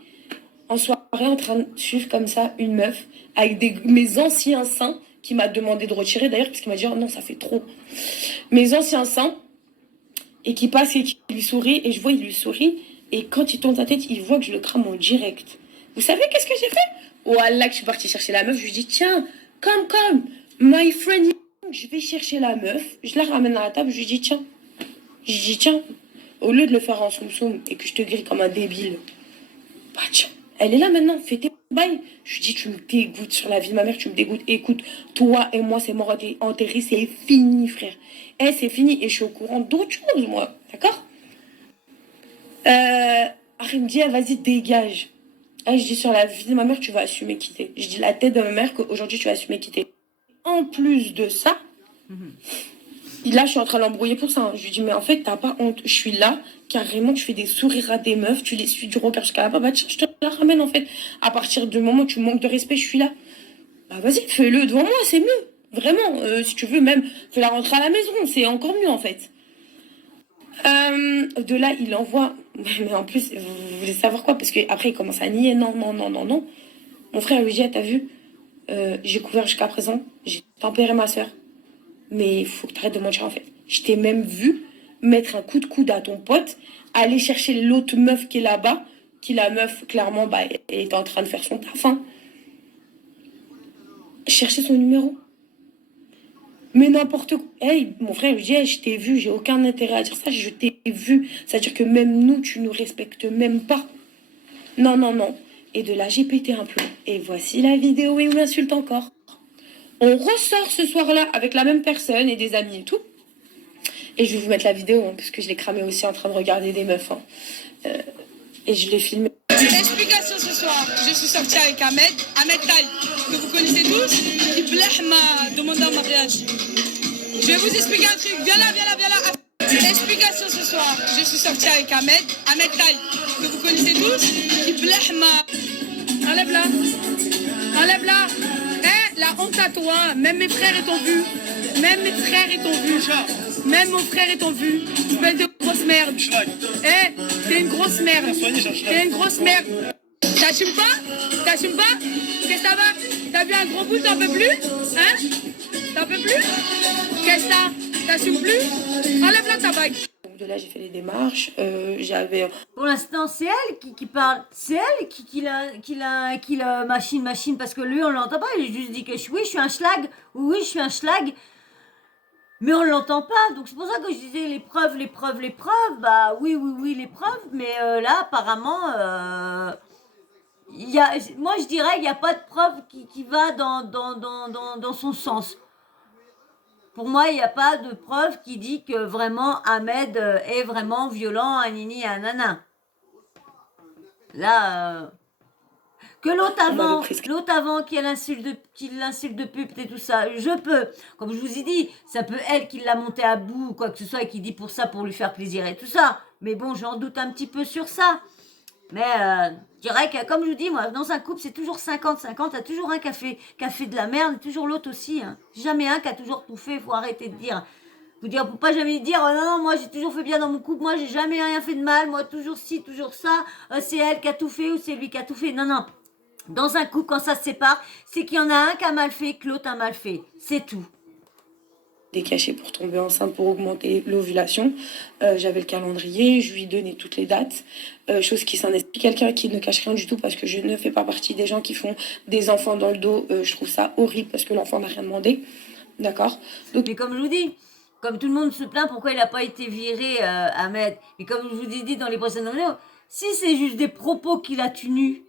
en soirée, en train de suivre comme ça une meuf avec mes anciens seins qui m'a demandé de retirer d'ailleurs, parce qu'il m'a dit, oh non, ça fait trop. Mes anciens seins, et qui passe et qui lui sourit, et je vois, il lui sourit, et quand il tourne sa tête, il voit que je le crame en direct. Vous savez qu'est-ce que j'ai fait? Oh Allah, que je suis partie chercher la meuf, je lui dis, tiens, come, my friend, je vais chercher la meuf, je la ramène à la table, je lui dis, tiens, au lieu de le faire en soum-soum et que je te grille comme un débile, bah tiens, elle est là maintenant, fais tes bails. Je lui dis, tu me dégoûtes sur la vie de ma mère, tu me dégoûtes. Écoute, toi et moi, c'est mort enterré, c'est fini, frère. Eh, c'est fini, et je suis au courant d'autres choses, moi, d'accord? Après, il me dit, ah, vas-y, dégage. Ah, je dis, sur la vie de ma mère, tu vas assumer quitter. Je dis, la tête de ma mère, qu'aujourd'hui, tu vas assumer quitter. En plus de ça, là, je suis en train de l'embrouiller pour ça. Hein. Je lui dis, mais en fait, t'as pas honte. Je suis là, carrément, tu fais des sourires à des meufs, tu les suis du regard jusqu'à la bas. Bah, tiens, je te la ramène, en fait. À partir du moment où tu manques de respect, je suis là. Bah, vas-y, fais-le devant moi, c'est mieux. Vraiment, si tu veux, même, fais-la rentrer à la maison, c'est encore mieux, en fait. De là, il envoie. Mais en plus, vous voulez savoir quoi? Parce qu'après, il commence à nier. Non. Mon frère lui dit, ah, t'as vu, j'ai couvert jusqu'à présent, j'ai tempéré ma soeur. Mais il faut que tu arrêtes de mentir en fait. Je t'ai même vu mettre un coup de coude à ton pote, aller chercher l'autre meuf qui est là-bas, qui la meuf, clairement, bah, elle était en train de faire son taf. Hein. Chercher son numéro. Mais n'importe quoi. Hey, mon frère lui dit, hey, je t'ai vu, j'ai aucun intérêt à dire ça, je t'ai vu. C'est-à-dire que même nous, tu nous respectes même pas. Non. Et de là, j'ai pété un plomb. Et voici la vidéo où il m'insulte encore. On ressort ce soir-là avec la même personne et des amis et tout. Et je vais vous mettre la vidéo, hein, parce que je l'ai cramé aussi en train de regarder des meufs. Hein. Et je l'ai filmé. Explication ce soir. Je suis sortie avec Ahmed Taï, que vous connaissez tous, qui blâche m'a demandé en mariage. Je vais vous expliquer un truc. Viens là. Explication ce soir. Je suis sortie avec Ahmed Taï, que vous connaissez tous, qui blâche m'a... Enlève-la. La honte à toi, même mes frères t'ont vu. Même mon frère t'ont vu. Espèce de grosse merde. T'es une grosse merde. T'assumes pas? Qu'est-ce que ça va? T'as vu un gros bout, t'en peux plus? Hein? T'en peux plus? Qu'est-ce que ça? T'assumes plus? Enlève-la ta bague. De là, j'ai fait les démarches. J'avais... Pour l'instant, c'est elle qui parle. C'est elle qui la machine, parce que lui, on l'entend pas. Il juste dit que oui, je suis un schlag. Oui, je suis un schlag. Mais on l'entend pas. Donc, c'est pour ça que je disais les preuves. Bah, oui, les preuves. Mais là, apparemment, moi, je dirais qu'il n'y a pas de preuve qui va dans son sens. Pour moi, il n'y a pas de preuve qui dit que vraiment Ahmed est vraiment violent à Nini et à Nana. Là, que On m'avait prescrit. l'autre avant qui l'insulte de pute et tout ça, je peux. Comme je vous ai dit, ça peut elle qui l'a monté à bout ou quoi que ce soit et qui dit pour ça, pour lui faire plaisir et tout ça. Mais bon, j'en doute un petit peu sur ça. Mais je dirais que, comme je vous dis, moi, dans un couple, c'est toujours 50-50. T'as toujours un qui a fait de la merde, et toujours l'autre aussi. Hein. Jamais un qui a toujours tout fait. Faut arrêter de dire. Faut pas jamais dire, oh, non, non, moi j'ai toujours fait bien dans mon couple, moi j'ai jamais rien fait de mal, moi toujours ci, toujours ça, c'est elle qui a tout fait ou c'est lui qui a tout fait. Non, non. Dans un couple, quand ça se sépare, c'est qu'il y en a un qui a mal fait, que l'autre a mal fait. C'est tout. Des cachets pour tomber enceinte pour augmenter l'ovulation. J'avais le calendrier, je lui donnais toutes les dates, chose qui s'en explique. Quelqu'un qui ne cache rien du tout parce que je ne fais pas partie des gens qui font des enfants dans le dos. Je trouve ça horrible parce que l'enfant n'a rien demandé. D'accord. Donc, Mais comme je vous dis, comme tout le monde se plaint, pourquoi il n'a pas été viré, Ahmed. Mais comme je vous ai dit dans les précédentes vidéos, si c'est juste des propos qu'il a tenus,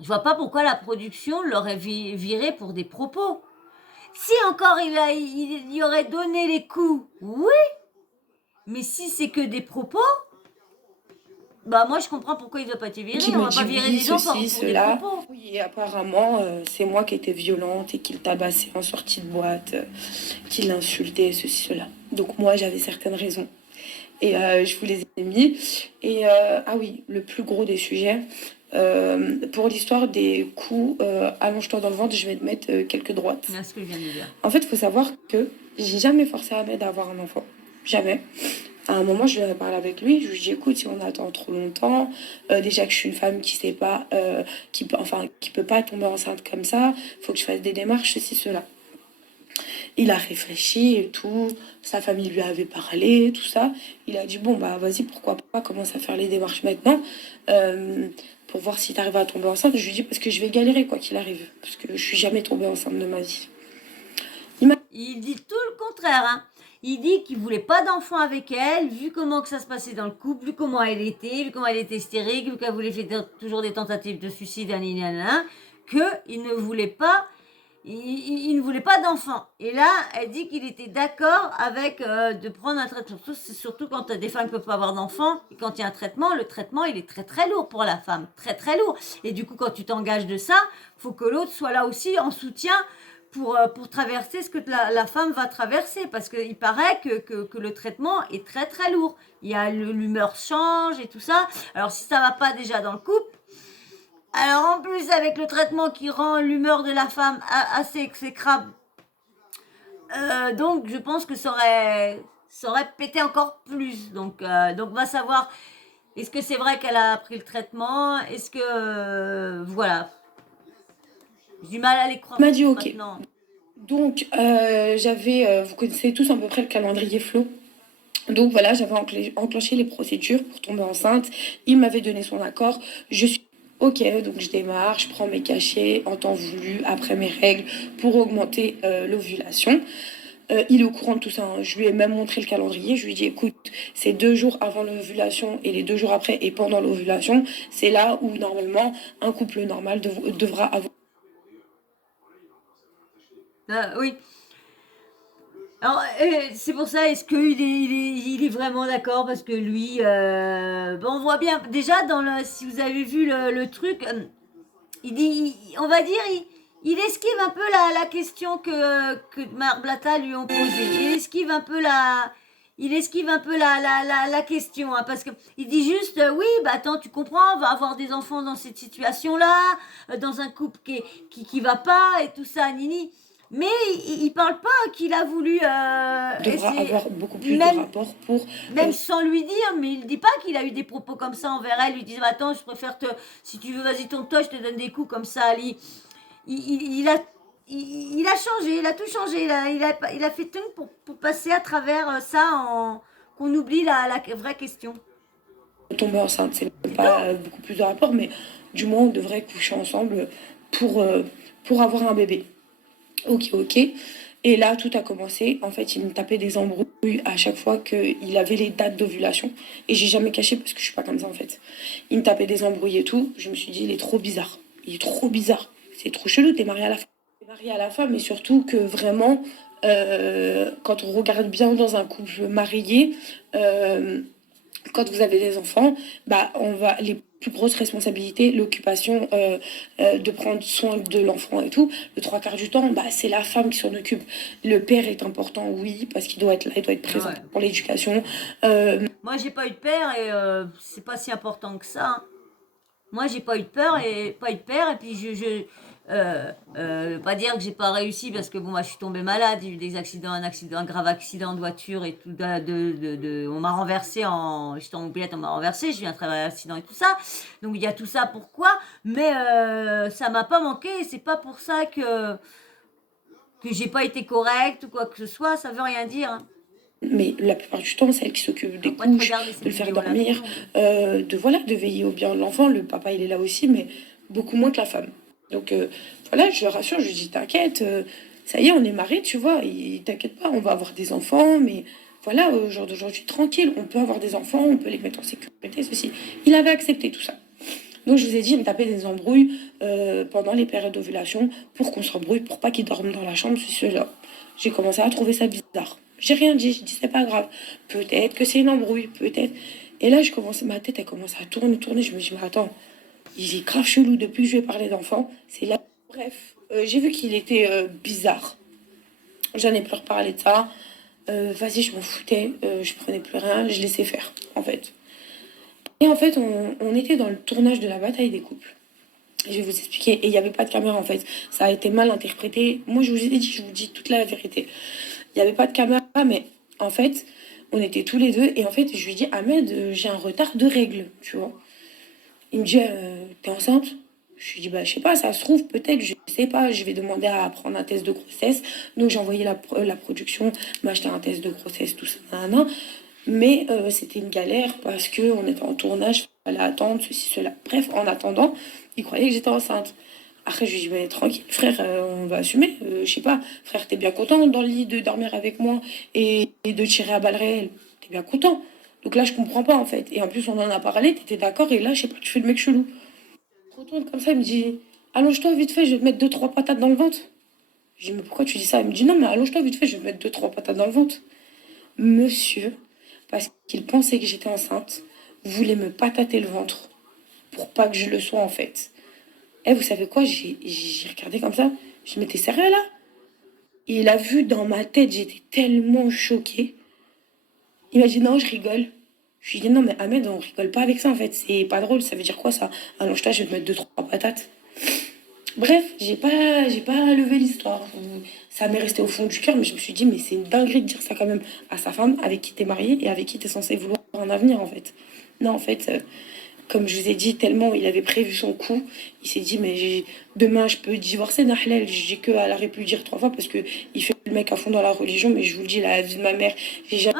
je vois pas pourquoi la production l'aurait viré pour des propos. Si encore il y aurait donné les coups, oui. Mais si c'est que des propos, bah moi je comprends pourquoi il doit pas être viré. qui On me va dit pas virer oui, des enfants ceci, pour cela. des propos. Oui, et apparemment, c'est moi qui étais violente et qu'il tabassait en sortie de boîte, qu'il l'insultait, ceci, cela. Donc moi, j'avais certaines raisons. Et je vous les ai mis. Et ah oui, le plus gros des sujets. Pour l'histoire des coups, allonge-toi dans le ventre, je vais te mettre quelques droites. C'est ce que je viens de dire. En fait, il faut savoir que j'ai jamais forcé Ahmed à avoir un enfant. Jamais. À un moment, je lui avais parlé avec lui. Je lui ai dit, écoute, si on attend trop longtemps, déjà que je suis une femme qui sait pas, qui peut pas tomber enceinte comme ça, faut que je fasse des démarches, ceci, cela. Il a réfléchi et tout. Sa famille lui avait parlé, tout ça. Il a dit, bon, bah, vas-y, pourquoi pas, commence à faire les démarches maintenant. Pour voir si tu arrives à tomber enceinte. Je lui dis, parce que je vais galérer, quoi qu'il arrive. Parce que je suis jamais tombée enceinte de ma vie. Il dit tout le contraire. Hein. Il dit qu'il voulait pas d'enfant avec elle, vu comment que ça se passait dans le couple, vu comment elle était, vu comment elle était hystérique, vu qu'elle voulait faire toujours des tentatives de suicide, qu'il ne voulait pas, il ne voulait pas d'enfant. Et là, elle dit qu'il était d'accord avec de prendre un traitement. Surtout quand des femmes ne peuvent pas avoir d'enfant, et quand il y a un traitement, le traitement il est très très lourd pour la femme, très très lourd. Et du coup, quand tu t'engages de ça, faut que l'autre soit là aussi en soutien. Pour traverser ce que la femme va traverser, parce qu'il paraît que le traitement est très très lourd. Il y a l'humeur change et tout ça. Alors si ça va pas déjà dans le couple, alors en plus avec le traitement qui rend l'humeur de la femme assez exécrable, donc je pense que ça aurait pété encore plus. Donc va savoir, est-ce que c'est vrai qu'elle a pris le traitement, est-ce que voilà. J'ai du mal à les croire. Il m'a dit ok. Maintenant. Donc, vous connaissez tous à peu près le calendrier Flo. Donc voilà, j'avais enclenché les procédures pour tomber enceinte. Il m'avait donné son accord. Je suis ok, donc je démarre, je prends mes cachets en temps voulu, après mes règles, pour augmenter l'ovulation. Il est au courant de tout ça. Hein. Je lui ai même montré le calendrier. Je lui ai dit, écoute, c'est 2 jours avant l'ovulation et les 2 jours après et pendant l'ovulation, c'est là où normalement un couple normal devra avoir. Oui. Alors, c'est pour ça, est-ce qu'il il est vraiment d'accord? Parce que lui, on voit bien, déjà, si vous avez vu le truc, il dit, on va dire, il esquive un peu la question que Marc Blatta lui ont posée. Il esquive un peu la question, hein, parce que il dit juste, oui, bah attends, tu comprends, on va avoir des enfants dans cette situation-là, dans un couple qui va pas, et tout ça, nini. Mais il parle pas qu'il a voulu devra avoir beaucoup plus de rapports pour... Même sans lui dire, mais il dit pas qu'il a eu des propos comme ça envers elle. Il lui dit, attends, je préfère si tu veux, vas-y, tourne-toi, je te donne des coups comme ça, Ali. Il a changé, il a tout changé. Il a fait tout pour passer à travers ça, qu'on oublie la vraie question. Tomber enceinte, c'est pas beaucoup plus de rapports, mais du moins, on devrait coucher ensemble pour avoir un bébé. Ok. Et là, tout a commencé. En fait, il me tapait des embrouilles à chaque fois qu'il avait les dates d'ovulation. Et j'ai jamais caché parce que je suis pas comme ça, en fait. Il me tapait des embrouilles et tout. Je me suis dit, il est trop bizarre. Il est trop bizarre. C'est trop chelou, t'es marié à la fin. T'es marié à la fin, mais surtout que vraiment, quand on regarde bien dans un couple marié, quand vous avez des enfants, bah, les plus grosses responsabilités, l'occupation de prendre soin de l'enfant et tout, le trois quarts du temps, bah, c'est la femme qui s'en occupe. Le père est important, oui, parce qu'il doit être là, il doit être présent pour l'éducation. Moi, j'ai pas eu de père et c'est pas si important que ça, hein. Moi, j'ai pas eu de peur et pas eu de père et puis pas dire que j'ai pas réussi parce que bon, moi, je suis tombée malade, j'ai eu des accidents, un grave accident de voiture et tout, on m'a renversé j'étais en mobilette, on m'a renversé, j'ai eu un très grave accident et tout ça. Donc il y a tout ça, pourquoi? Mais ça m'a pas manqué, et c'est pas pour ça que j'ai pas été correcte ou quoi que ce soit, ça veut rien dire, hein. Mais la plupart du temps, c'est elle qui s'occupe des Pourquoi te couches, regarder de cette le faire vidéo-là, dormir, de veiller au bien de l'enfant. Le papa, il est là aussi, mais beaucoup moins que la femme. Donc voilà, je le rassure, je lui dis t'inquiète, ça y est, on est mariés, tu vois, t'inquiète pas, on va avoir des enfants, mais voilà, au jour d'aujourd'hui, tranquille, on peut avoir des enfants, on peut les mettre en sécurité, ceci. Il avait accepté tout ça. Donc je vous ai dit, il me tapait des embrouilles pendant les périodes d'ovulation pour qu'on s'embrouille, pour pas qu'il dorme dans la chambre, cela. J'ai commencé à trouver ça bizarre. J'ai rien dit, j'ai dit c'est pas grave. Peut-être que c'est une embrouille, peut-être. Et là, ma tête, elle commence à tourner. Je me dis, mais attends, il est grave chelou depuis que je lui ai parlé d'enfant. C'est là. Bref, j'ai vu qu'il était bizarre. J'en ai plus reparlé de ça. Vas-y, je m'en foutais. Je prenais plus rien. Je laissais faire, en fait. Et en fait, on était dans le tournage de la bataille des couples. Je vais vous expliquer. Et il n'y avait pas de caméra, en fait. Ça a été mal interprété. Moi, je vous ai dit, je vous dis toute la vérité. Il n'y avait pas de caméra, mais en fait, on était tous les deux. Et en fait, je lui dis, Ahmed, j'ai un retard de règles, tu vois. Il me dit, t'es enceinte? Je lui dis, bah, je sais pas, ça se trouve, peut-être, je sais pas, je vais demander à prendre un test de grossesse. Donc, j'ai envoyé la production m'acheter un test de grossesse, tout ça, nan. Mais c'était une galère parce qu'on était en tournage, il fallait attendre, ceci, cela. Bref, en attendant, il croyait que j'étais enceinte. Après, je lui dis, mais tranquille, frère, on va assumer. Je sais pas, frère, t'es bien content dans le lit de dormir avec moi et de tirer à balles réelles. T'es bien content. Donc là, je comprends pas, en fait. Et en plus, on en a parlé, t'étais d'accord, et là, je sais pas, tu fais le mec chelou. Il se retourne comme ça, il me dit, allonge-toi vite fait, je vais te mettre 2-3 patates dans le ventre. Je dis, mais pourquoi tu dis ça? Il me dit, non, mais allonge-toi vite fait, je vais te mettre 2-3 patates dans le ventre. Monsieur, parce qu'il pensait que j'étais enceinte, voulait me patater le ventre pour pas que je le sois, en fait. Eh, vous savez quoi, j'ai regardé comme ça. Je m'étais sérieux là. Et il a vu dans ma tête, j'étais tellement choquée. Il m'a dit non, je rigole. Je lui ai dit non, mais Ahmed, on rigole pas avec ça en fait. C'est pas drôle, ça veut dire quoi ça? Allonge-toi, je vais te mettre 2-3 patates. Bref, j'ai pas levé l'histoire. Ça m'est resté au fond du cœur, mais je me suis dit, mais c'est une dinguerie de dire ça quand même à sa femme avec qui t'es marié et avec qui t'es censé vouloir un avenir en fait. Non, en fait. Comme je vous ai dit, tellement il avait prévu son coup, il s'est dit, mais demain je peux divorcer d'Ahlel. Je dis qu'elle aurait pu le dire 3 fois parce qu'il fait le mec à fond dans la religion, mais je vous le dis, la vie de ma mère, j'ai jamais.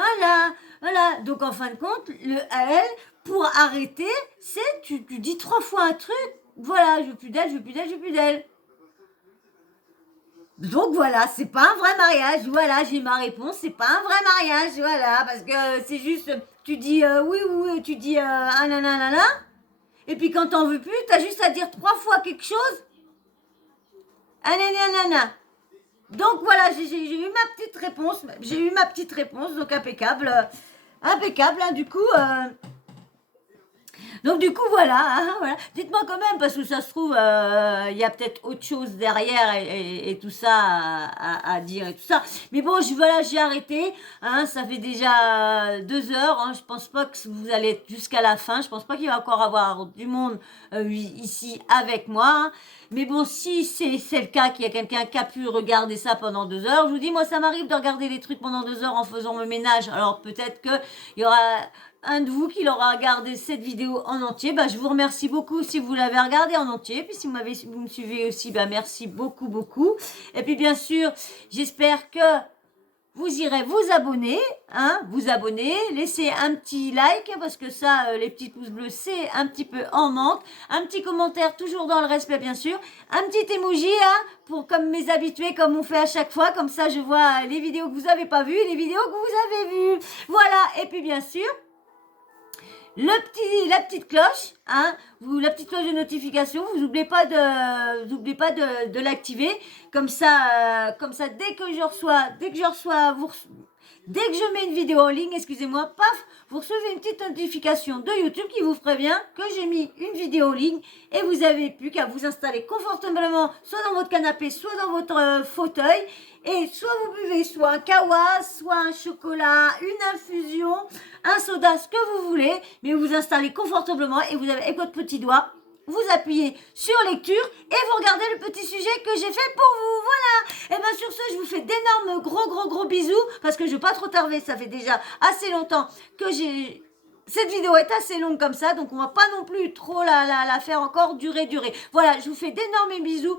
Voilà. Donc en fin de compte, le AL, pour arrêter, c'est tu dis 3 fois un truc, voilà, je veux plus d'elle. Donc voilà, c'est pas un vrai mariage, voilà, j'ai ma réponse, c'est pas un vrai mariage, voilà, parce que c'est juste, tu dis oui, tu dis ah nanana, et puis quand t'en veux plus, t'as juste à dire 3 fois quelque chose, ah nanana. Donc voilà, j'ai eu ma petite réponse, donc impeccable, hein, du coup. Donc du coup voilà, hein, voilà. Dites-moi quand même parce que ça se trouve il y a peut-être autre chose derrière et tout ça à dire et tout ça. Mais bon voilà, j'ai arrêté, hein, ça fait déjà 2 heures, hein, je pense pas que vous allez être jusqu'à la fin, je pense pas qu'il va encore avoir du monde ici avec moi. Hein. Mais bon, si c'est le cas, qu'il y a quelqu'un qui a pu regarder ça pendant 2 heures, je vous dis, moi ça m'arrive de regarder les trucs pendant 2 heures en faisant le ménage. Alors peut-être que il y aura un de vous qui l'aura regardé cette vidéo en entier, bah, je vous remercie beaucoup si vous l'avez regardé en entier. Puis si vous me suivez aussi, bah, merci beaucoup. Et puis bien sûr, j'espère que vous irez vous abonner, laissez un petit like, parce que ça, les petits pouces bleus, c'est un petit peu en manque, un petit commentaire, toujours dans le respect bien sûr, un petit emoji, pour comme mes habitués, comme on fait à chaque fois, comme ça je vois les vidéos que vous n'avez pas vues, les vidéos que vous avez vues, voilà, et puis bien sûr, la petite cloche, la petite cloche de notification, vous n'oubliez pas de l'activer, comme ça, dès que je mets une vidéo en ligne, excusez-moi, paf, vous recevez une petite notification de YouTube qui vous prévient que j'ai mis une vidéo en ligne et vous avez plus qu'à vous installer confortablement, soit dans votre canapé, soit dans votre fauteuil, et soit vous buvez soit un kawa, soit un chocolat, une infusion, un soda, ce que vous voulez, mais vous vous installez confortablement et vous avez avec votre petit doigt, vous appuyez sur lecture et vous regardez le petit sujet que j'ai fait pour vous. Voilà. Et bien sur ce, je vous fais d'énormes gros bisous parce que je ne vais pas trop tarder. Ça fait déjà assez longtemps que j'ai... Cette vidéo est assez longue comme ça, donc on va pas non plus trop la faire encore durer. Voilà, je vous fais d'énormes bisous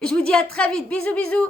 et je vous dis à très vite. Bisous.